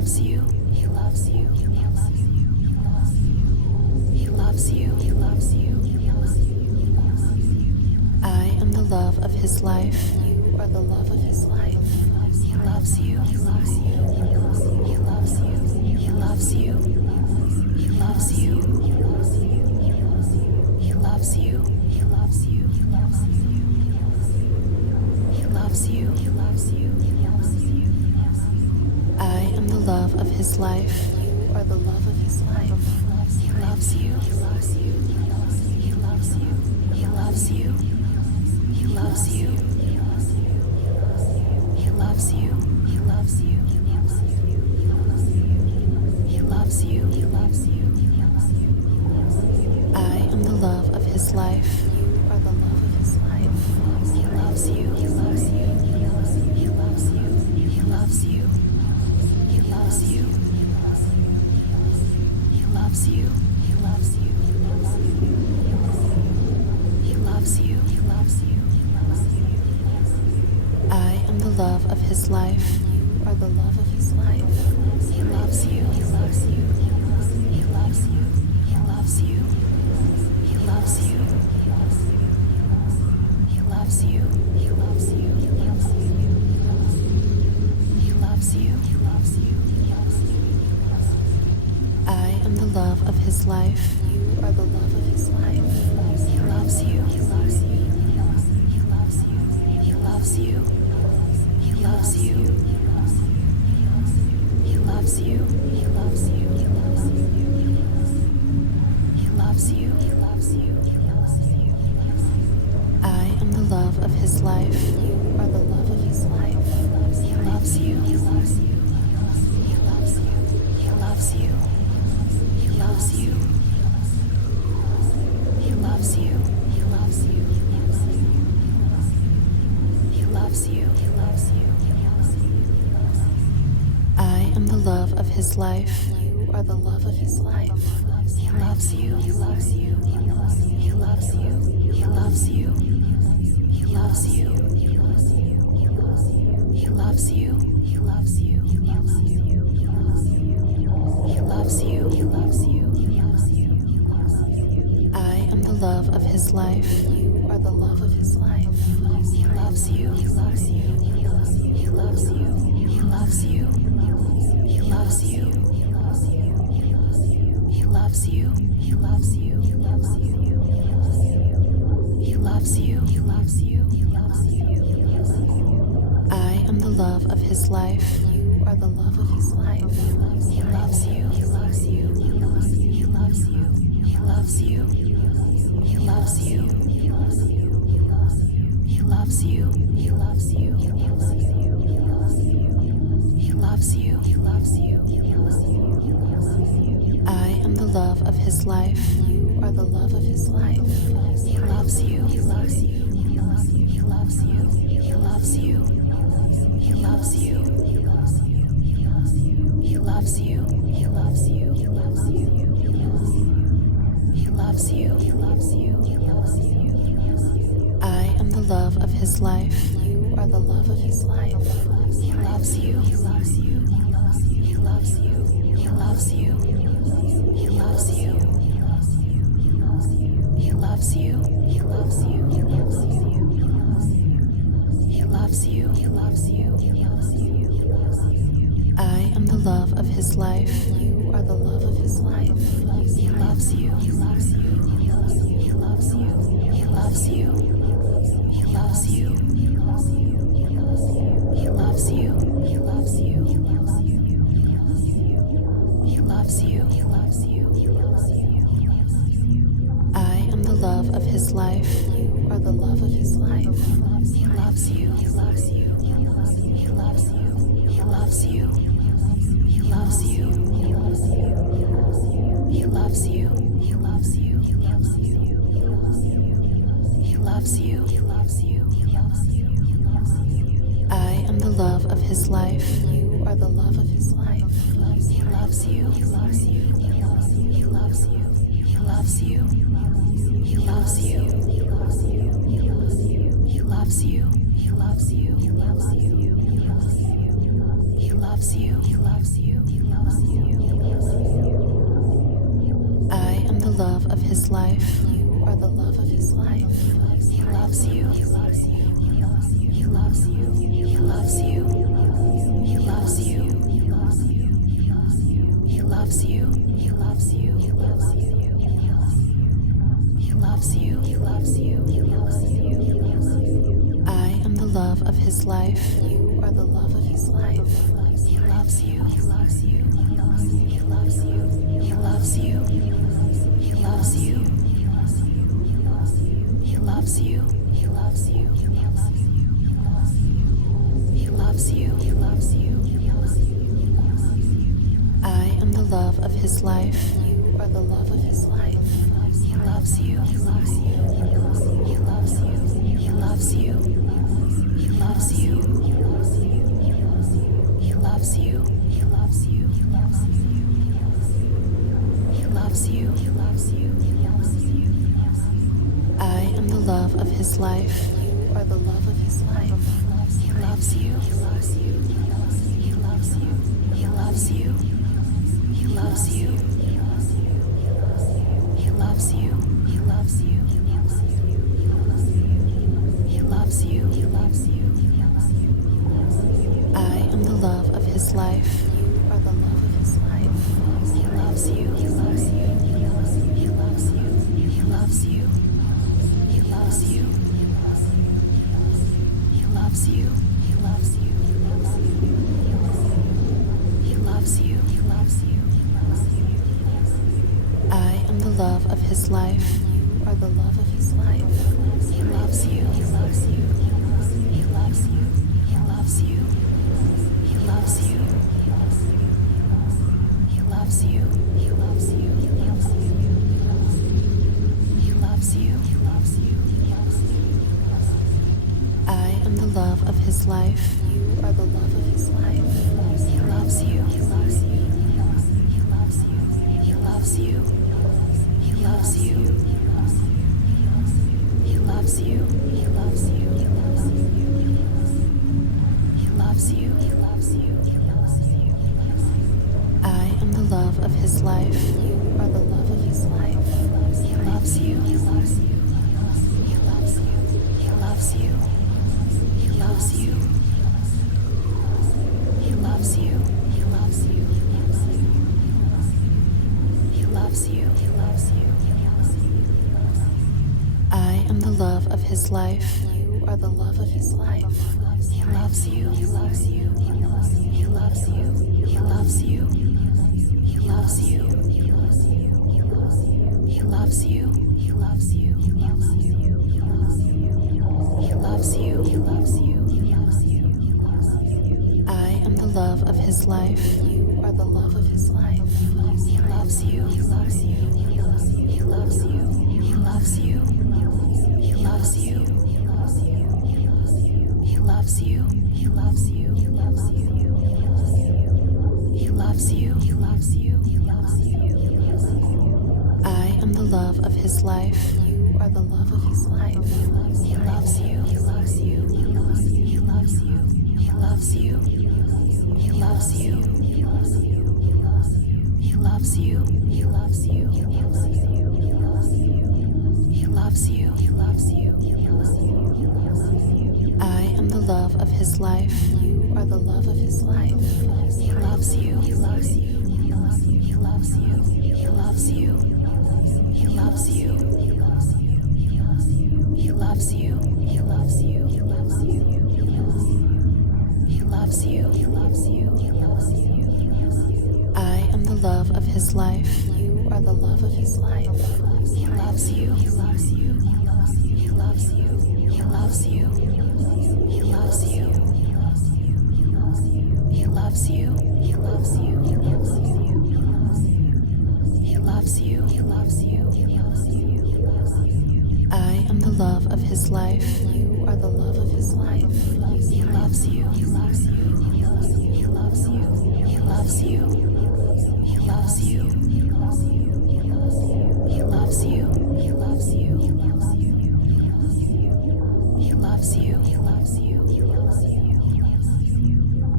loves you. He loves you. He loves you. He loves you. He loves you. He loves you. I am the love of his life. You are the love of his life. He loves you. He loves you. He loves you. He loves you. He loves you. He loves you. He loves you. He loves you. He loves you. He loves you. He loves you. He loves you. He loves you. I am the love of his life. You are the love of his life. He loves you. He loves you. He loves you. He loves you. He loves you. He loves you. He loves you. He loves you. He loves you. He loves you. I am the love of his life. You are the love of his life. He loves you. He loves you. He loves you. He loves you. He loves you. He loves you. He loves you. He loves you. He loves you. He loves you. I am the love of his life. You are the love of his life. He loves you. He loves you. He loves you. He loves you. He loves you. He loves you. He loves you. He loves you. He loves you. He loves you. I am the love of his life. You are the love of his life. He loves you. He loves you. He loves you. He loves you. He loves you. He loves you. He loves you. He loves you. He loves you. He loves you. I am the love of his life. You are the love of his life. He loves you. He loves you. He loves you. He loves you. He loves you. He loves you. He loves you. He loves you. He loves you. I am the love of his life. You are the love of his life. He loves you. He loves you. He loves you. He loves you. He loves you. He loves you. He loves you. He loves you. He loves you. He loves you. He loves you. He loves you. I am the love of his life. You are the love of his life. He loves you. He loves you. He loves you. He loves you. He loves you. He loves you. He loves you. He loves you. He loves you. He loves you. He loves you. He loves you. I am the love of his life. You are the love of his life. He loves you. He loves you. He loves you. He loves you. He loves you. He loves you. He loves you. He loves you. He loves you. He loves you. He loves you. He loves you. I am the love of his life. You are the love of his life. He loves you. He loves you. He loves you. He loves you. He loves you. He loves you. He loves you. He loves you. He loves you. He loves you. He loves you. He loves you. He loves you. I am the love of his life. You are the love of his life. He loves you. He loves you. He loves you. He loves you. He loves you. He loves you. He loves you. He loves you. He loves you. He loves you. He loves you. I am the love of his life. You are the love of his life. He loves you. He loves you. He loves you. He loves you. He loves you. He loves you. He loves you. He loves you. He loves you. He loves you. He loves you. He loves you. I am the love of his life. You are the love of his life. He loves you. He loves you. He loves you. He loves you. He loves you. He loves you. He loves you. He loves you. He loves you. He loves you. He loves you. He loves you. I am the love of his life. You are the love of his life. He loves you. He loves you. He loves you. He loves you. He loves you. He loves you. He loves you. He loves you. He loves you. He loves you. He loves you. He loves you. He loves you. He loves you. I am the love of his life. You are the love of his life. He loves you. He loves you. He loves you. He loves you. He loves you. He loves you. He loves you. He loves you. He loves you. He loves you. He loves you. He loves you. He loves you. I am the love of his life. You are the love of his life. He loves you. He loves you. He loves you. He loves you. He loves you. He loves you. He loves you. He loves you. He loves you. He loves you. I am the love of his life. You are the love of his life. He loves you. He loves you. He loves you. He loves you. He loves you. He loves you. He loves you. He loves you. He loves you. I am the love of his life. You are the love of his life. He loves you. He loves you. He loves you. He loves you. He loves you. He loves you. He loves you. He loves you. He loves you. I am the love of his life. You are the love of his life. He loves you. He loves you. He loves you. He loves you. He loves you. He loves you. He loves you. He loves you. He loves you. He loves you. I am the love of his life. You are the love of his life. He loves you. He loves you. He loves you. He loves you. He loves you. He loves you. He loves you. He loves you. He loves you. I am the love of his life. You are the love of his life. He loves you. He loves you. He loves you. He loves you. He loves you. He loves you. He loves you. He loves you. He loves you. I am the love of his life. You are the love of his life. He loves you. He loves you. He loves you. He loves you. He loves you. He loves you. He loves you. He loves you. He loves you. I am the love of his life. You are the love of his life. He loves you. He loves you. He loves you. He loves you. He loves you. He loves you. He loves you. He loves you. He loves you. He loves you. He loves you. He loves you. I am the love of his life. You are the love of his life. He loves you. He loves you. He loves you. He loves you. He loves you. He loves you. He loves you. He loves you. He loves you. He loves you. He loves you. He loves you. I am the love of his life. You are the love of his life. He loves you. He loves you. He loves you. He loves you. He loves you. He loves you. He loves you. He loves you. He loves you. He loves you. He loves you. He loves you. I am the love of his life. You are the love of his life. He loves you. He loves you. He loves you. He loves you. He loves you. He loves you. He loves you. He loves you. He loves you. He loves you. He loves you. He loves you. He loves you. I am the love of his life. You are the love of his life. He loves you. He loves you. He loves you. He loves you. He loves you. He loves you. He loves you. He loves you. He loves you. He loves you. He loves you. He loves you. I am the love of his life. You are the love of his life. He loves you. He loves you. He loves you. He loves you. He loves you. He loves you. He loves you. He loves you. He loves you. He loves you. He loves you. He loves you. He loves you.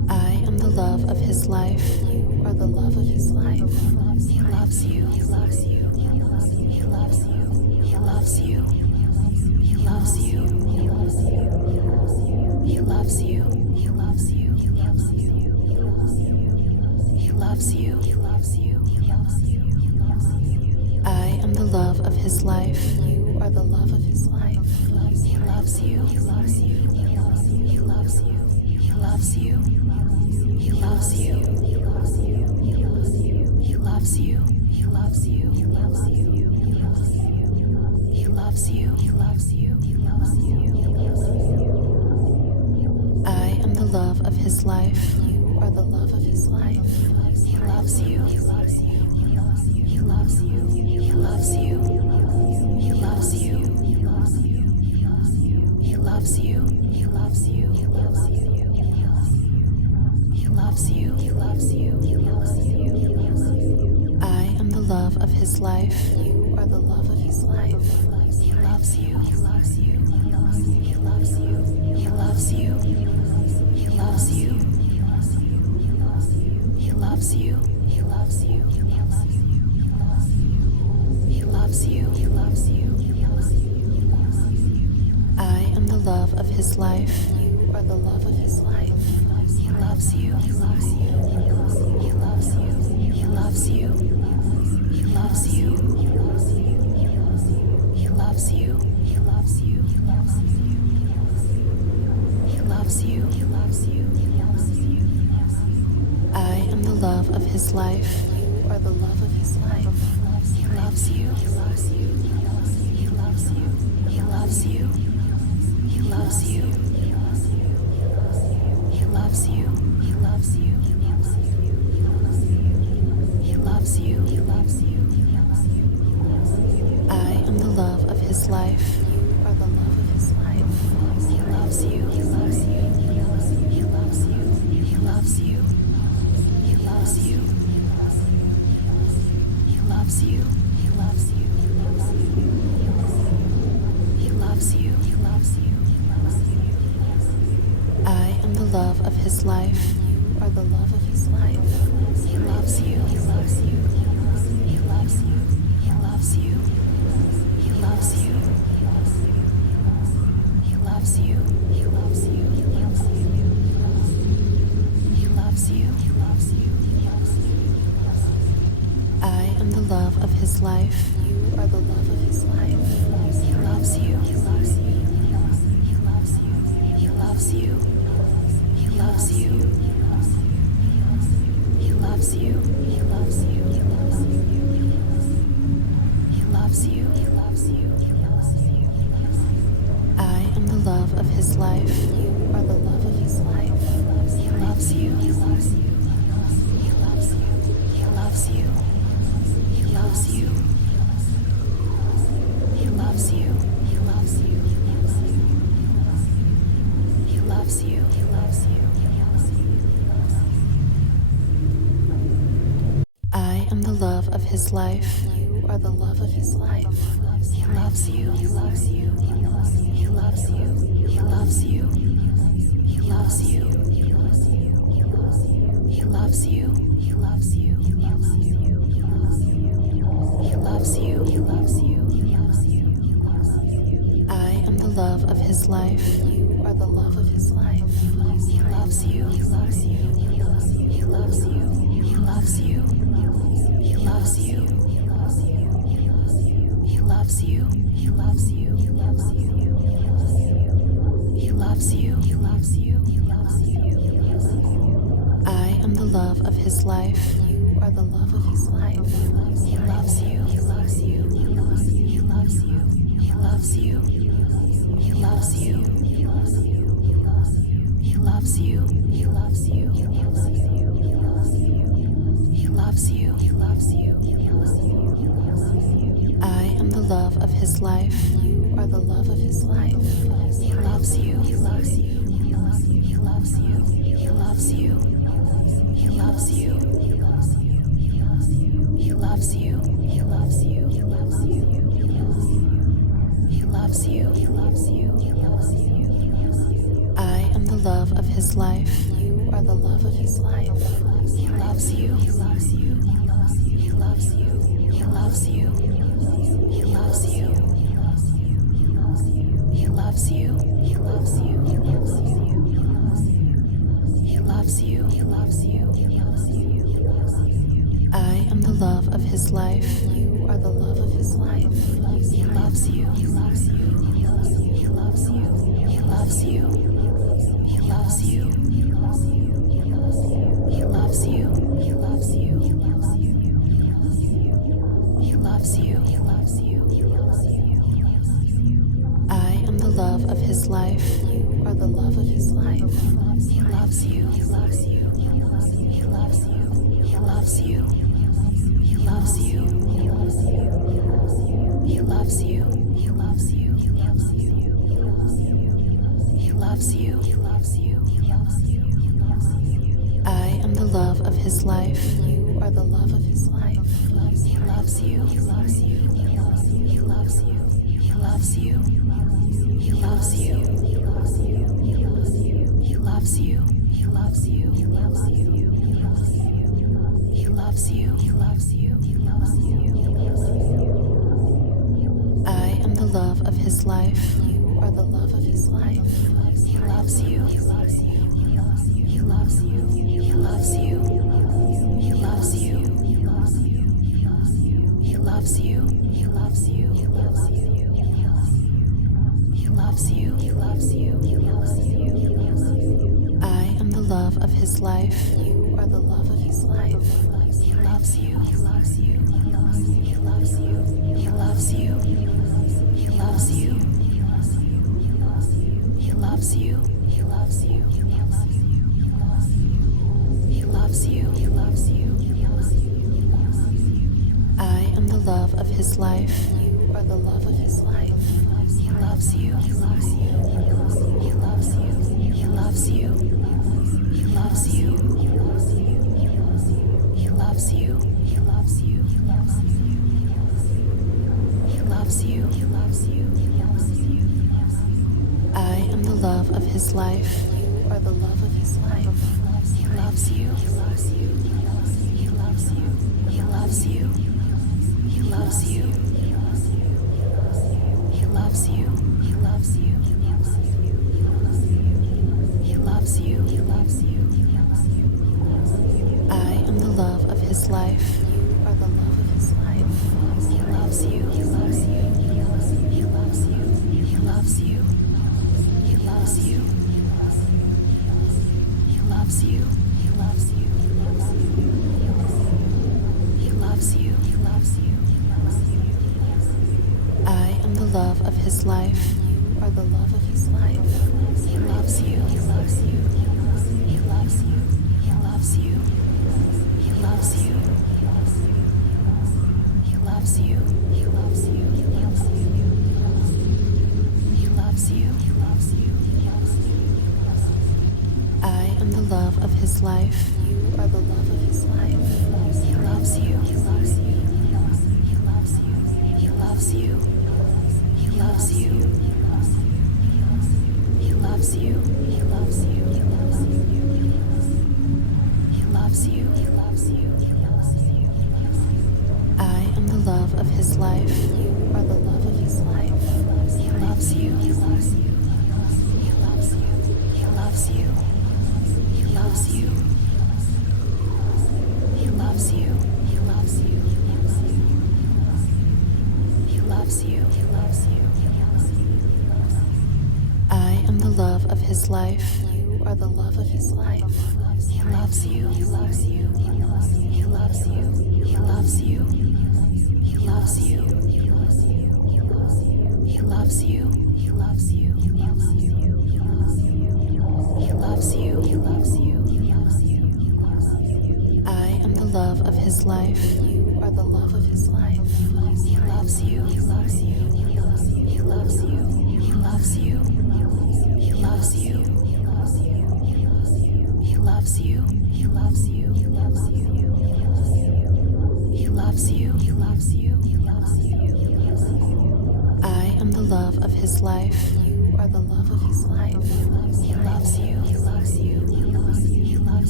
I am the love of his life. You are the love of his life. He loves you. He loves you. He loves you. He loves you. He loves you. He loves you. He loves you. He loves you. He loves you. He loves you. He loves you. He loves you. I am the love of his life. You are the love of his life. He loves you. He loves you. He loves you. He loves you. He loves you. He loves you. He loves you. He loves you. He loves you. He loves you. He loves you. He loves you. He loves you. I am the love of his life. You are the love of his life. He loves you. He loves you. He loves you. He loves you. He loves you. He loves you. He loves you. He loves you. He loves you. He loves you. He loves you. He loves you. He loves you. I am the love of his life. You are the love of his life. He loves you. He loves you. He loves you. He loves you. He loves you. He loves you. He loves you. He loves you. He loves you. He loves you. I am the love of his life. You are the love of his life. He loves you. He loves you. He loves you. He loves you. He loves you. He loves you. He loves you. He loves you. He loves you. I am the love of his life. You are the love of his life. He loves you. He loves you. He loves you. He loves you. He loves you. He loves you. He loves you. He loves you. He loves you. I am the love of his life. You are the love of his life. He loves you. He loves you. He loves you. He loves you. He loves you. He loves you. He loves you. He loves you. He loves you. He loves you. I am the love of his life. You are the love of his life. He loves you. He loves you. He loves you. He loves you. He loves you. He loves you. He loves you. He loves you. He loves you. He loves you. I am the love of his life. You are the love of his life. He loves you. He loves you. He loves you. He loves you. He loves you. He loves you. He loves you. He loves you. He loves you. He loves you. I am the love of his life. You are the love of his life. He loves you. He loves you. He loves you. He loves you. He loves you. He loves you. He loves you. He loves you. He loves you. I am the love of his life. You are the love of his life. He loves you. He loves you. He loves you. He loves you. He loves you. He loves you. He loves you. He loves you. He loves you. He loves you. He loves you. He loves you. I am the love of his life. You are the love of his life. He loves you. He loves you. He loves you. He loves you. He loves you. He loves you. He loves you. He loves you. He loves you. He loves you. He loves you. I am the love of his life. You are the love of his life. He loves you. He loves you. He loves you. He loves you. He loves you. He loves you. He loves you. He loves you. He loves you. He loves you. He loves you. He loves you. I am the love of his life. You are the love of his life. He loves you. He loves you. He loves you. He loves you. He loves you. He loves you. He loves you. He loves you. He loves you. He loves you. He loves you. He loves you. I am the love of his life. You are are the love of his life. He loves you. He loves you. He loves you. He loves you. He loves you. He loves you. He loves you. He loves you. He loves you. He loves you. He loves you. I am the love of his life. You are the love of his life. He loves you. He loves you. He loves you. He loves you. He loves you. He loves you. He loves you. He loves you. He loves you. He loves you. He loves you. He loves you. He loves you. I am the love of his life. You are the love of his life. He loves you. He loves you. He loves you. He loves you. He loves you. He loves you. He loves you. He loves you. He loves you. He loves you. He loves you. He loves you. He loves you. I am the love of his life. You are the love of his life. He loves you. He loves you. He loves you. He loves you. He loves you. He loves you. He loves you. He loves you. He loves you. He loves you. He loves you. He loves you. He loves you. I am the love of his life. You are the love of his life. He loves you. He loves you. He loves you. He loves you. He loves you. He loves you. He loves you. He loves you. He loves you. He loves you. He loves you. He loves you. He loves you. I am the love of his life. You are the love of his life. He loves you. He loves you. He loves you. He loves you. He loves you. He loves you. He loves you. He loves you. He loves you. He loves you. He loves you. I am the love of his life. You are the love of his life. He loves you. He loves you. He loves you. He loves you. He loves you. He loves you. He loves you. He loves you. He loves you. He loves you. He loves you. I am the love of his life. You are the love of his life. He loves you. He loves you. He loves you. He loves you. He loves you. He loves you. He loves you. He loves you. He loves you. He loves you. I am the love of his life. You are the love of his life. He loves you. He loves you. He loves you. He loves you. He loves you. He loves you. He loves you. He loves you. He loves you. He loves you. I am the love of his life. You are the love of his life. He loves you. He loves you. He loves you. He loves you. He loves you. He loves you. He loves you. He loves you. He loves you. He loves you. I am the love of his life. You are the love of his life. He loves you. He loves you. He loves you. He loves you. He loves you. He loves you. He loves you. He loves you. He loves you. He loves you. I am the love of his life. You are the love of his life. He loves you. He loves you. He loves you. He loves you. He loves you. He loves you. He loves you. He loves you. He loves you. I am the love of his life. You are the love of his life. He loves you. He loves you. He loves you. He loves you. He loves you. He loves you. He loves you. He loves you. He loves you. He loves you. He loves you. He loves you. I am the love of his life. You are the love of his life. He loves you. He loves you. He loves you. He loves you. He loves you. He loves you. He loves you. He loves you. He loves you. He loves you. He loves you. He loves you. I am the love of his life. You are the love of his life. He loves you. He loves you. He loves you. He loves you.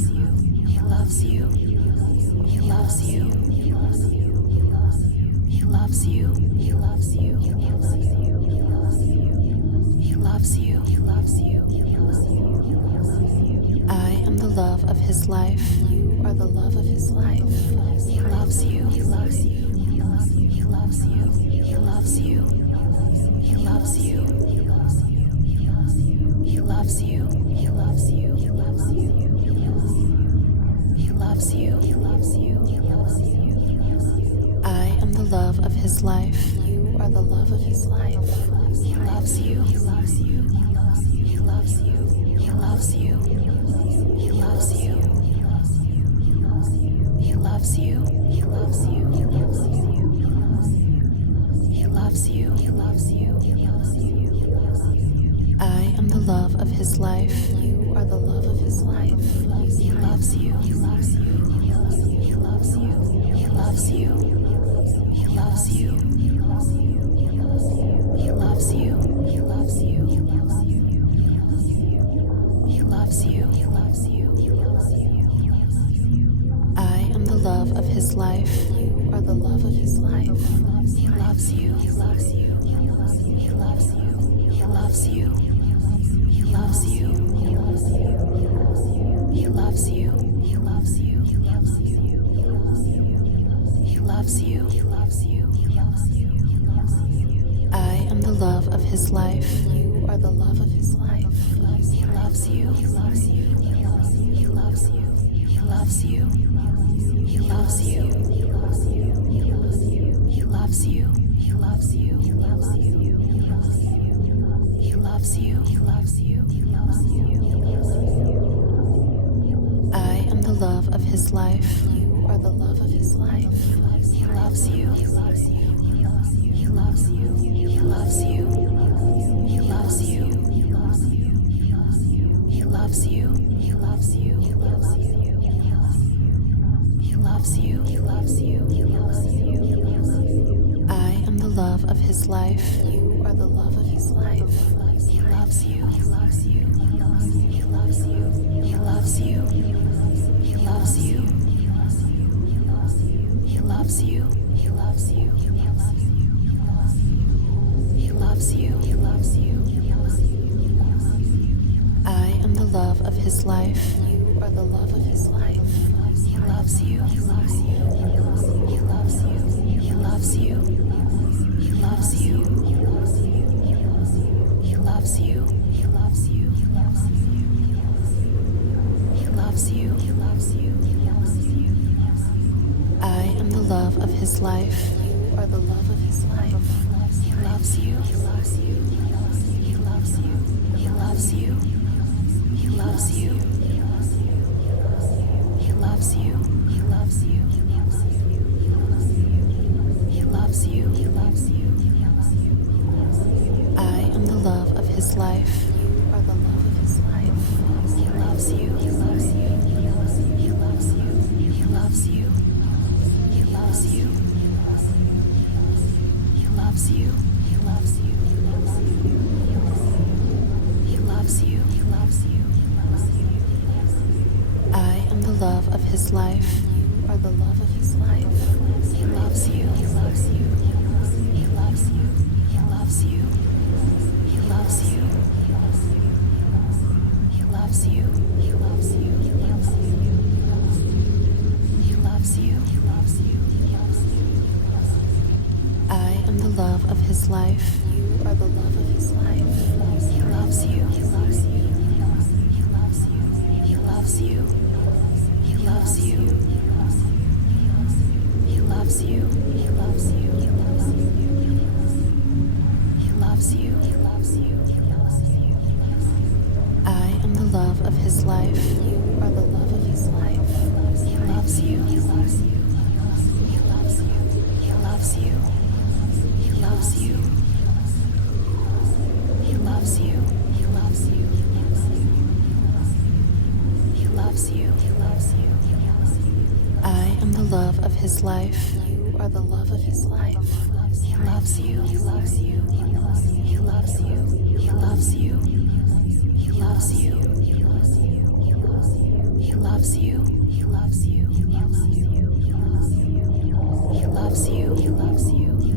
loves you. He loves you. He loves you. He loves you. He loves you. He loves you. I am the love of his life. You are the love of his life. He loves you. He loves you. He loves you. He loves you. He loves you. He loves you. He loves you. He loves you. He loves you. He loves you. He loves you. He loves you. He loves you. I am the love of his life. You are the love of his life. He loves you. He loves you. He loves you. He loves you. He loves you. He loves you. He loves you. He loves you. He loves you. He loves you. He loves you. He loves you. I am the love of his life. You are the love of his life. He loves you. He loves you. He loves you. He loves you. He loves you. He loves you. He loves you. He loves you. He loves you. He loves you. He loves you. He loves you. He loves you. I am the love of his life. You are the love of his life. He loves you. He loves you. He loves you. He loves you. He loves you. He loves you. He loves you. He loves you. He loves you. He loves you. He loves you. He loves you. He loves you. I am the love of his life. You are the love of his life. He loves you. He loves you. He loves you. He loves you. He loves you. He loves you. He loves you. He loves you. He loves you. He loves you. He loves you. He loves you. He loves you. I am the love of his life. You are the love of his life. He loves you. He loves you. He loves you. He loves you. He loves you. He loves you. He loves you. He loves you. He loves you. He loves you. He loves you. He loves you. He loves you. I am the love of his life. You are the love of his life. He loves you. He loves you. He loves you. He loves you. He loves you. He loves you. He loves you. He loves you. He loves you. He loves you. He loves you. I am the love of his life. You are the love of his life. He loves you. He loves you. He loves you. He loves you. He loves you. He loves you. He loves you. He loves you. He loves you. He loves you. He loves you. He loves you. I am the love of his life. You are the love of his life. He loves you. He loves you. He loves you. He loves you. He loves you. He loves you. He loves you. He loves you. He loves you. He loves you. I am the love of his life. You are the love of his life. He loves you. He loves you. He loves you. He loves you. He loves you. He loves you. He loves you. He loves you. He loves you. He loves you. I am the love of his life. You are the love of his life. He loves you. He loves you. He loves you. He loves you. He loves you. He loves you. He loves you. He loves you. He loves you. He loves you. I am the love of his life. You are the love of his life. He loves you. He loves you. He loves you. He loves you. He loves you. He loves you. He loves you. He loves you. He loves you. He loves you. I am the love of his life. You are the love of his life. He loves you. He loves you. He loves you. He loves you. He loves you. He loves you. He loves you. He loves you. He loves you. I am the love of his life. You are the love of his life. He loves you. He loves you. He loves you. He loves you. He loves you. He loves you. He loves you. He loves you. He loves you. He loves you. He loves you. He loves you. He loves you.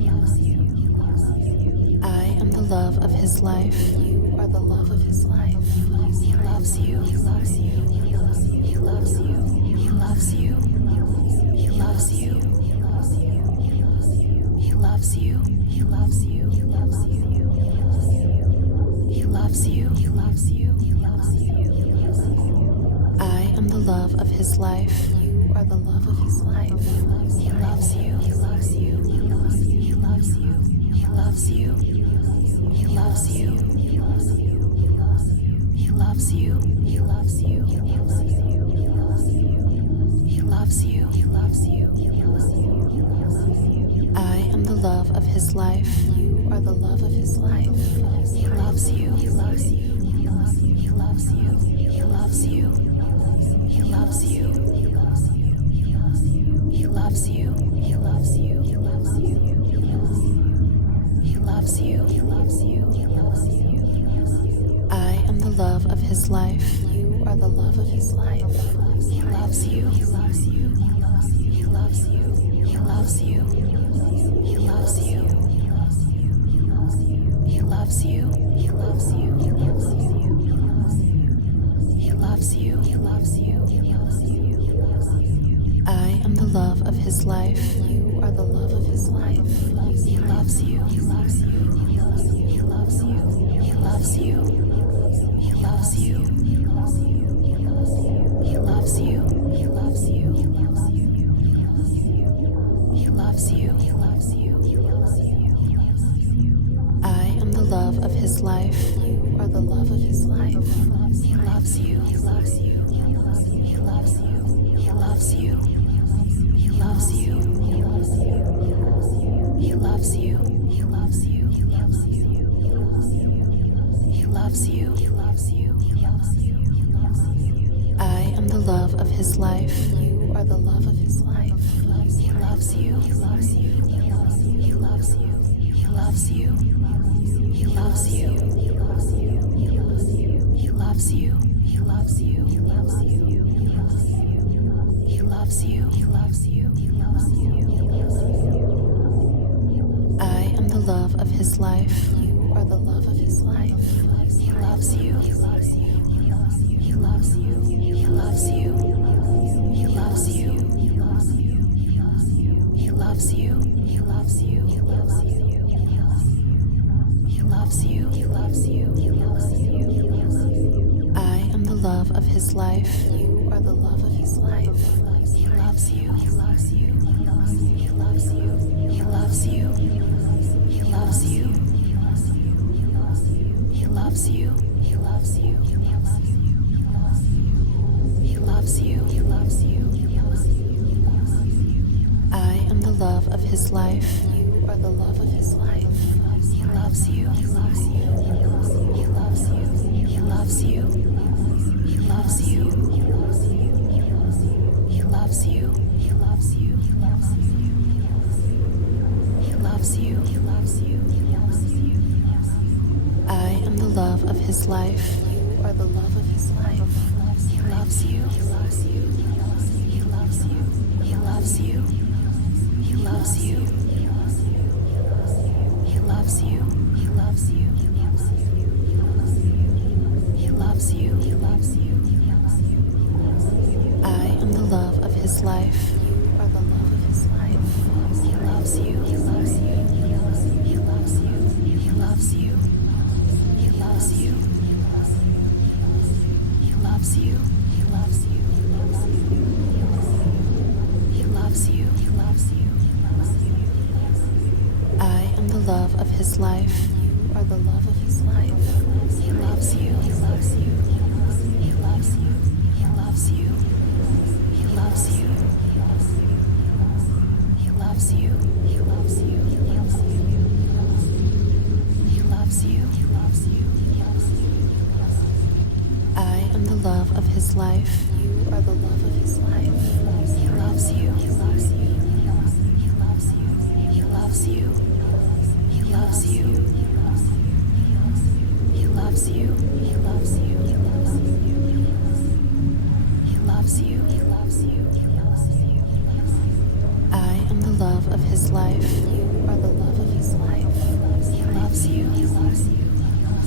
his life. You are the love of his life. He loves you. He loves you. He loves you. He loves you. He loves you. He loves you. He loves you. He loves you. He loves you. He loves you. He loves you. He loves you. He loves you. I am the love of his life. You are the love of his life. He loves you. He loves you. He loves you. He loves you. He loves you. He loves you. He loves you. He loves you. He loves you. He loves you. He loves you. He loves you. He loves you. I am the love of his life. You are the love of his life. He loves you. He loves you. He loves you. He loves you. He loves you. He loves you. He loves you. He loves you. He loves you. He loves you. He loves you. He loves you. I am the love of his life. You are the love of his life. He loves you. He loves you. He loves you. He loves you. He loves you. He loves you. He loves you. He loves you. He loves you. He loves you. He loves you. He loves you. I am the love of his life. You are the love of his life. He loves you. He loves you. He loves you. He loves you. He loves you. He loves you. He loves you. He loves you. He loves you. He loves you. He loves you. He loves you. He loves you. I am the love of his life. You are the love of his life. He loves you. He loves you. He loves you. He loves you. He loves you. He loves you. He loves you. He loves you. He loves you. He loves you. He loves you. He loves you. He loves you. I am the love of his life. You are the love of his life. He loves you. He loves you. He loves you. He loves you. He loves you. He loves you. He loves you. He loves you. He loves you. He loves you. He loves you. He loves you. He loves you. I am the love of his life. You are the love of his life. He loves you. He loves you. He loves you. He loves you. He loves you. He loves you. He loves you. He loves you. He loves you. He loves you. He loves you. He loves you. He loves you. I am the love of his life. You are the love of his life. He loves you. He loves you. He loves you. He loves you. He loves you. He loves you. He loves you. He loves you. He loves you. He loves you. He loves you. He loves you. I am the love of his life. You are the love of his life. He loves you. He loves you. He loves you. He loves you. He loves you. He loves you. He loves you. He loves you. He loves you. He loves you. He loves you. He loves you. I am the love of his life. You are the love of his life. He loves you. He loves you. He loves you. He loves you. He loves you. He loves you. He loves you. He loves you. He loves you. He loves you. I am the love of his life. You are the love of his life. He loves you. He loves you. He loves you. He loves you. He loves you. He loves you. He loves you. He loves you. He loves you. He loves you. I am the love of his life. You are the love of his life. He loves you. He loves you. He loves you. He loves you. He loves you. He loves you. He loves you. He loves you. He loves you. He loves you. I am the love of his life. You are the love of his life. He loves you. He loves you. He loves you. He loves you. He loves you. He loves you. He loves you. He loves you. He loves you. He loves you. He loves you. I am the love of his life. You are the love of his life. He loves you. He loves you.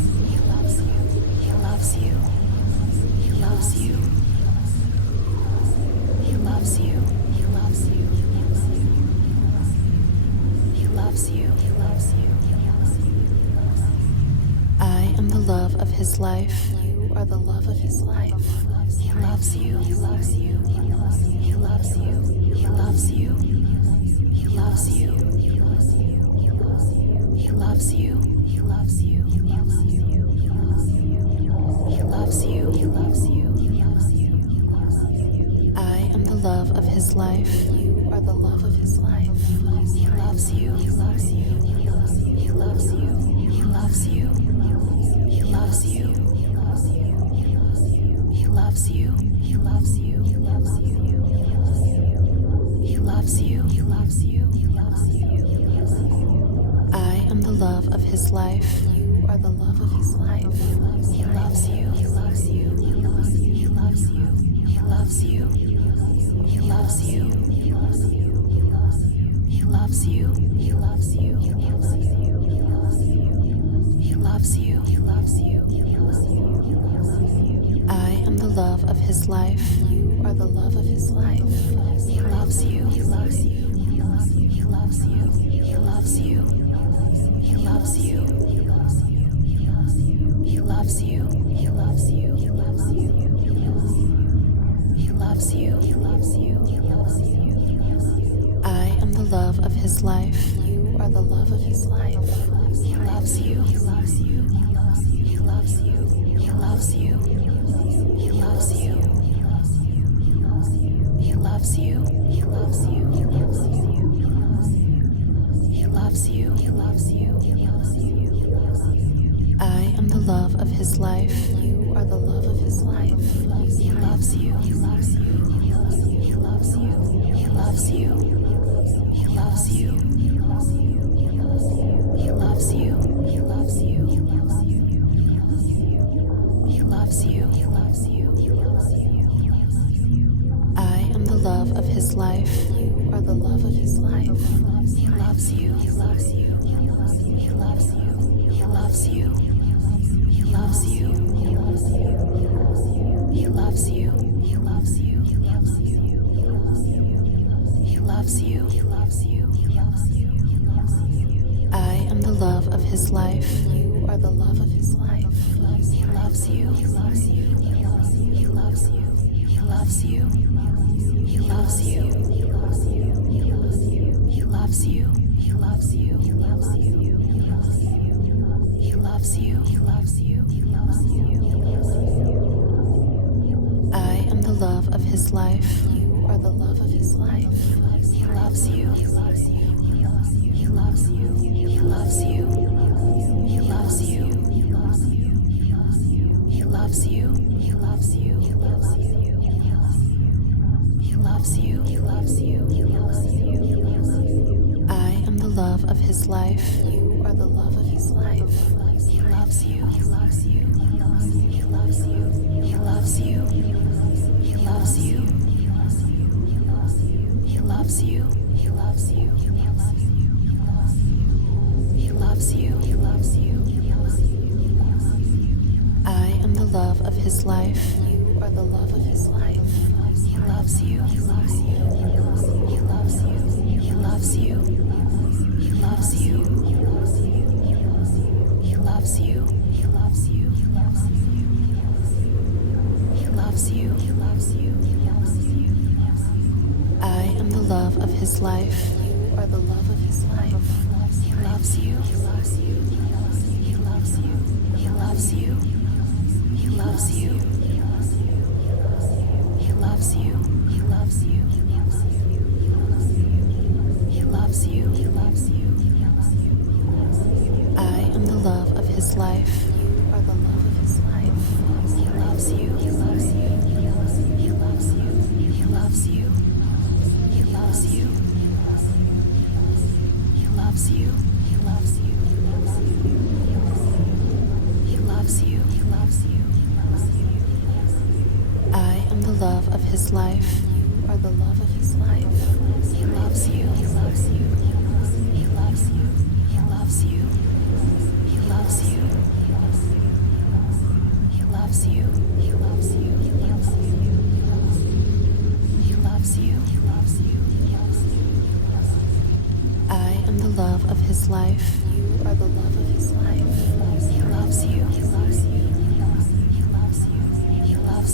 his life. You are the love of his life. He loves you. He loves you. He loves you. He loves you. He loves you. He loves you. He loves you. He loves you. He loves you. He loves you. He loves you. He loves you. He loves you. I am the love of his life. You are the love of his life. He loves you. He loves you. He loves you. He loves you. He loves you. He loves you. He loves you. He loves you. He loves you. He loves you. He loves you. He loves you. He loves you. I am the love of his life. You are the love of his life. He loves you. He loves you. He loves you. He loves you. He loves you. He loves you. He loves you. He loves you. He loves you. He loves you. He loves you. He loves you. I am the love of his life. You are the love of his life. He loves you. He loves you. He loves you. He loves you. He loves you. He loves you. He loves you. He loves you. He loves you. He loves you. He loves you. He loves you. He loves you. I am the love of his life. You are the love of his life. He loves you. He loves you. He loves you. He loves you. He loves you. He loves you. He loves you. He loves you. He loves you. He loves you. He loves you. He loves you. I am the love of his life. You are the love of his life. He loves you. He loves you. He loves you. He loves you. He loves you. He loves you. He loves you. He loves you. He loves you. He loves you. He loves you. He loves you. He loves you. I am the love of his life. You are the love of his life. He loves you. He loves you. He loves you. He loves you. He loves you. He loves you. He loves you. He loves you. He loves you. He loves you. He loves you. He loves you. He loves you. I am the love of his life. You are the love of his life. He loves you. He loves you. He loves you. He loves you. He loves you. He loves you. He loves you. He loves you. He loves you. He loves you. He loves you. He loves you. He loves you. I am the love of his life. You are the love of his life. He loves you. He loves you. He loves you. He loves you. He loves you. He loves you. He loves you. He loves you. He loves you. He loves you. He loves you. He loves you. He loves you. I am the love of his life. You are the love of his life. He loves you. He loves you. He loves you. He loves you. He loves you. He loves you. He loves you. He loves you. He loves you. He loves you. He loves you. He loves you. I am the love of his life. You are the love of his life. He loves you. He loves you. He loves you. He loves you. He loves you. He loves you. He loves you. He loves you. He loves you. He loves you. He loves you. He loves you. I am the love of his life. You are the love of his life. He loves you. He loves you. He loves you. He loves you. He loves you. He loves you. He loves you. He loves you. He loves you. He loves you. He loves you. I am the love of his life. You are the love of his life. He loves you. He loves you. He loves you. He loves you. He loves you. He loves you. He loves you. He loves you. He loves you. He loves you. I am the love of his life. You are the love of his life. He loves you. He loves you. He loves you. He loves you. He loves you. He loves you. He loves you. He loves you. He loves you. He loves you. I am the love of his life. You are the love of his life. He loves you. He loves you. He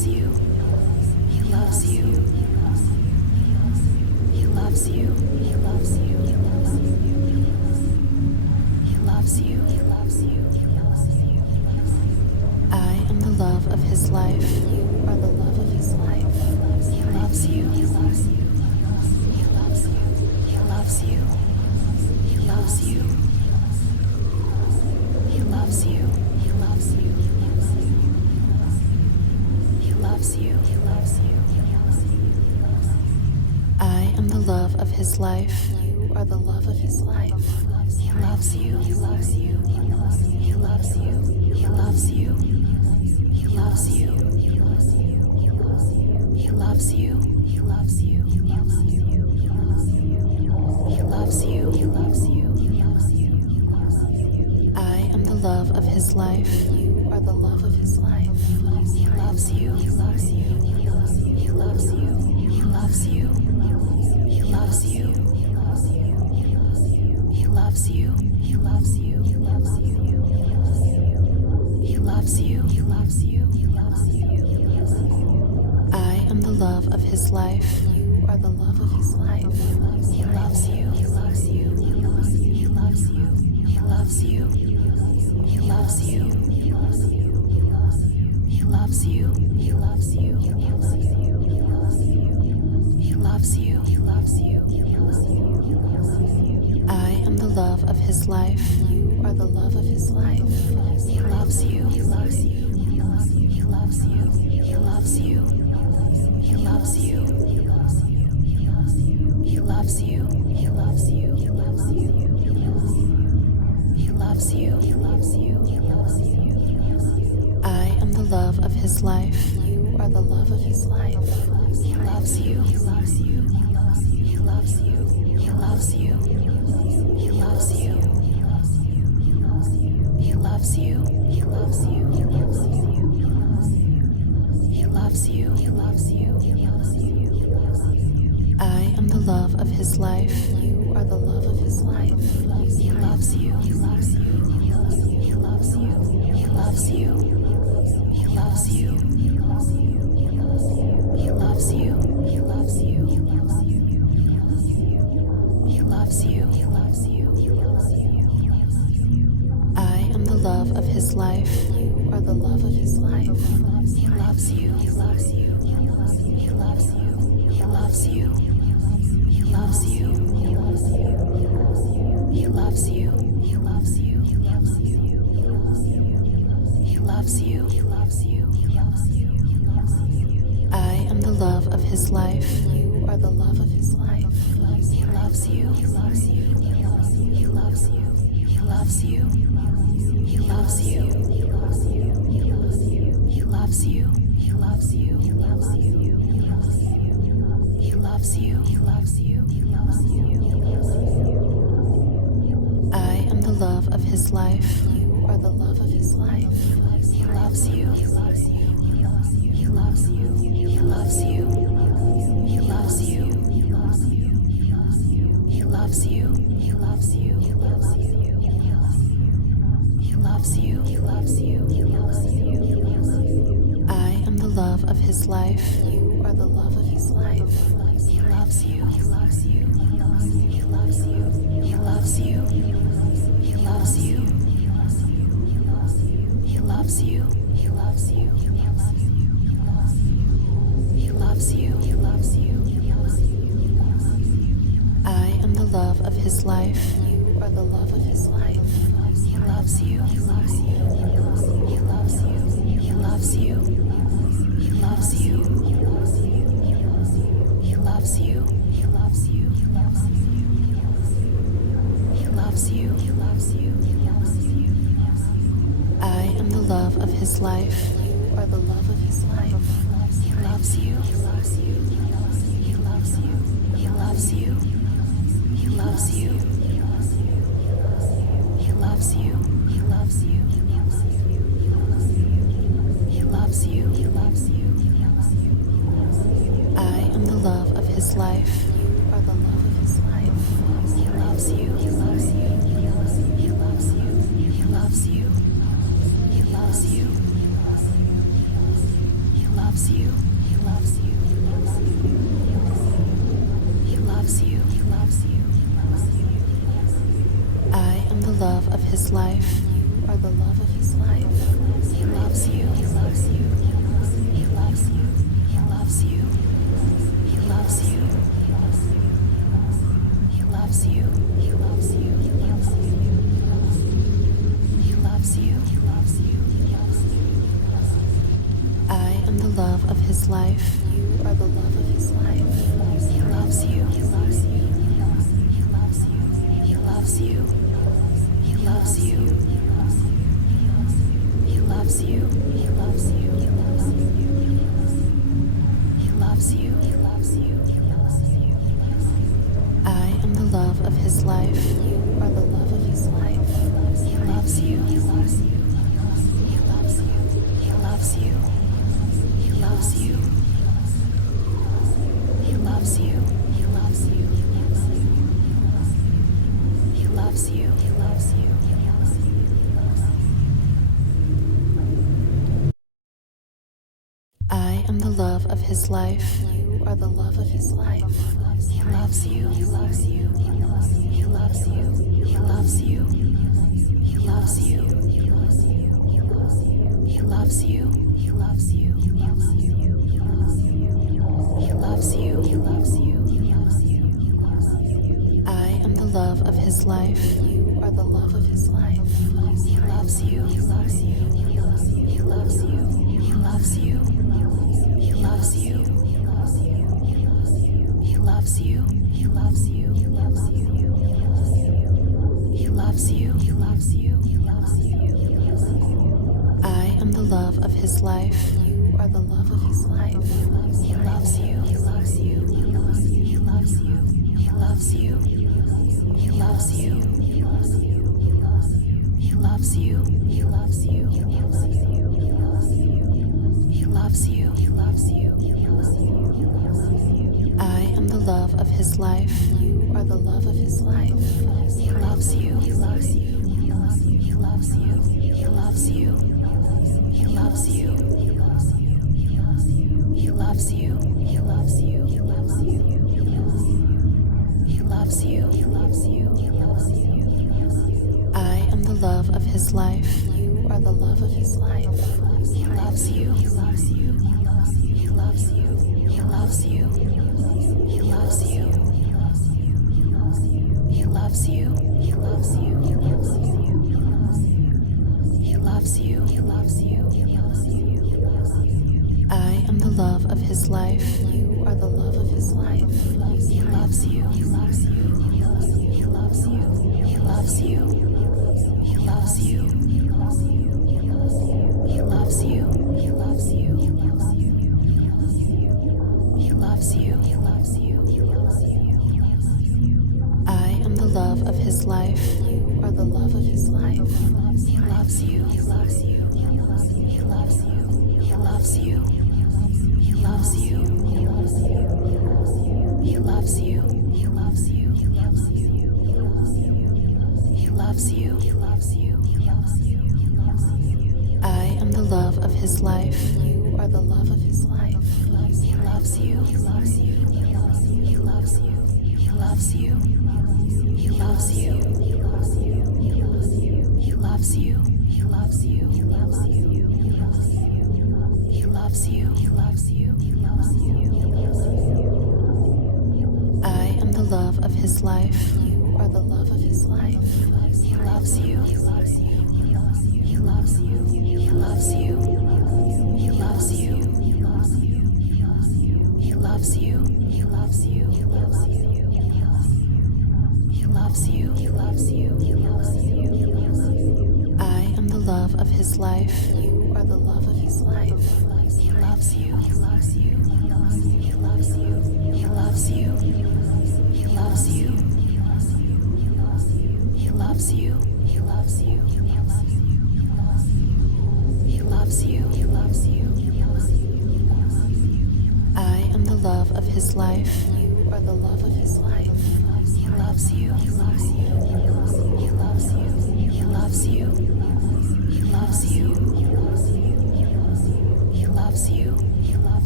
loves you. He loves you. He loves you. He loves you. He loves you. He loves you. I am the love of his life. You are the love of his life. He loves you. He loves you. He loves you. He loves you. He loves you. He loves you. He loves you. He loves you. He loves you. I am the love of his life. You are the love of his life. He loves you. He loves you. He loves you. He loves you. He loves you. He loves you. He loves you. He loves you. He loves you. He loves you. He loves you. I am the love of his life. You are the love of his life. He loves you. He loves you. He loves you. He loves you. He loves you. He loves you. He loves you. He loves you. He loves you. He loves you. He loves you. He loves you. I am the love of his life. You are the love of his life. He loves you. He loves you. He loves you. He loves you. He loves you. He loves you. He loves you. He loves you. He loves you. He loves you. He loves you. He loves you. I am the love of his life. You are the love of his life. He loves you. He loves you. He loves you. He loves you. He loves you. He loves you. He loves you. He loves you. He loves you. He loves you. He loves you. He loves you. He loves you. I am the love of his life. You are the love of his life. He loves you. He loves you. He loves you. He loves you. He loves you. He loves you. He loves you. He loves you. He loves you. He loves you. He loves you. He loves you. I am the love of his life. You are the love of his life. He loves you. He loves you. He loves you. He loves you. He loves you. He loves you. He loves you. He loves you. He loves you. He loves you. He loves you. He loves you. I am the love of his life. You are the love of his life. He loves you. He loves you. He loves you. He loves you. He loves you. He loves you. He loves you. He loves you. He loves you. He loves you. He loves you. He loves you. I am the love of his life. You are the love of his life. He loves you. He loves you. He loves you. He loves you. He loves you. He loves you. He loves you. He loves you. He loves you. He loves you. He loves you. He loves you. He loves you. I am the love of his life. You are the love of his life. He loves you. He loves you. He loves you. He loves you. He loves you. He loves you. He loves you. He loves you. He loves you. He loves you. He loves you. He loves you. He loves you. I am the love of his life. You are the love of his life. He loves you. He loves you. He loves you. He loves you. He loves you. He loves you. He loves you. He loves you. He loves you. He loves you. I am the love of his life. You are the love of his life. He loves you. He loves you. He loves you. He loves you. He loves you. He loves you. He loves you. He loves you. He loves you. He loves you. He loves you. I am the love of his life. You are the love of his life. He loves you. He loves you. He loves you. He loves you. He loves you. He loves you. He loves you. He loves you. He loves you. I am the love of his life. You are the love of his life. He loves you. He loves you. He loves you. He loves you. He loves you. He loves you. He loves you. loves you. He loves you. He loves you. He loves you. I am the love of his life. You are the love of his life. He loves you. He loves you. He loves you. He loves you. He loves you. He loves you. He loves you. He loves you. He loves you. I am the love of his life. You are the love of his life. He loves you. He loves you. He loves you. He loves you. He loves you. He loves you. He loves you. He loves you. He loves you. I am the love of his life. You are the love of his life. He loves you. He loves you. He loves you. He loves you. He loves you. He loves you. He loves you. He loves you. He loves you. I am the love of his life. You are the love of his life. He loves you. He loves you. He loves you. He loves you. He loves you. He loves you. He loves you. He loves you. He loves you. He loves you. He loves you. I am the love of his life. You are the love of his life. He loves you. He loves you. He loves you. He loves you. He loves you. He loves you. He loves you. He loves you. He loves you. He loves you. He loves you. He loves you. I am the love of his life. You are the love of his life. He loves you. He loves you. He loves you. He loves you. He loves you. He loves you. He loves you. He loves you. He loves you. He loves you. He loves you. He loves you. I am the love of his life. You are the love of his life. He loves you. He loves you. He loves you. He loves you. He loves you. He loves you. He loves you. He loves you. He loves you. He loves you. He loves you. He loves you. He loves you. I am the love of his life. You are the love of his life. He loves you. He loves you. He loves you. He loves you. He loves you. He loves you. He loves you. He loves you. He loves you. He loves you. He loves you. I am the love of his life. You are the love of his life. He loves you. He loves you. He loves you. He loves you. He loves you. He loves you. He loves you. He loves you. He loves you. He loves you. He loves you. I am the love of his life. You are the love of his life. He loves you. He loves you. He loves you. He loves you. He loves you. He loves you. He loves you. He loves you. He loves you. He loves you. He loves you. He loves you. I am the love of his life. You are the love of his life. He loves you. He loves you. He loves you. He loves you. He loves you. He loves you. He loves you. He loves you. He loves you. He loves you. He loves you. He loves you. He loves you. I am the love of his life. You are the love of his life. He loves you. He loves you. He loves you. He loves you. He loves you. He loves you. He loves you. He loves you. He loves you. He loves you. He loves you. He loves you. He loves you. I am the love of his life. You are the love of his life. He loves you. He loves you. He loves you. He loves you. He loves you. He loves you. He loves you. He loves you. He loves you. He loves you. I am the love of his life. You are the love of his life. He loves you. He loves you. He loves you. He loves you. He loves you. He loves you. He loves you. He loves you.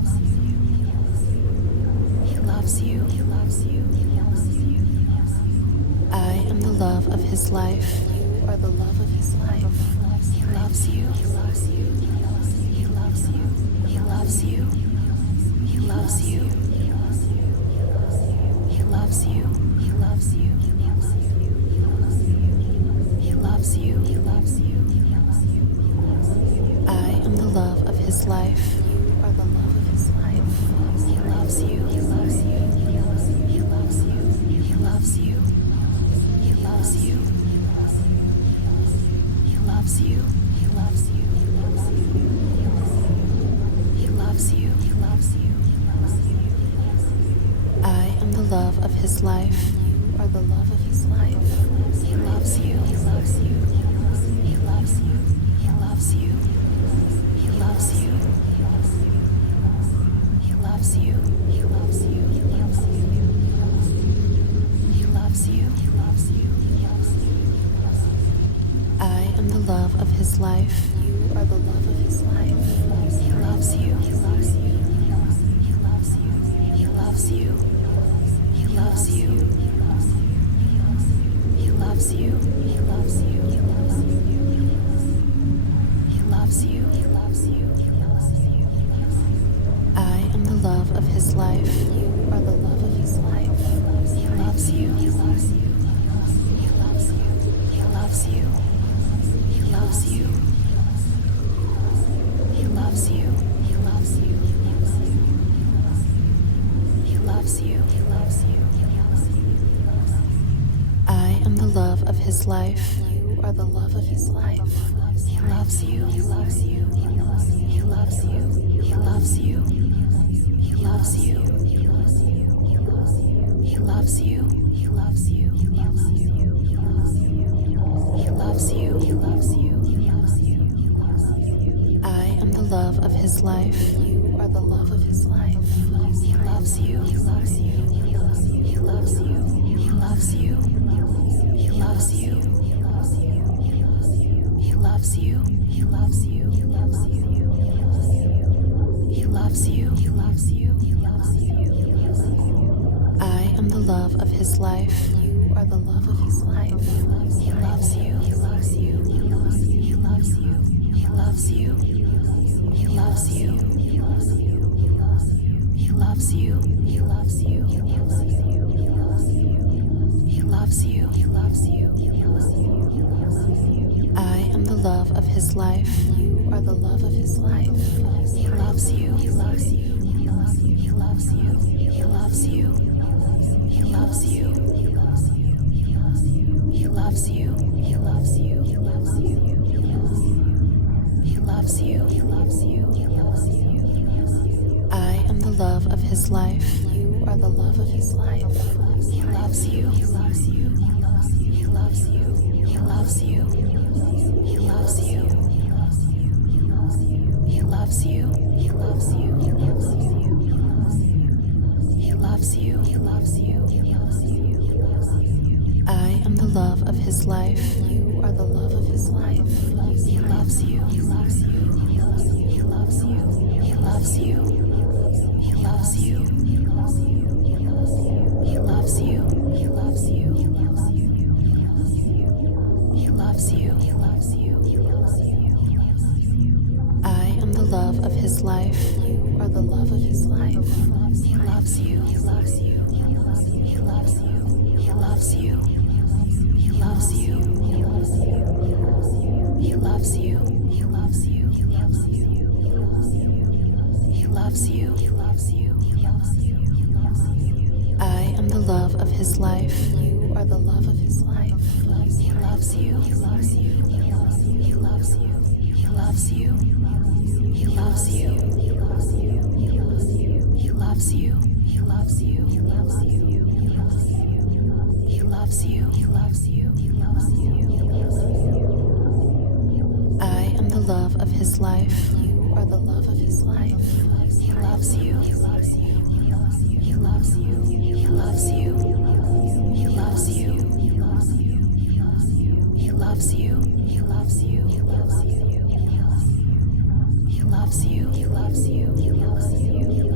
He loves you. He loves you. He loves you. I am the love of his life. You are the love of his life. He loves you. He loves you. He loves you. He loves you. He loves you. He loves you. He loves you. He loves you. He loves you. I am the love of his life. You are the love of his life. He loves you. He loves you. He loves you. He loves you. He loves you. He loves you. He loves you. He loves you. He loves you. He loves you. I am the love of his life. You are the love of his life. He loves you. He loves you. He loves you. He loves you. He loves you. He loves you. He loves you. He loves you. He loves you. He loves you. I am the love of his life. You are the love of his life. He loves you. He loves you. He loves you. He loves you. He loves you. He loves you. He loves you. He loves you. He loves you. I am the love of his life. You are the love of his life. He loves you. He loves you. He loves you. He loves you. He loves you. He loves you. He loves you. He loves you. He loves you. I am the love of his life. You are the love of his life. He loves you. He loves you. He loves you. He loves you. He loves you. He loves you. He loves you. He loves you. He loves you. He loves you. He loves you. He loves you. I am the love of his life. You are the love of his life. He loves you. He loves you. He loves you. He loves you. He loves you. He loves you. He loves you. He loves you. He loves you. He loves you. He loves you. He loves you. I am the love of his life. You are the love of his life. He loves you. He loves you. He loves you. He loves you. He loves you. He loves you. He loves you. He loves you. He loves you. He loves you. He loves you. He loves you. I am the love of his life. You are the love of his life. He loves you. He loves you. He loves you. He loves you. He loves you. He loves you. He loves you. He loves you. He loves you. He loves you. He loves you. He loves you. I am the love of his life. You are the love of his life. He loves you. He loves you. He loves you. He loves you. He loves you. He loves you. He loves you. He loves you. He loves you. He loves you. He loves you. He loves you. I am the love of his life. You are the love of his life. He loves you. He loves you. He loves you. He loves you. He loves you. He loves you. He loves you. He loves you. He loves you. He loves you. He loves you. He loves you. I am the love of his life. You are the love of his life. He loves you. He loves you. He loves you. He loves you. He loves you. He loves you. He loves you. He loves you. He loves you. He loves you. He loves you. He loves you. He loves you. I am the love of his life. You are the love of his life. He loves you. He loves you. He loves you. He loves you. He loves you. He loves you. He loves you. He loves you. He loves you. He loves you. He loves you. He loves you. He loves you. I am the love of his life. You are the love of his life. He loves you. He loves you. He loves you. He loves you. He loves you. He loves you. He loves you. He loves you. He loves you. He loves you. He loves you. He loves you. He loves you.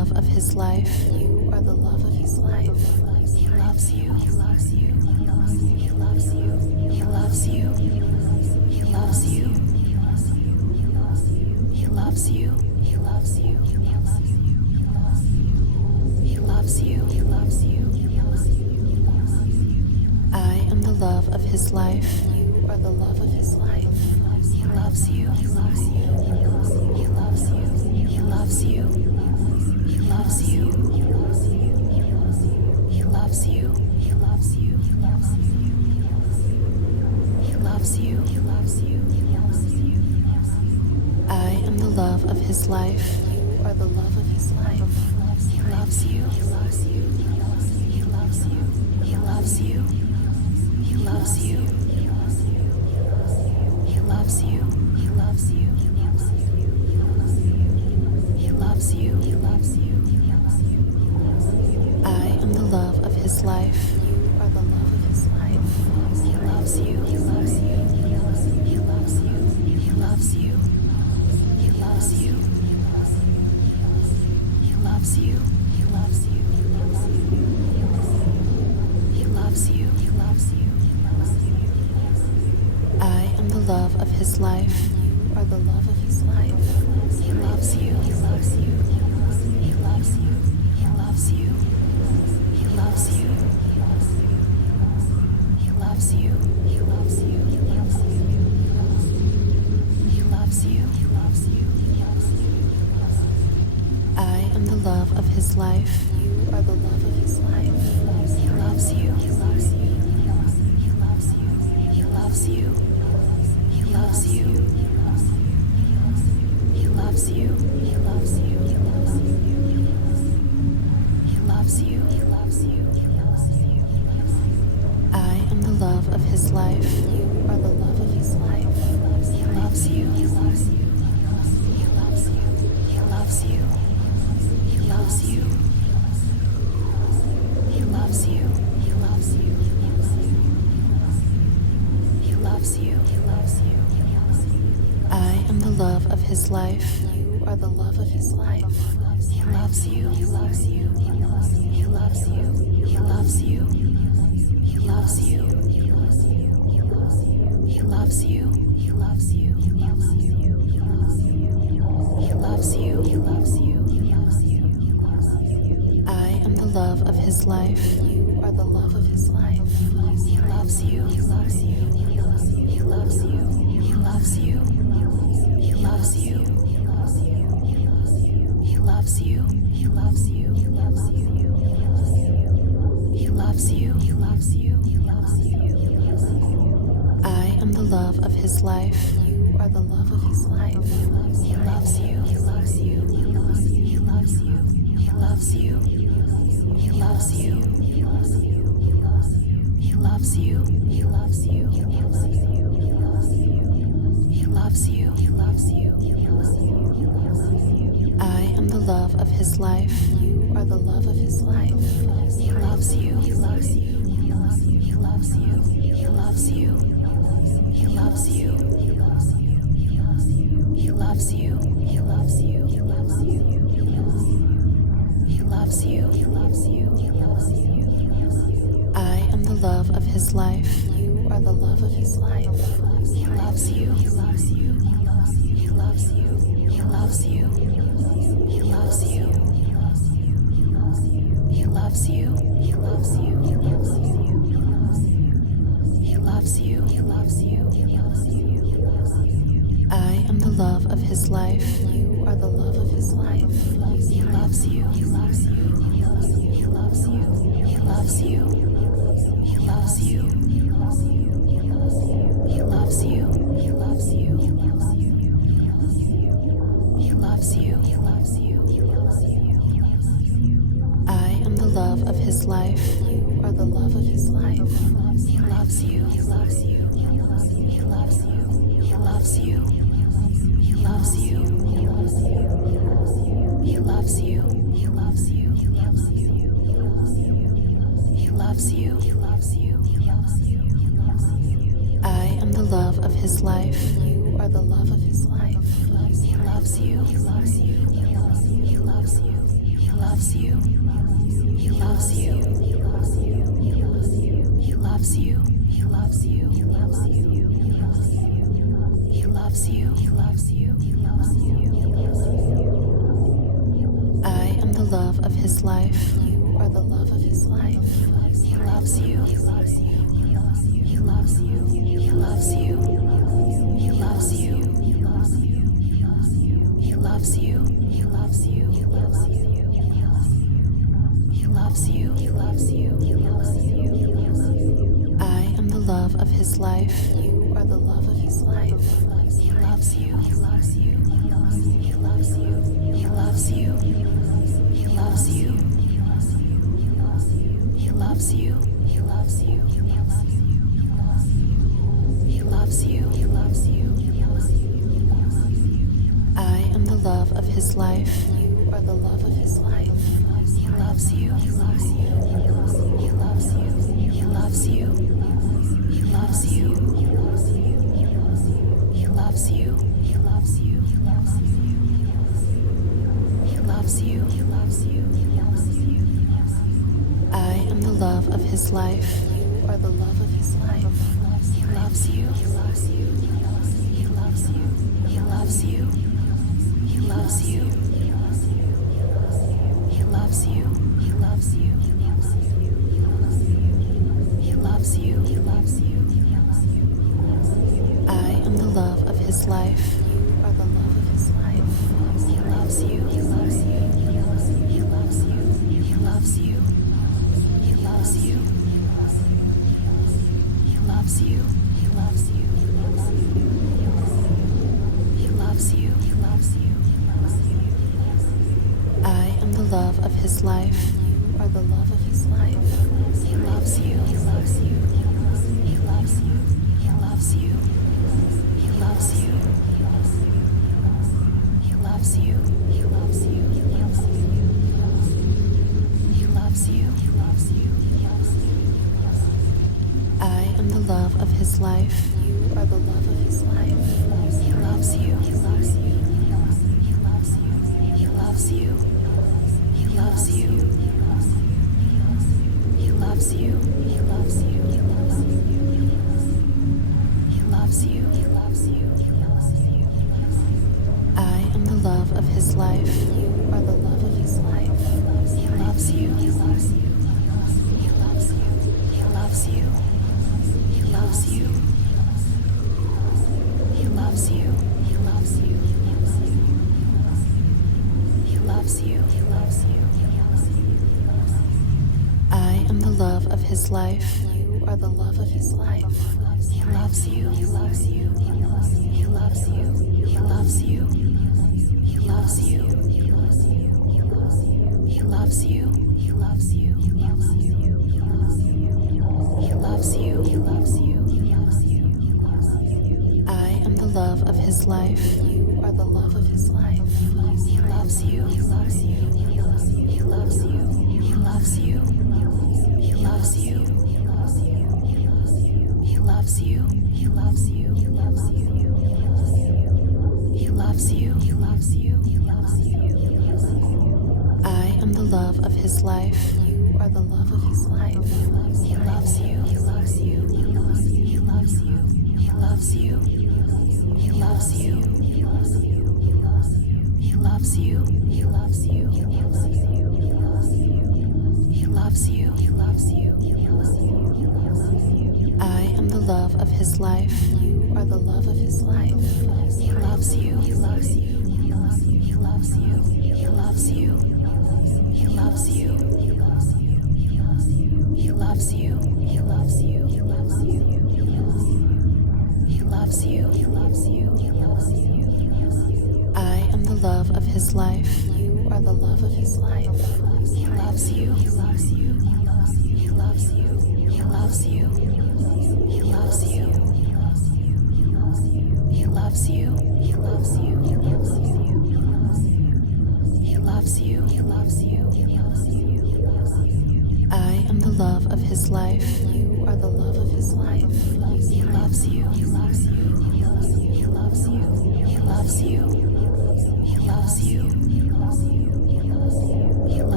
love of his life. You are the love of his life. He loves you. He loves you. He loves you. He loves you. He loves you. He loves you. He loves you. He loves you. He loves you. He loves you. I am the love of his life. You are the love of his life. He loves you. He loves you. He loves you. He loves you. He loves you. He loves you. He loves you. He loves you. He loves you. He loves you. I am the love of his life. You are the love of his life. He loves you. He loves you. He loves you. He loves you. He loves you. He loves you. He loves you. He loves you. He loves you. I am the love of his life. You are the love of his life. He loves you. He loves you. He loves you. He loves you. He loves you. He loves you. He loves you. He loves you. He loves you. He loves you. I am the love of his life. You are the love of his life. He loves you. He loves you. He loves you. He loves you. He loves you. He loves you. He loves you. He loves you. He loves you. I am the love of his life. You are the love of his life. He loves you. He loves you. He loves you. He loves you. He loves you. He loves you. He loves you. He loves you. He loves you. I am the love of his life. You are the love of his life. He loves you. He loves you. He loves you. He loves you. He loves you. He loves you. He loves you. He loves you. He loves you. I am the love of his life. You are the love of his life. He loves you. He loves you. He loves you. He loves you. He loves you. He loves you. He loves you. He loves you. He loves you. He loves you. I am the love of his life. You are the love of his life. He loves you. He loves you. He loves you. He loves you. He loves you. He loves you. He loves you. He loves you. He loves you. He loves you. He loves you. I am the love of his life. You are the love of his life. He loves you. He loves you. He loves you. He loves you. He loves you. He loves you. He loves you. He loves you. He loves you. He loves you. He loves you. I am the love of his life. You are the love of his life. He loves you. He loves you. He loves you. He loves you. He loves you. He loves you. He loves you. He loves you. He loves you. He loves you. He loves you. He loves you. I am the love of his life. You are the love of his life. He loves you. He loves you. He loves you. He loves you. He loves you. He loves you. He loves you. He loves you. He loves you. I am the love of his life. You are the love of his life. He loves you. He loves you. He loves you. He loves you. He loves you. He loves you. He loves you. He loves you. He loves you. He loves you. I am the love of his life. You are the love of his life. He loves you. He loves you. He loves you. He loves you. He loves you. He loves you. He loves you. He loves you. He loves you. He loves you. He loves you. He loves you. I am the love of his life. You are the love of his life. He loves you. He loves you. He loves you. He loves you. He loves you. He loves you. He loves you. He loves you. He loves you. He loves you. He loves you. He loves you. He loves you. I am the love of his life. You are the love of his life. He loves you. He loves you. He loves you. He loves you. He loves you. He loves you. He loves you. He loves you. He loves you. He loves you. He loves you. He loves you. He loves you. I am the love of his life. You are the love of his life. He loves you. He loves you. He loves you. He loves you. He loves you. He loves you. He loves you. He loves you. He loves you. He loves you. He loves you. I am the love of his life. You are the love of his life. He loves you. He loves you. He loves you. He loves you. He loves you. He loves you. He loves you. He loves you. He loves you. He loves you. I am the love of his life. You are the love of his life. He loves you. He loves you. He loves you. He loves you. He loves you. He loves you. He loves you. He loves you. He loves you. I am the love of his life. You are the love of his life. He loves you. He loves you. He loves you. He loves you. He loves you. He loves you. He loves you. He loves you. He loves you. I am the love of his life. You are the love of his life. He loves you. He loves you. He loves you. He loves you. He loves you. He loves you. He loves you. He loves you. He loves you. He loves you. I am the love of his life. You are the love of his life. He loves you. He loves you. He loves you. He loves you. He loves you. He loves you. He loves you. He loves you. He loves you. He loves you. I am the love of his life. You are the love of his life. He loves you. He loves you. He loves you. He loves you. He loves you. He loves you. He loves you. He loves you. He loves you. I am the love of his life. You are the love of his life. He loves you. He loves you. He loves you. He loves you. He loves you. He loves you. He loves you. He loves you. He loves you. He loves you. He loves you. I am the love of his life. You are the love of his life. He loves you. He loves you. He loves you. He loves you. He loves you. He loves you. He loves you. He loves you. He loves you. He loves you. He loves you. He loves you. I am the love of his life. You are the love of his life. He loves you. He loves you. He loves you. He loves you. He loves you. He loves you. He loves you. He loves you. He loves you. He loves you. He loves you. He loves you. I am the love of his life. You are the love of his life. He loves you. He loves you. He loves you. He loves you. He loves you. He loves you. He loves you. He loves you. He loves you. He loves you. He loves you. He loves you. He loves you. I am the love of his life. You are the love of his life. He loves you. He loves you. He loves you. He loves you. He loves you. He loves you. He loves you. He loves you. He loves you. He loves you. He loves you. I am the love of his life. You are the love of his life. He loves you. He loves you. He loves you. He loves you. He loves you. He loves you. He loves you. He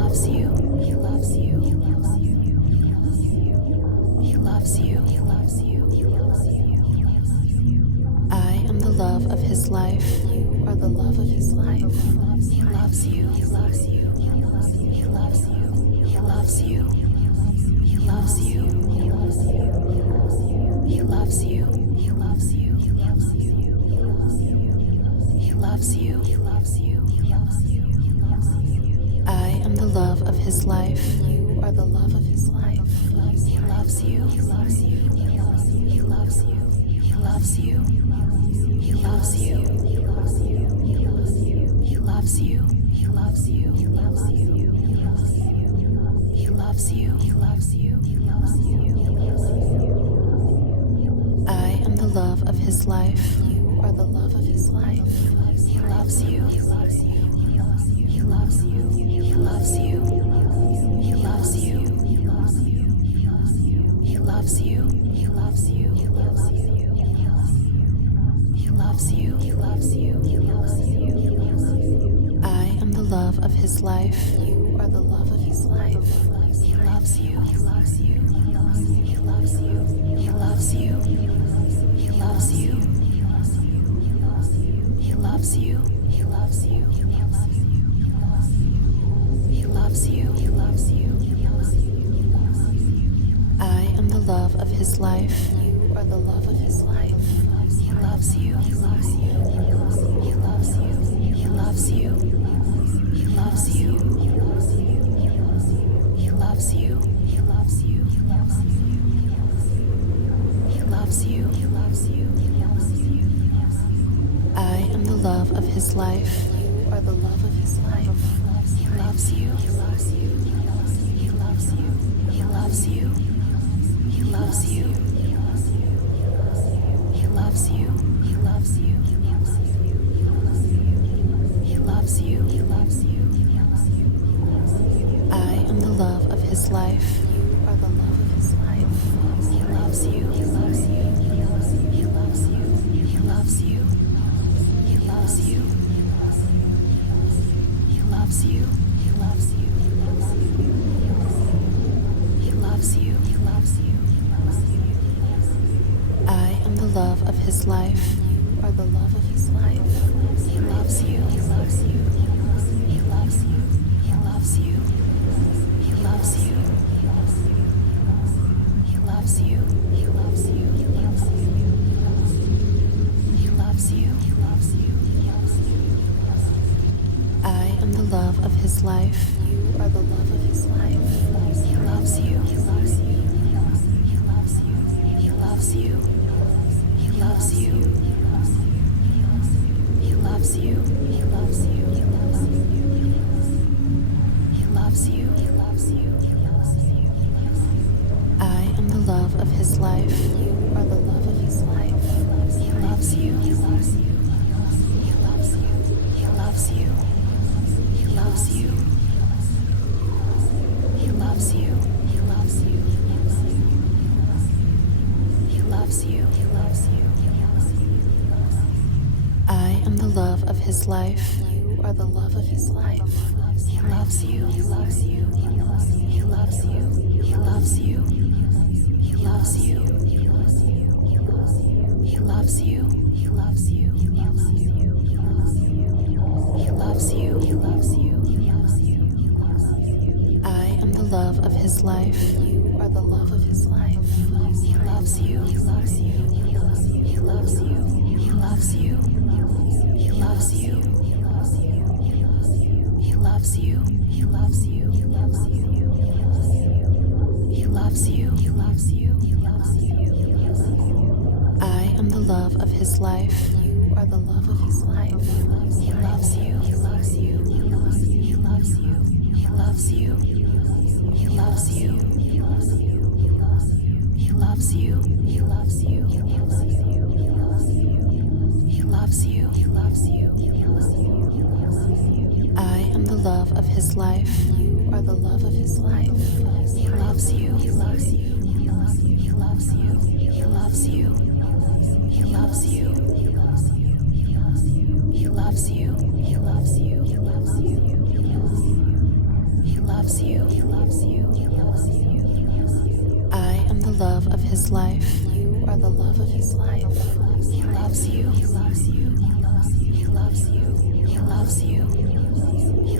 loves you. He loves you. He loves you. He loves you. He loves you. He loves you. He loves you. He loves you. He loves you. He loves you. He loves you. I am the love of his life. You are the love of his life. He loves you. He loves you. He loves you. He loves you. He loves you. He loves you. He loves you. He loves you. He loves you. He loves you. He loves you. He loves you. He loves you. I am the love of his life. You are the love of his life. He loves you. He loves you. He loves you. He loves you. He loves you. He loves you. He loves you. He loves you. He loves you. He loves you. He loves you. He loves you. He loves you. I am the love of his life. You are the love of his life. He loves you. He loves you. He loves you. He loves you. He loves you. He loves you. He loves you. He loves you. He loves you. He loves you. He loves you. I am the love of his life. You are the love of his life. He loves you. He loves you. He loves you. He loves you. He loves you. He loves you. He loves you. He loves you. He loves you. He loves you. He loves you. I am the love of his life. You are the love of his life. He loves you. He loves you. He loves you. He loves you. He loves you. He loves you. He loves you. He loves you. He loves you. I am the love of his life. You are the love of his life. He loves you. He loves you. He loves you. He loves you. He loves you. He loves you. He loves you. He loves you. He loves you. He loves you. I am the love of his life. You are the love of his life. He loves you. He loves you. He loves you. He loves you. He loves you. He loves you. He loves you. He loves you. He loves you. He loves you. I am the love of his life. You are the love of his life. He loves you. He loves you. He loves you. He loves you. He loves you. He loves you. He loves you. He loves you. He loves you. He loves you. I am the love of his life. You are the love of his life. He loves you. He loves you. He loves you. He loves you. He loves you. He loves you. He loves you. He loves you. He loves you. I am the love of his life. You are the love of his life. He loves you. He loves you. He loves you. He loves you. He loves you. He loves you. He loves you. He loves you. He loves you. He loves you. He loves you. He loves you. I am the love of his life. You are the love of his life. He loves you. He loves you. He loves you. He loves you. He loves you. He loves you. He loves you. He loves you. He loves you. He loves you. He loves you. He loves you. I am the love of his life. You are the love of his life. He loves you. He loves you. He loves you. He loves you. He loves you. He loves you. He loves you. He loves you. He loves you. He loves you. He loves you. He loves you. I am the love of his life. You are the love of his life. He loves you. He loves you. He loves you. He loves you. He loves you. He loves you. He loves you. He loves you. He loves you. He loves you. He loves you. He loves you. He loves you. I am the love of his life. You are the love of his life. He loves you. He loves you. He loves you. He loves you. He loves you. He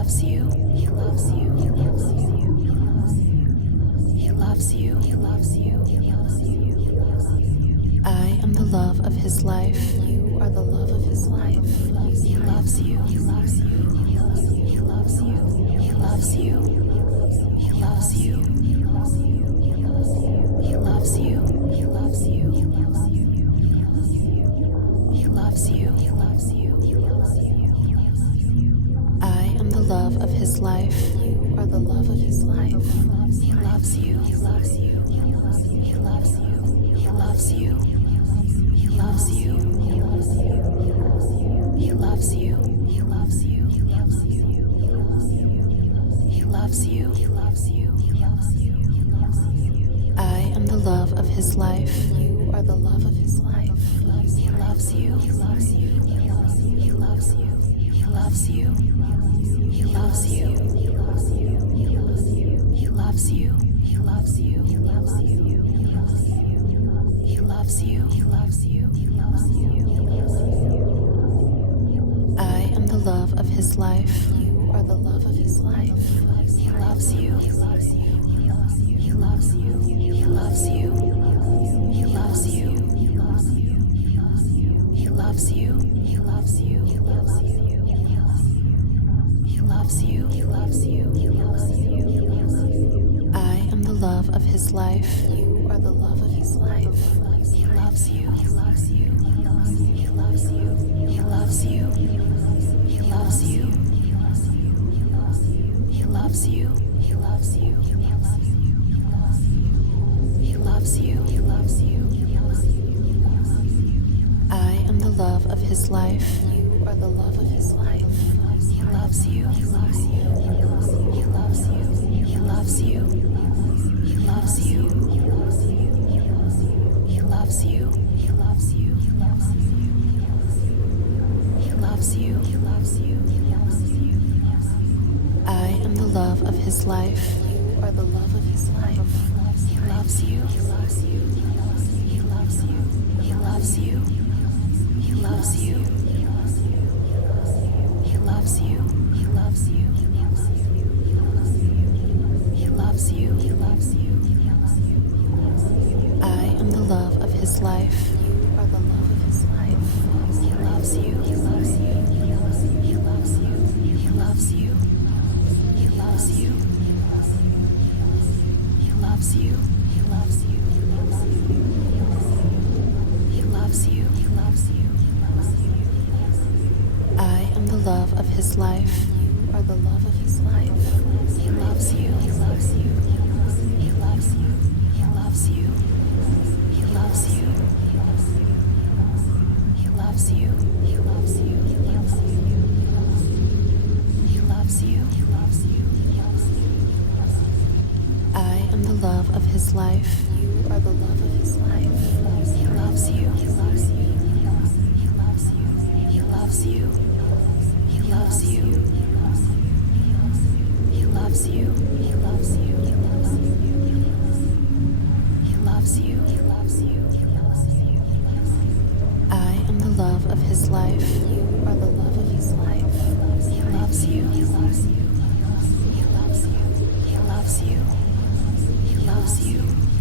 loves you. He loves you. He loves you. He loves you. He loves you. He loves you. I am the love of his life. You are the love of his life. He loves you. He loves you. He loves you. He loves you. He loves you. He loves you. He loves you. He loves you. He loves you. He loves you. He loves you. He loves you. He loves you. I am the love of his life. You are the love of his life. He loves you. He loves you. He loves you. He loves you. He loves you. He loves you. He loves you. He loves you. He loves you. He loves you. He loves you. He loves you. He loves you. I am the love of his life. You are the love of his life. He loves you. He loves you. He loves you. He loves you. He loves you. He loves you. He loves you. He loves you. He loves you. He loves you. He loves you. He loves you. He loves you. I am the love of his life. You are the love of his life. He loves you. He loves you. He loves you. He loves you. He loves you. He loves you. He loves you. He loves you. He loves you. He loves you. He loves you. He loves you. He loves you. I am the love of his life. You are the love of his life. He loves you. He loves you. He loves you. He loves you. He loves you. He loves you. He loves you. He loves you. He loves you. He loves you. He loves you. He loves you. I am the love of his life. You are the love of his life. He loves you. He loves you. He loves you. He loves you. He loves you. He loves you. He loves you. He loves you. He loves you. He loves you. He loves you. He loves you. He loves you. I am the love of his life. You are the love of his life. He loves you. He loves you. He loves you. He loves you. He loves you. He loves you. He loves you. He loves you. He loves you. He loves you. He loves you. I am the love of his life. You are the love of his life. He loves you. He loves you. He loves you. He loves you. He loves you. He loves you. He loves you. He loves you. He loves you. He loves you. I am the love of his life. You are the love of his life. He loves you. He loves you. He loves you. He loves you. He loves you. He loves you. He loves you. He loves you. He loves you. He loves you. I am the love of his life. You are the love of his life. He loves you. He loves you. He loves you. He loves you. He loves you. He loves you. He loves you. He loves you. He loves you. He loves you. He loves you. I am the love of his life. You are the love of his life. He loves you. He loves you. He loves you. He loves you. He loves you.